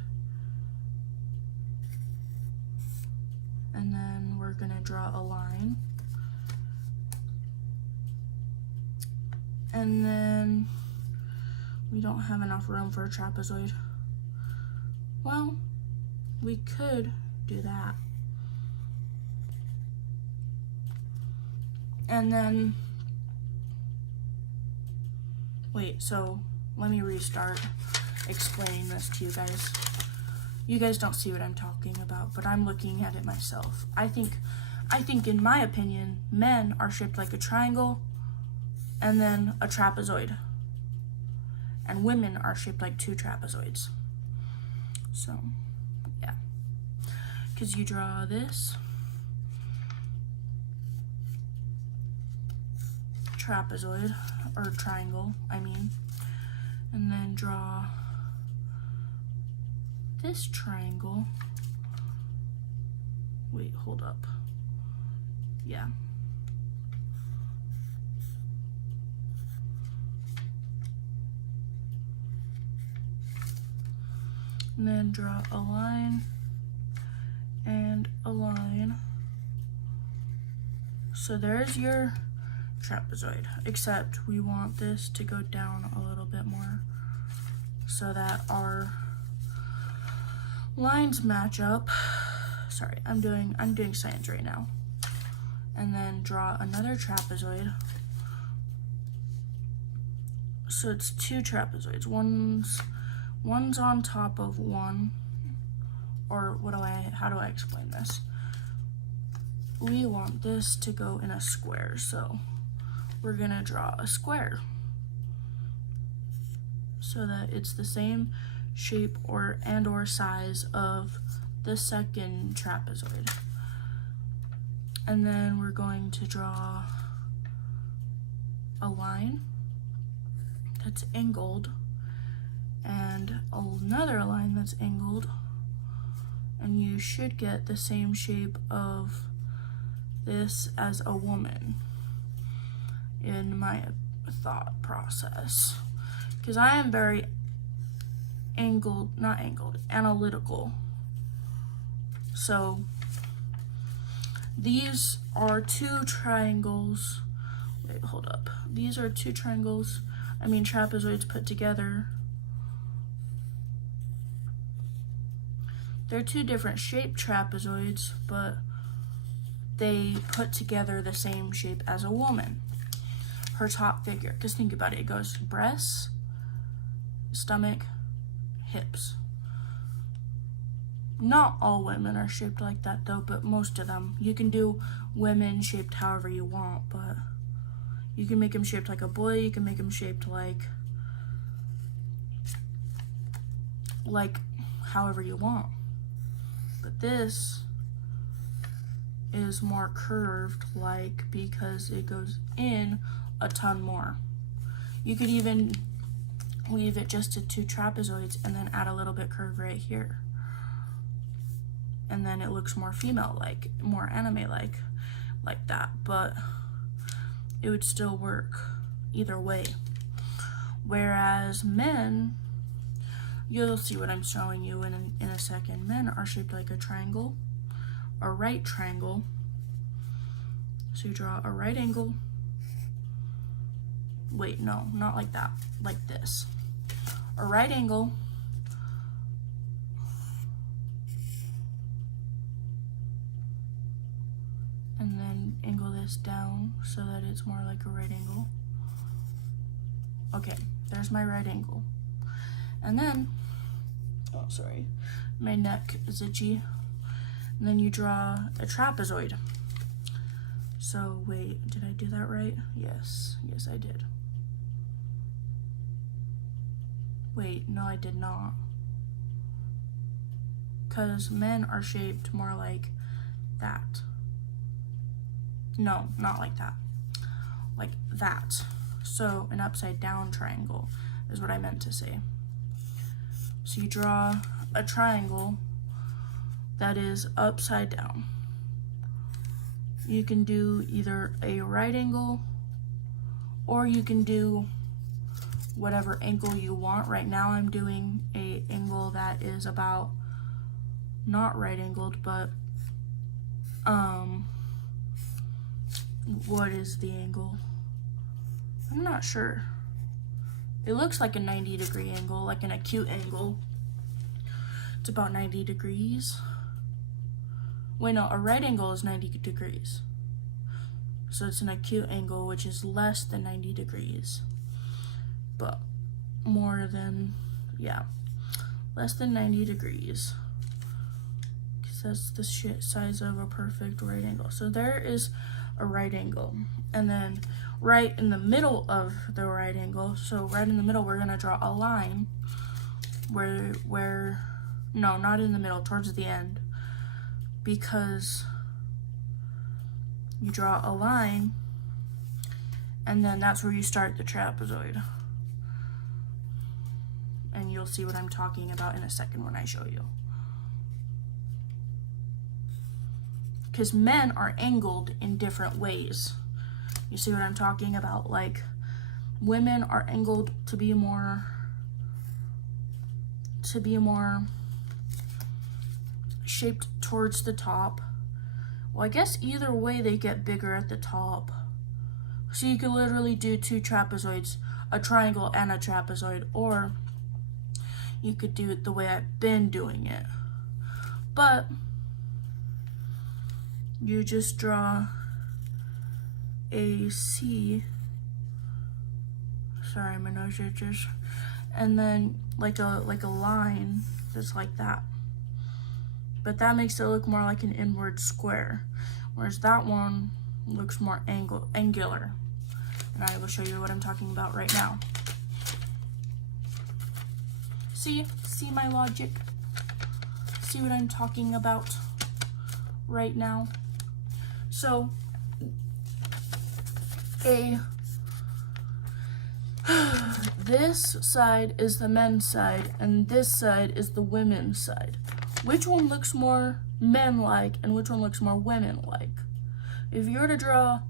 And then we're gonna draw a line. And then we don't have enough room for a trapezoid. Well, we could do that. And then, so let me restart explaining this to you guys. You guys don't see what I'm talking about, but I'm looking at it myself. I think I think, in my opinion, men are shaped like a triangle and then a trapezoid. And women are shaped like two trapezoids. So, yeah. Because you draw this trapezoid, or triangle, I mean, and then draw this triangle. Wait, hold up. Yeah. And then draw a line and a line. So there's your trapezoid, except we want this to go down a little bit more so that our lines match up. Sorry, I'm doing science right now. And then draw another trapezoid. So it's two trapezoids. One's on top of one, or how do I explain this? We want this to go in a square, so we're gonna draw a square so that it's the same shape or size of the second trapezoid. And then we're going to draw a line that's angled and another line that's angled, and you should get the same shape of this as a woman in my thought process, because I am very analytical. So these are two triangles. Wait, hold up. These are two triangles, trapezoids put together. They're two different shaped trapezoids, but they put together the same shape as a woman. Her top figure, because think about it, it goes breasts, stomach, hips. Not all women are shaped like that though, but most of them. You can do women shaped however you want, but you can make them shaped like a boy, you can make them shaped like however you want. But this is more curved, because it goes in a ton more. You could even leave it just to two trapezoids and then add a little bit curve right here. And then it looks more female-like, more anime-like, like that. But it would still work either way. Whereas men, you'll see what I'm showing you in a second. Men are shaped like a triangle, a right triangle. So you draw a right angle. Wait, no, not like that, like this. A right angle, and then angle this down so that it's more like a right angle. Okay, there's my right angle. And then, oh sorry, my neck is itchy. And then you draw a trapezoid. So wait, did I do that right? Yes I did. Wait, no I did not. Because men are shaped more like that. No, not like that. Like that. So an upside down triangle is what I meant to say. So you draw a triangle that is upside down. You can do either a right angle, or you can do whatever angle you want. Right now I'm doing a angle that is about not right angled, but what is the angle? I'm not sure. It looks like a 90-degree angle, like an acute angle. It's about 90 degrees. Wait, no, a right angle is 90 degrees. So it's an acute angle, which is less than 90 degrees. But less than 90 degrees. Because that's the size of a perfect right angle. So there is a right angle. And then right in the middle of the right angle, so right in the middle, we're gonna draw a line where no, not in the middle, towards the end, because you draw a line and then that's where you start the trapezoid. And you'll see what I'm talking about in a second when I show you. Because men are angled in different ways. You see what I'm talking about? Like, women are angled to be more shaped towards the top. Well, I guess either way they get bigger at the top. So you could literally do two trapezoids, a triangle and a trapezoid, or you could do it the way I've been doing it. But you just draw a C, sorry, my nose itches, and then like a line that's like that. But that makes it look more like an inward square, whereas that one looks more angular. And I will show you what I'm talking about right now. See my logic? See what I'm talking about right now? So, this side is the men's side, and this side is the women's side. Which one looks more men-like, and which one looks more women-like? If you were to draw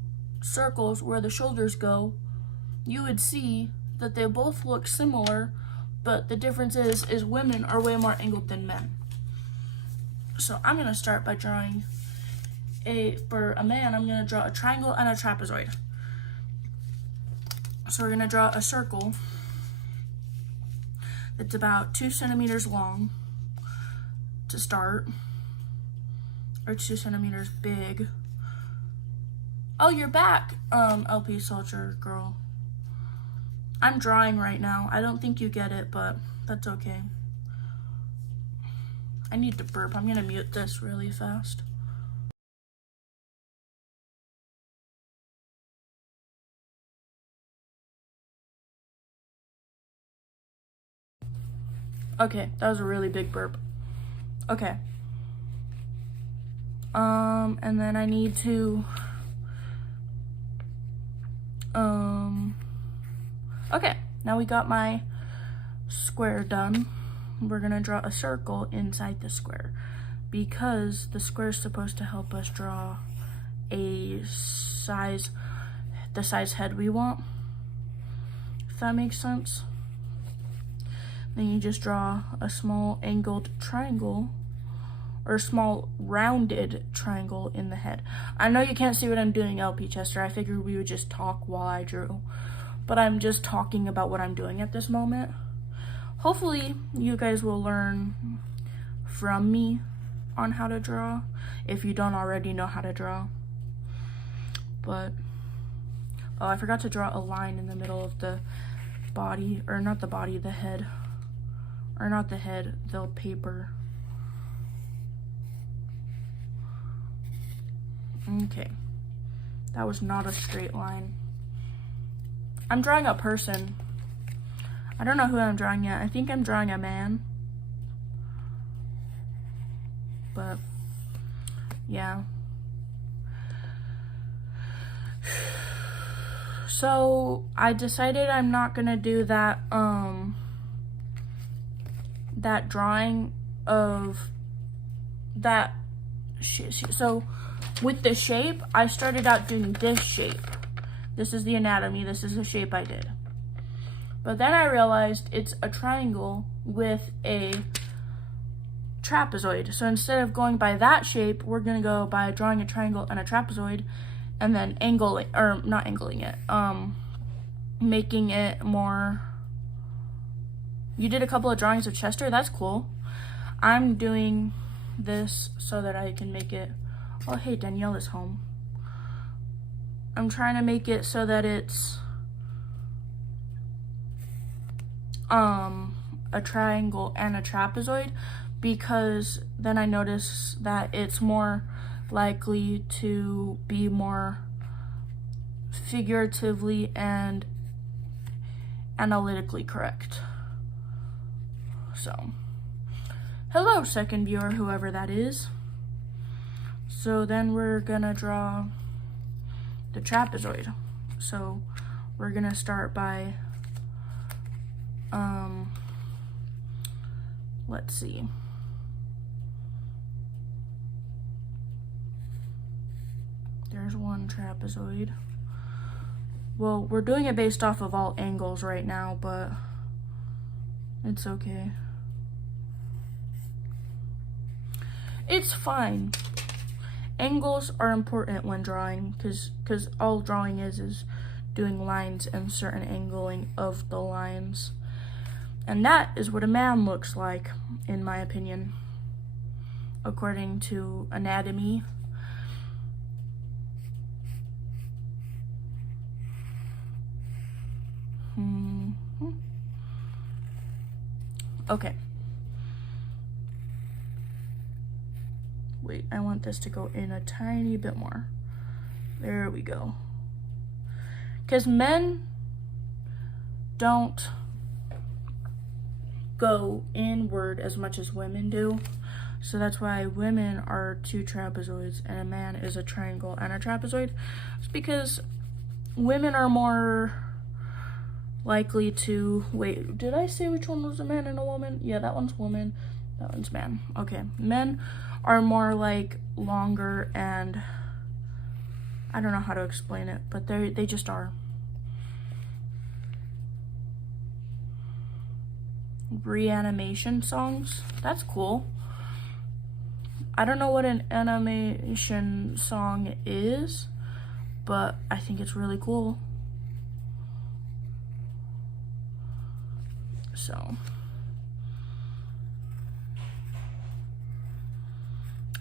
circles where the shoulders go, you would see that they both look similar, but the difference is women are way more angled than men. So I'm gonna start by drawing for a man, I'm gonna draw a triangle and a trapezoid. So we're gonna draw a circle that's about 2 centimeters long to start, or 2 centimeters big. Oh, you're back, LP Soldier Girl. I'm drawing right now. I don't think you get it, but that's okay. I need to burp. I'm gonna mute this really fast. Okay, that was a really big burp. Okay. And then I need to, okay, now we got my square done. We're gonna draw a circle inside the square because the square is supposed to help us draw the size head we want, if that makes sense. Then you just draw a small angled triangle, or a small rounded triangle in the head. I know you can't see what I'm doing, LP Chester. I figured we would just talk while I drew, but I'm just talking about what I'm doing at this moment. Hopefully you guys will learn from me on how to draw, if you don't already know how to draw. But, oh, I forgot to draw a line in the middle of the body, or not the body, the head. Or not the head, the paper. Okay. That was not a straight line. I'm drawing a person. I don't know who I'm drawing yet. I think I'm drawing a man. But, yeah. So, I decided I'm not gonna do that, that drawing of that so with the shape, I started out doing this shape. This is the anatomy, this is the shape I did. But then I realized it's a triangle with a trapezoid. So instead of going by that shape, we're gonna go by drawing a triangle and a trapezoid and then making it more. You did a couple of drawings of Chester, that's cool. I'm doing this so that I can make it, oh hey, Danielle is home. I'm trying to make it so that it's a triangle and a trapezoid, because then I notice that it's more likely to be more figuratively and analytically correct. So, hello, second viewer, whoever that is. So then we're gonna draw the trapezoid. So we're gonna start by, let's see. There's one trapezoid. Well, we're doing it based off of all angles right now, but it's okay. It's fine. Angles are important when drawing, because all drawing is doing lines and certain angling of the lines. And that is what a man looks like, in my opinion, according to anatomy. Okay. Wait, I want this to go in a tiny bit more. There we go. Because men don't go inward as much as women do. So that's why women are two trapezoids and a man is a triangle and a trapezoid. It's because women are more likely to, wait, did I say which one was a man and a woman? Yeah, that one's woman, that one's man. Okay, men are more like longer and I don't know how to explain it, but they just are. Reanimation songs, that's cool. I don't know what an animation song is, but I think it's really cool. So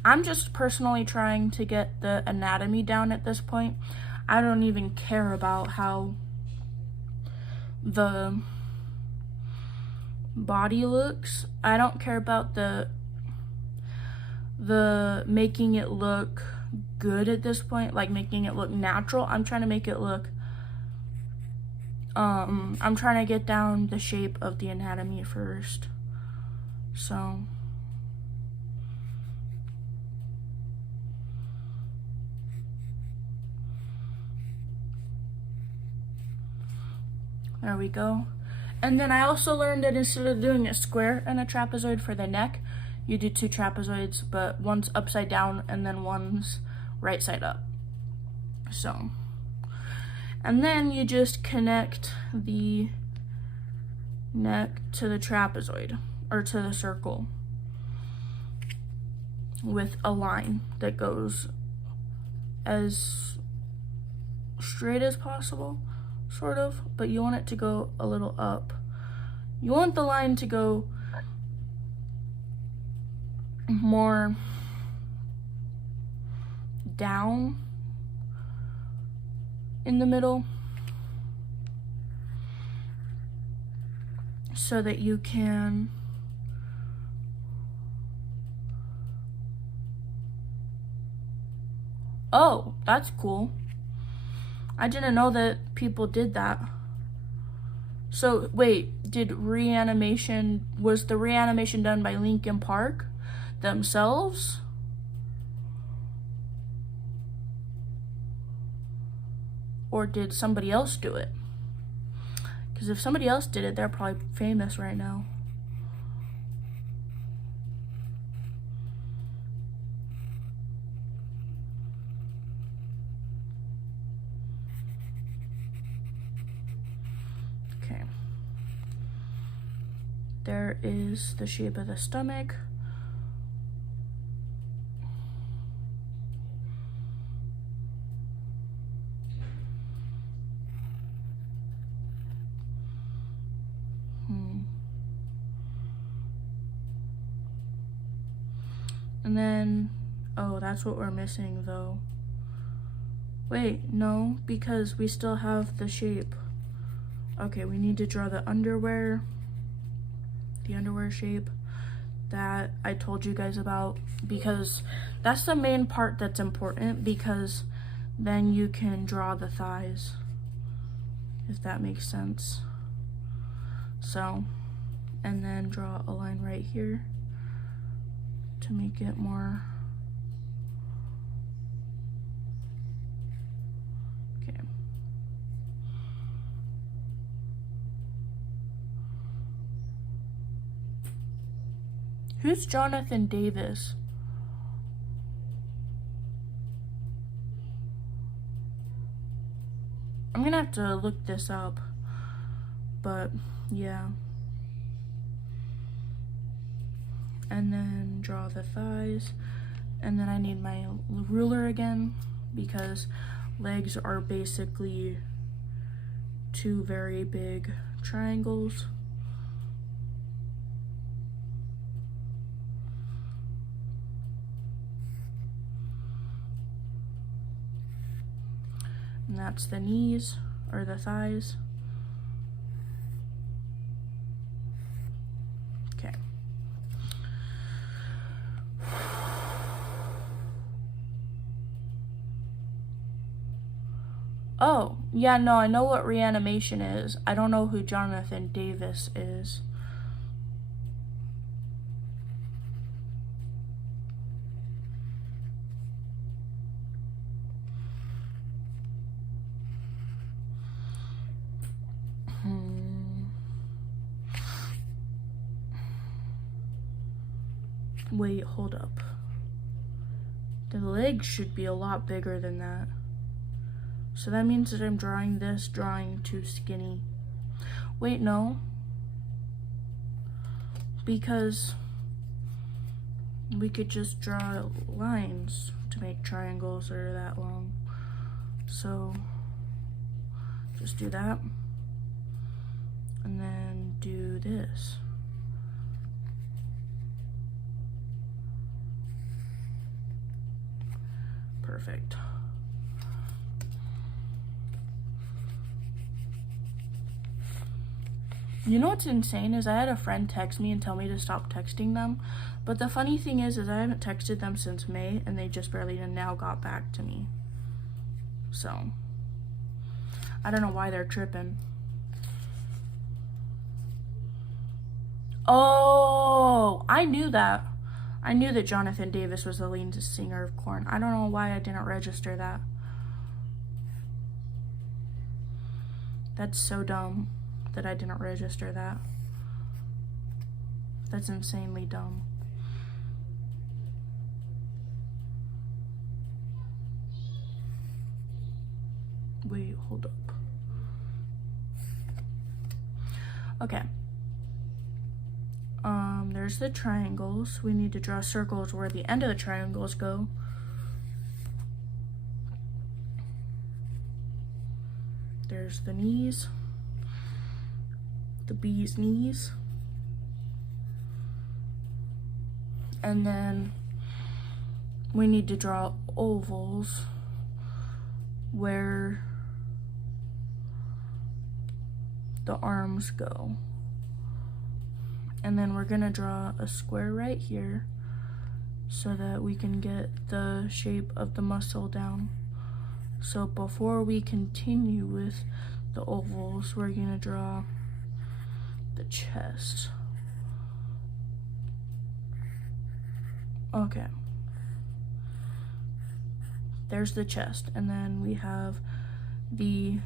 I'm just personally trying to get the anatomy down at this point. I don't even care about how the body looks. I don't care about the making it look good at this point, like making it look natural. I'm trying to make it look I'm trying to get down the shape of the anatomy first. So there we go. And then I also learned that instead of doing a square and a trapezoid for the neck, you do two trapezoids, but one's upside down and then one's right side up. So, and then you just connect the neck to the trapezoid, or to the circle, with a line that goes as straight as possible, sort of, but you want it to go a little up. You want the line to go more down in the middle so that you can oh, that's cool. I didn't know that people did that. So wait, was the reanimation done by Linkin Park themselves? Or did somebody else do it? Because if somebody else did it, they're probably famous right now. Okay. There is the shape of the stomach. And then, oh, that's what we're missing though. Wait, no, because we still have the shape. Okay, we need to draw the underwear shape, that I told you guys about, because that's the main part that's important, because then you can draw the thighs, if that makes sense. So, and then draw a line right here to make it more. Okay. Who's Jonathan Davis? I'm gonna have to look this up, but yeah. And then draw the thighs, and then I need my ruler again, because legs are basically two very big triangles. And that's the knees, or the thighs. Okay. Oh, yeah, no, I know what reanimation is. I don't know who Jonathan Davis is. Wait, hold up. The legs should be a lot bigger than that. So that means that I'm drawing this drawing too skinny. Wait, no. Because we could just draw lines to make triangles that are that long. So just do that. And then do this. Perfect. You know what's insane is I had a friend text me and tell me to stop texting them, but the funny thing is I haven't texted them since May, and they just barely now got back to me. So I don't know why they're tripping. Oh, I knew that. I knew that Jonathan Davis was the lead singer of Korn. I don't know why I didn't register that. That's so dumb that I didn't register that. That's insanely dumb. Wait, hold up. Okay. There's the triangles. We need to draw circles where the end of the triangles go. There's the knees. The bee's knees. And then we need to draw ovals where the arms go. And then we're gonna draw a square right here so that we can get the shape of the muscle down. So before we continue with the ovals, we're gonna draw the chest. Okay. There's the chest, and then we have the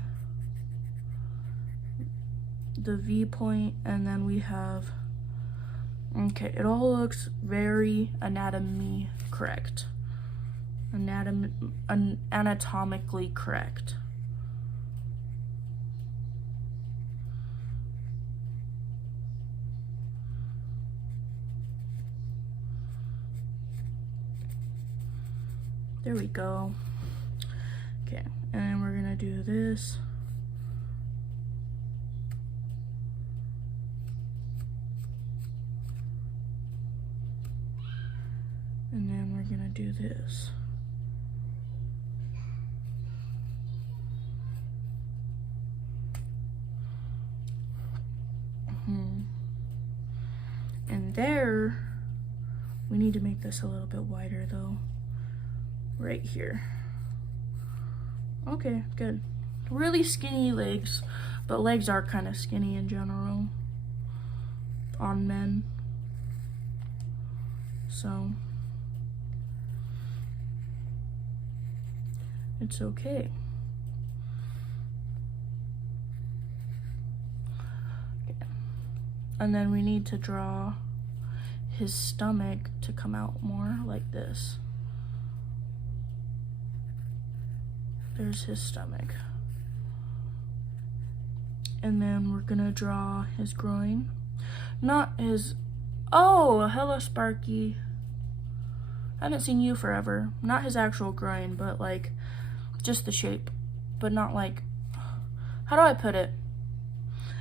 V point, and then we have, okay, it all looks very anatomically correct. Anatomically correct. There we go. Okay, and then we're gonna do this. And then we're gonna do this. And there We need to make this a little bit wider though. Right here. Okay, good. Really skinny legs, but legs are kind of skinny in general on men. So it's okay. And then we need to draw his stomach to come out more like this. There's his stomach. And then we're gonna draw his groin. Not his, oh, hello Sparky. I haven't seen you forever. Not his actual groin, but like, just the shape. But not like, how do I put it?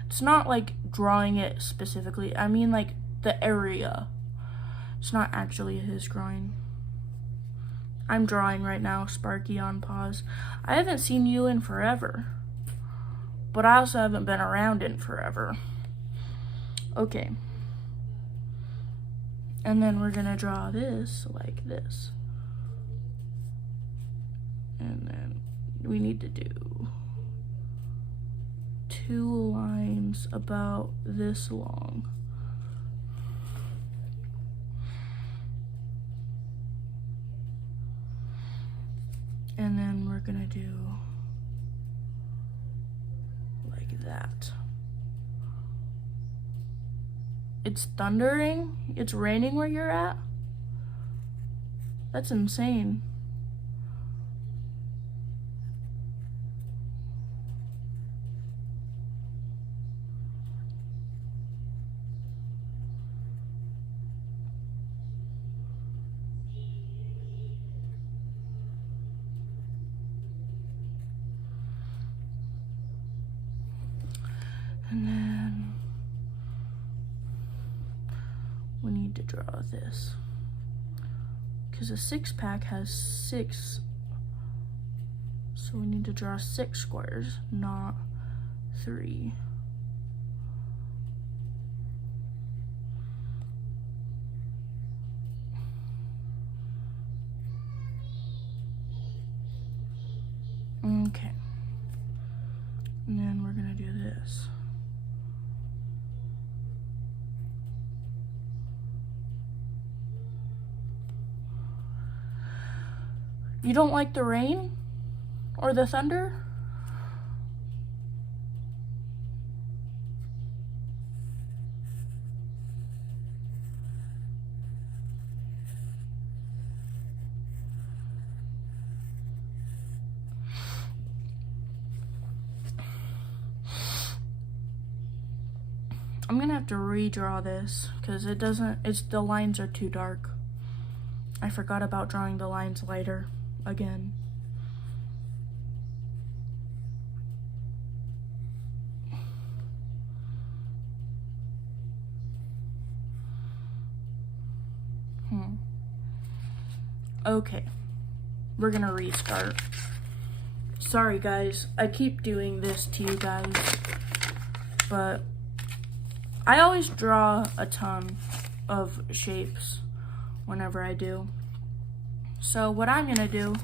It's not like drawing it specifically. I mean like the area. It's not actually his groin. I'm drawing right now, Sparky on pause. I haven't seen you in forever. But I also haven't been around in forever. Okay. And then we're gonna draw this like this. And then we need to do 2 lines about this long. And then we're gonna do like that. It's thundering? It's raining where you're at? That's insane. And then we need to draw this. Because a 6-pack has 6. So we need to draw 6 squares, not 3. Okay. And then we're gonna do this. You don't like the rain or the thunder? I'm gonna have to redraw this because the lines are too dark. I forgot about drawing the lines lighter again. Okay, we're gonna restart. Sorry guys, I keep doing this to you guys, but I always draw a ton of shapes whenever I do. So what I'm gonna do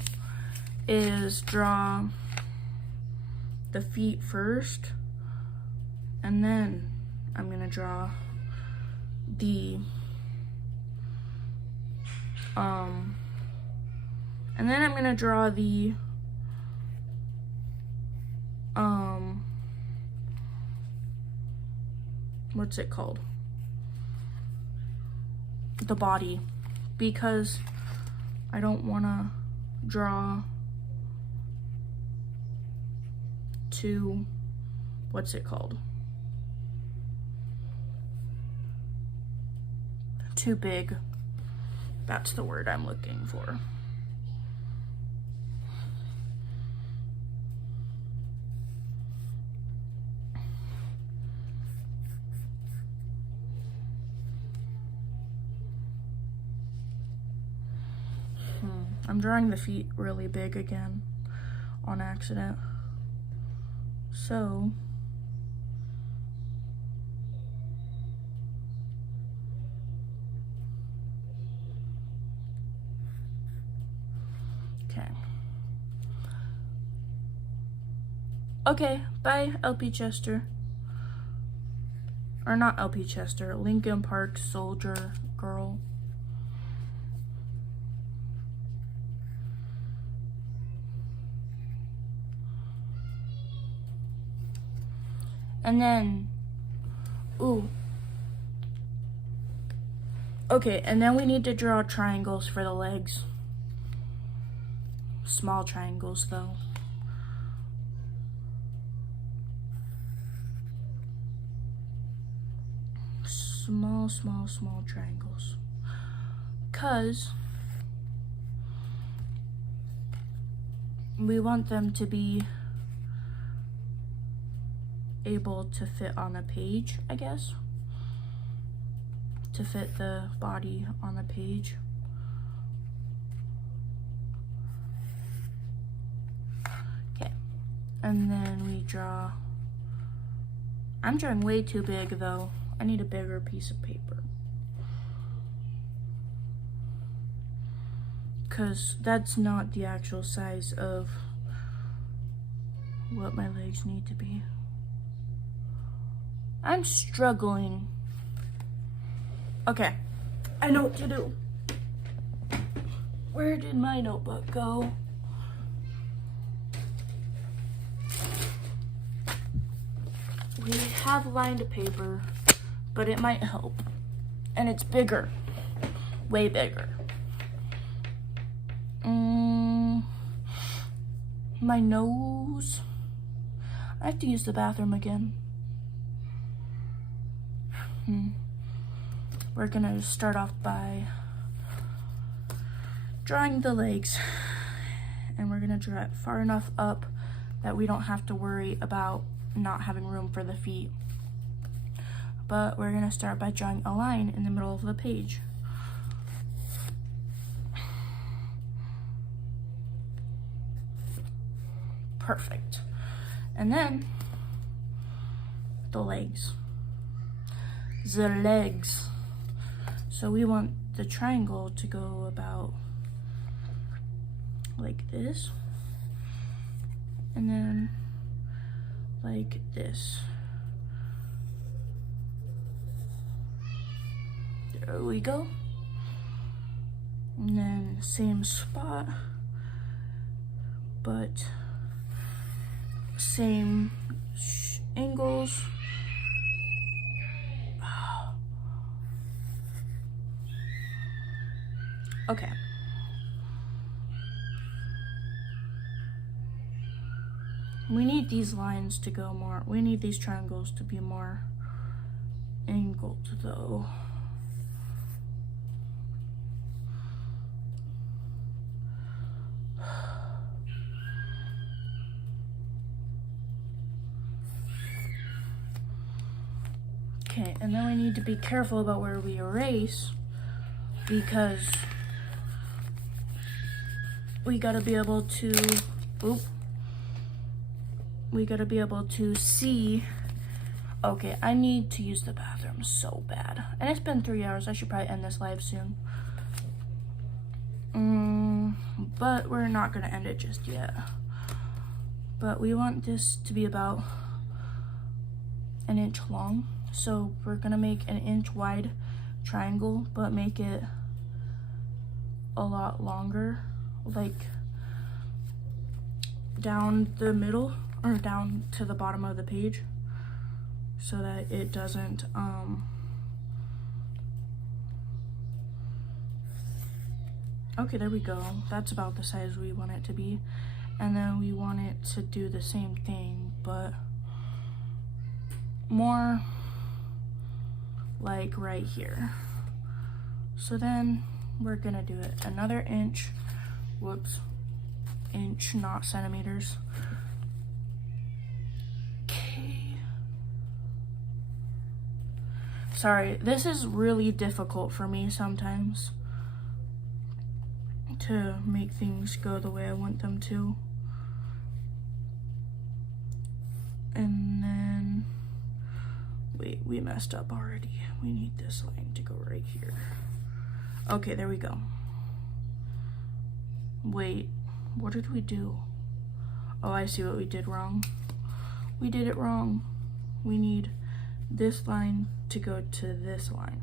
is draw the feet first, and then I'm gonna draw the and then I'm gonna draw the what's it called? The body, because I don't wanna draw too, what's it called? Too big. That's the word I'm looking for. I'm drawing the feet really big again on accident. So Okay, bye, LP Chester. Or not LP Chester, Lincoln Park Soldier Girl. And then, ooh. Okay, and then we need to draw triangles for the legs. Small triangles, though. Small triangles. 'Cause we want them to be able to fit on a page, I guess. To fit the body on the page. Okay, and then we draw. I'm drawing way too big though. I need a bigger piece of paper. Because that's not the actual size of what my legs need to be. I'm struggling. Okay, I know what to do. Where did my notebook go? We have lined paper, but it might help. And it's bigger, way bigger. My nose. I have to use the bathroom again. We're gonna start off by drawing the legs, and we're gonna draw it far enough up that we don't have to worry about not having room for the feet. But we're gonna start by drawing a line in the middle of the page. Perfect. And then the legs. The legs. So we want the triangle to go about like this, and then like this. There we go. And then same spot, but same angles. Okay. We need these lines to go more. We need these triangles to be more angled though. Okay, and then we need to be careful about where we erase, because we gotta be able to, we gotta be able to see. Okay, I need to use the bathroom so bad. And it's been 3 hours, I should probably end this live soon. But we're not gonna end it just yet. But we want this to be about an inch long. So we're gonna make an inch wide triangle, but make it a lot longer, like down the middle or down to the bottom of the page, so that it doesn't okay, there we go. That's about the size we want it to be. And then we want it to do the same thing, but more like right here. So then we're gonna do it another inch, inch, not centimeters. Okay. Sorry, this is really difficult for me sometimes to make things go the way I want them to. And then, wait, we messed up already. We need this line to go right here. Okay, there we go. Wait, what did we do? Oh, I see what we did wrong. We did it wrong. We need this line to go to this line.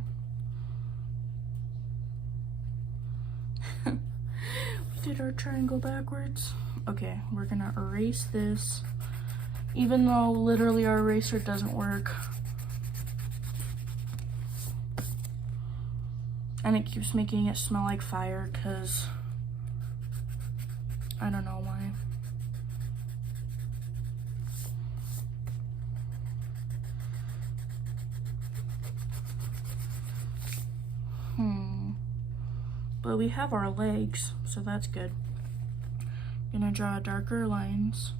We did our triangle backwards. Okay, we're gonna erase this, even though literally our eraser doesn't work. And it keeps making it smell like fire because I don't know why. But we have our legs, so that's good. Gonna draw darker lines.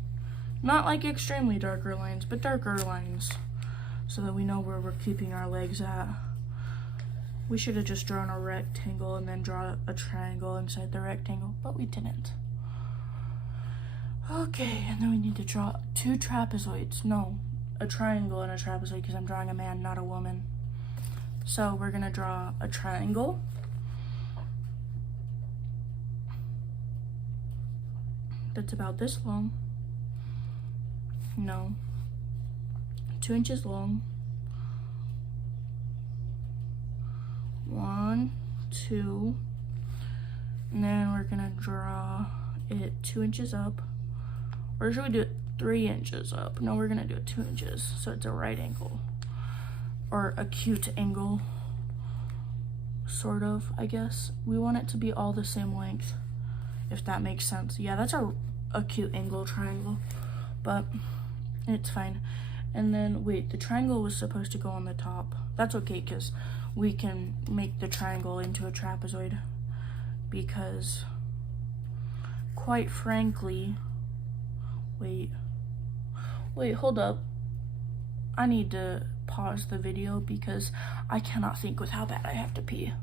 Not like extremely darker lines, but darker lines. So that we know where we're keeping our legs at. We should have just drawn a rectangle and then draw a triangle inside the rectangle, but we didn't. Okay, and then we need to draw 2 trapezoids. No, a triangle and a trapezoid because I'm drawing a man, not a woman. So we're gonna draw a triangle. That's about this long. No. 2 inches long. 1, 2. And then we're gonna draw it 2 inches up. Or should we do it 3 inches up? No, we're gonna do it 2 inches. So it's a right angle. Or acute angle. Sort of, I guess. We want it to be all the same length, if that makes sense. Yeah, that's our acute angle triangle, but it's fine. And then, wait, the triangle was supposed to go on the top. That's okay, because we can make the triangle into a trapezoid, because, quite frankly, wait, hold up. I need to pause the video because I cannot think with how bad I have to pee.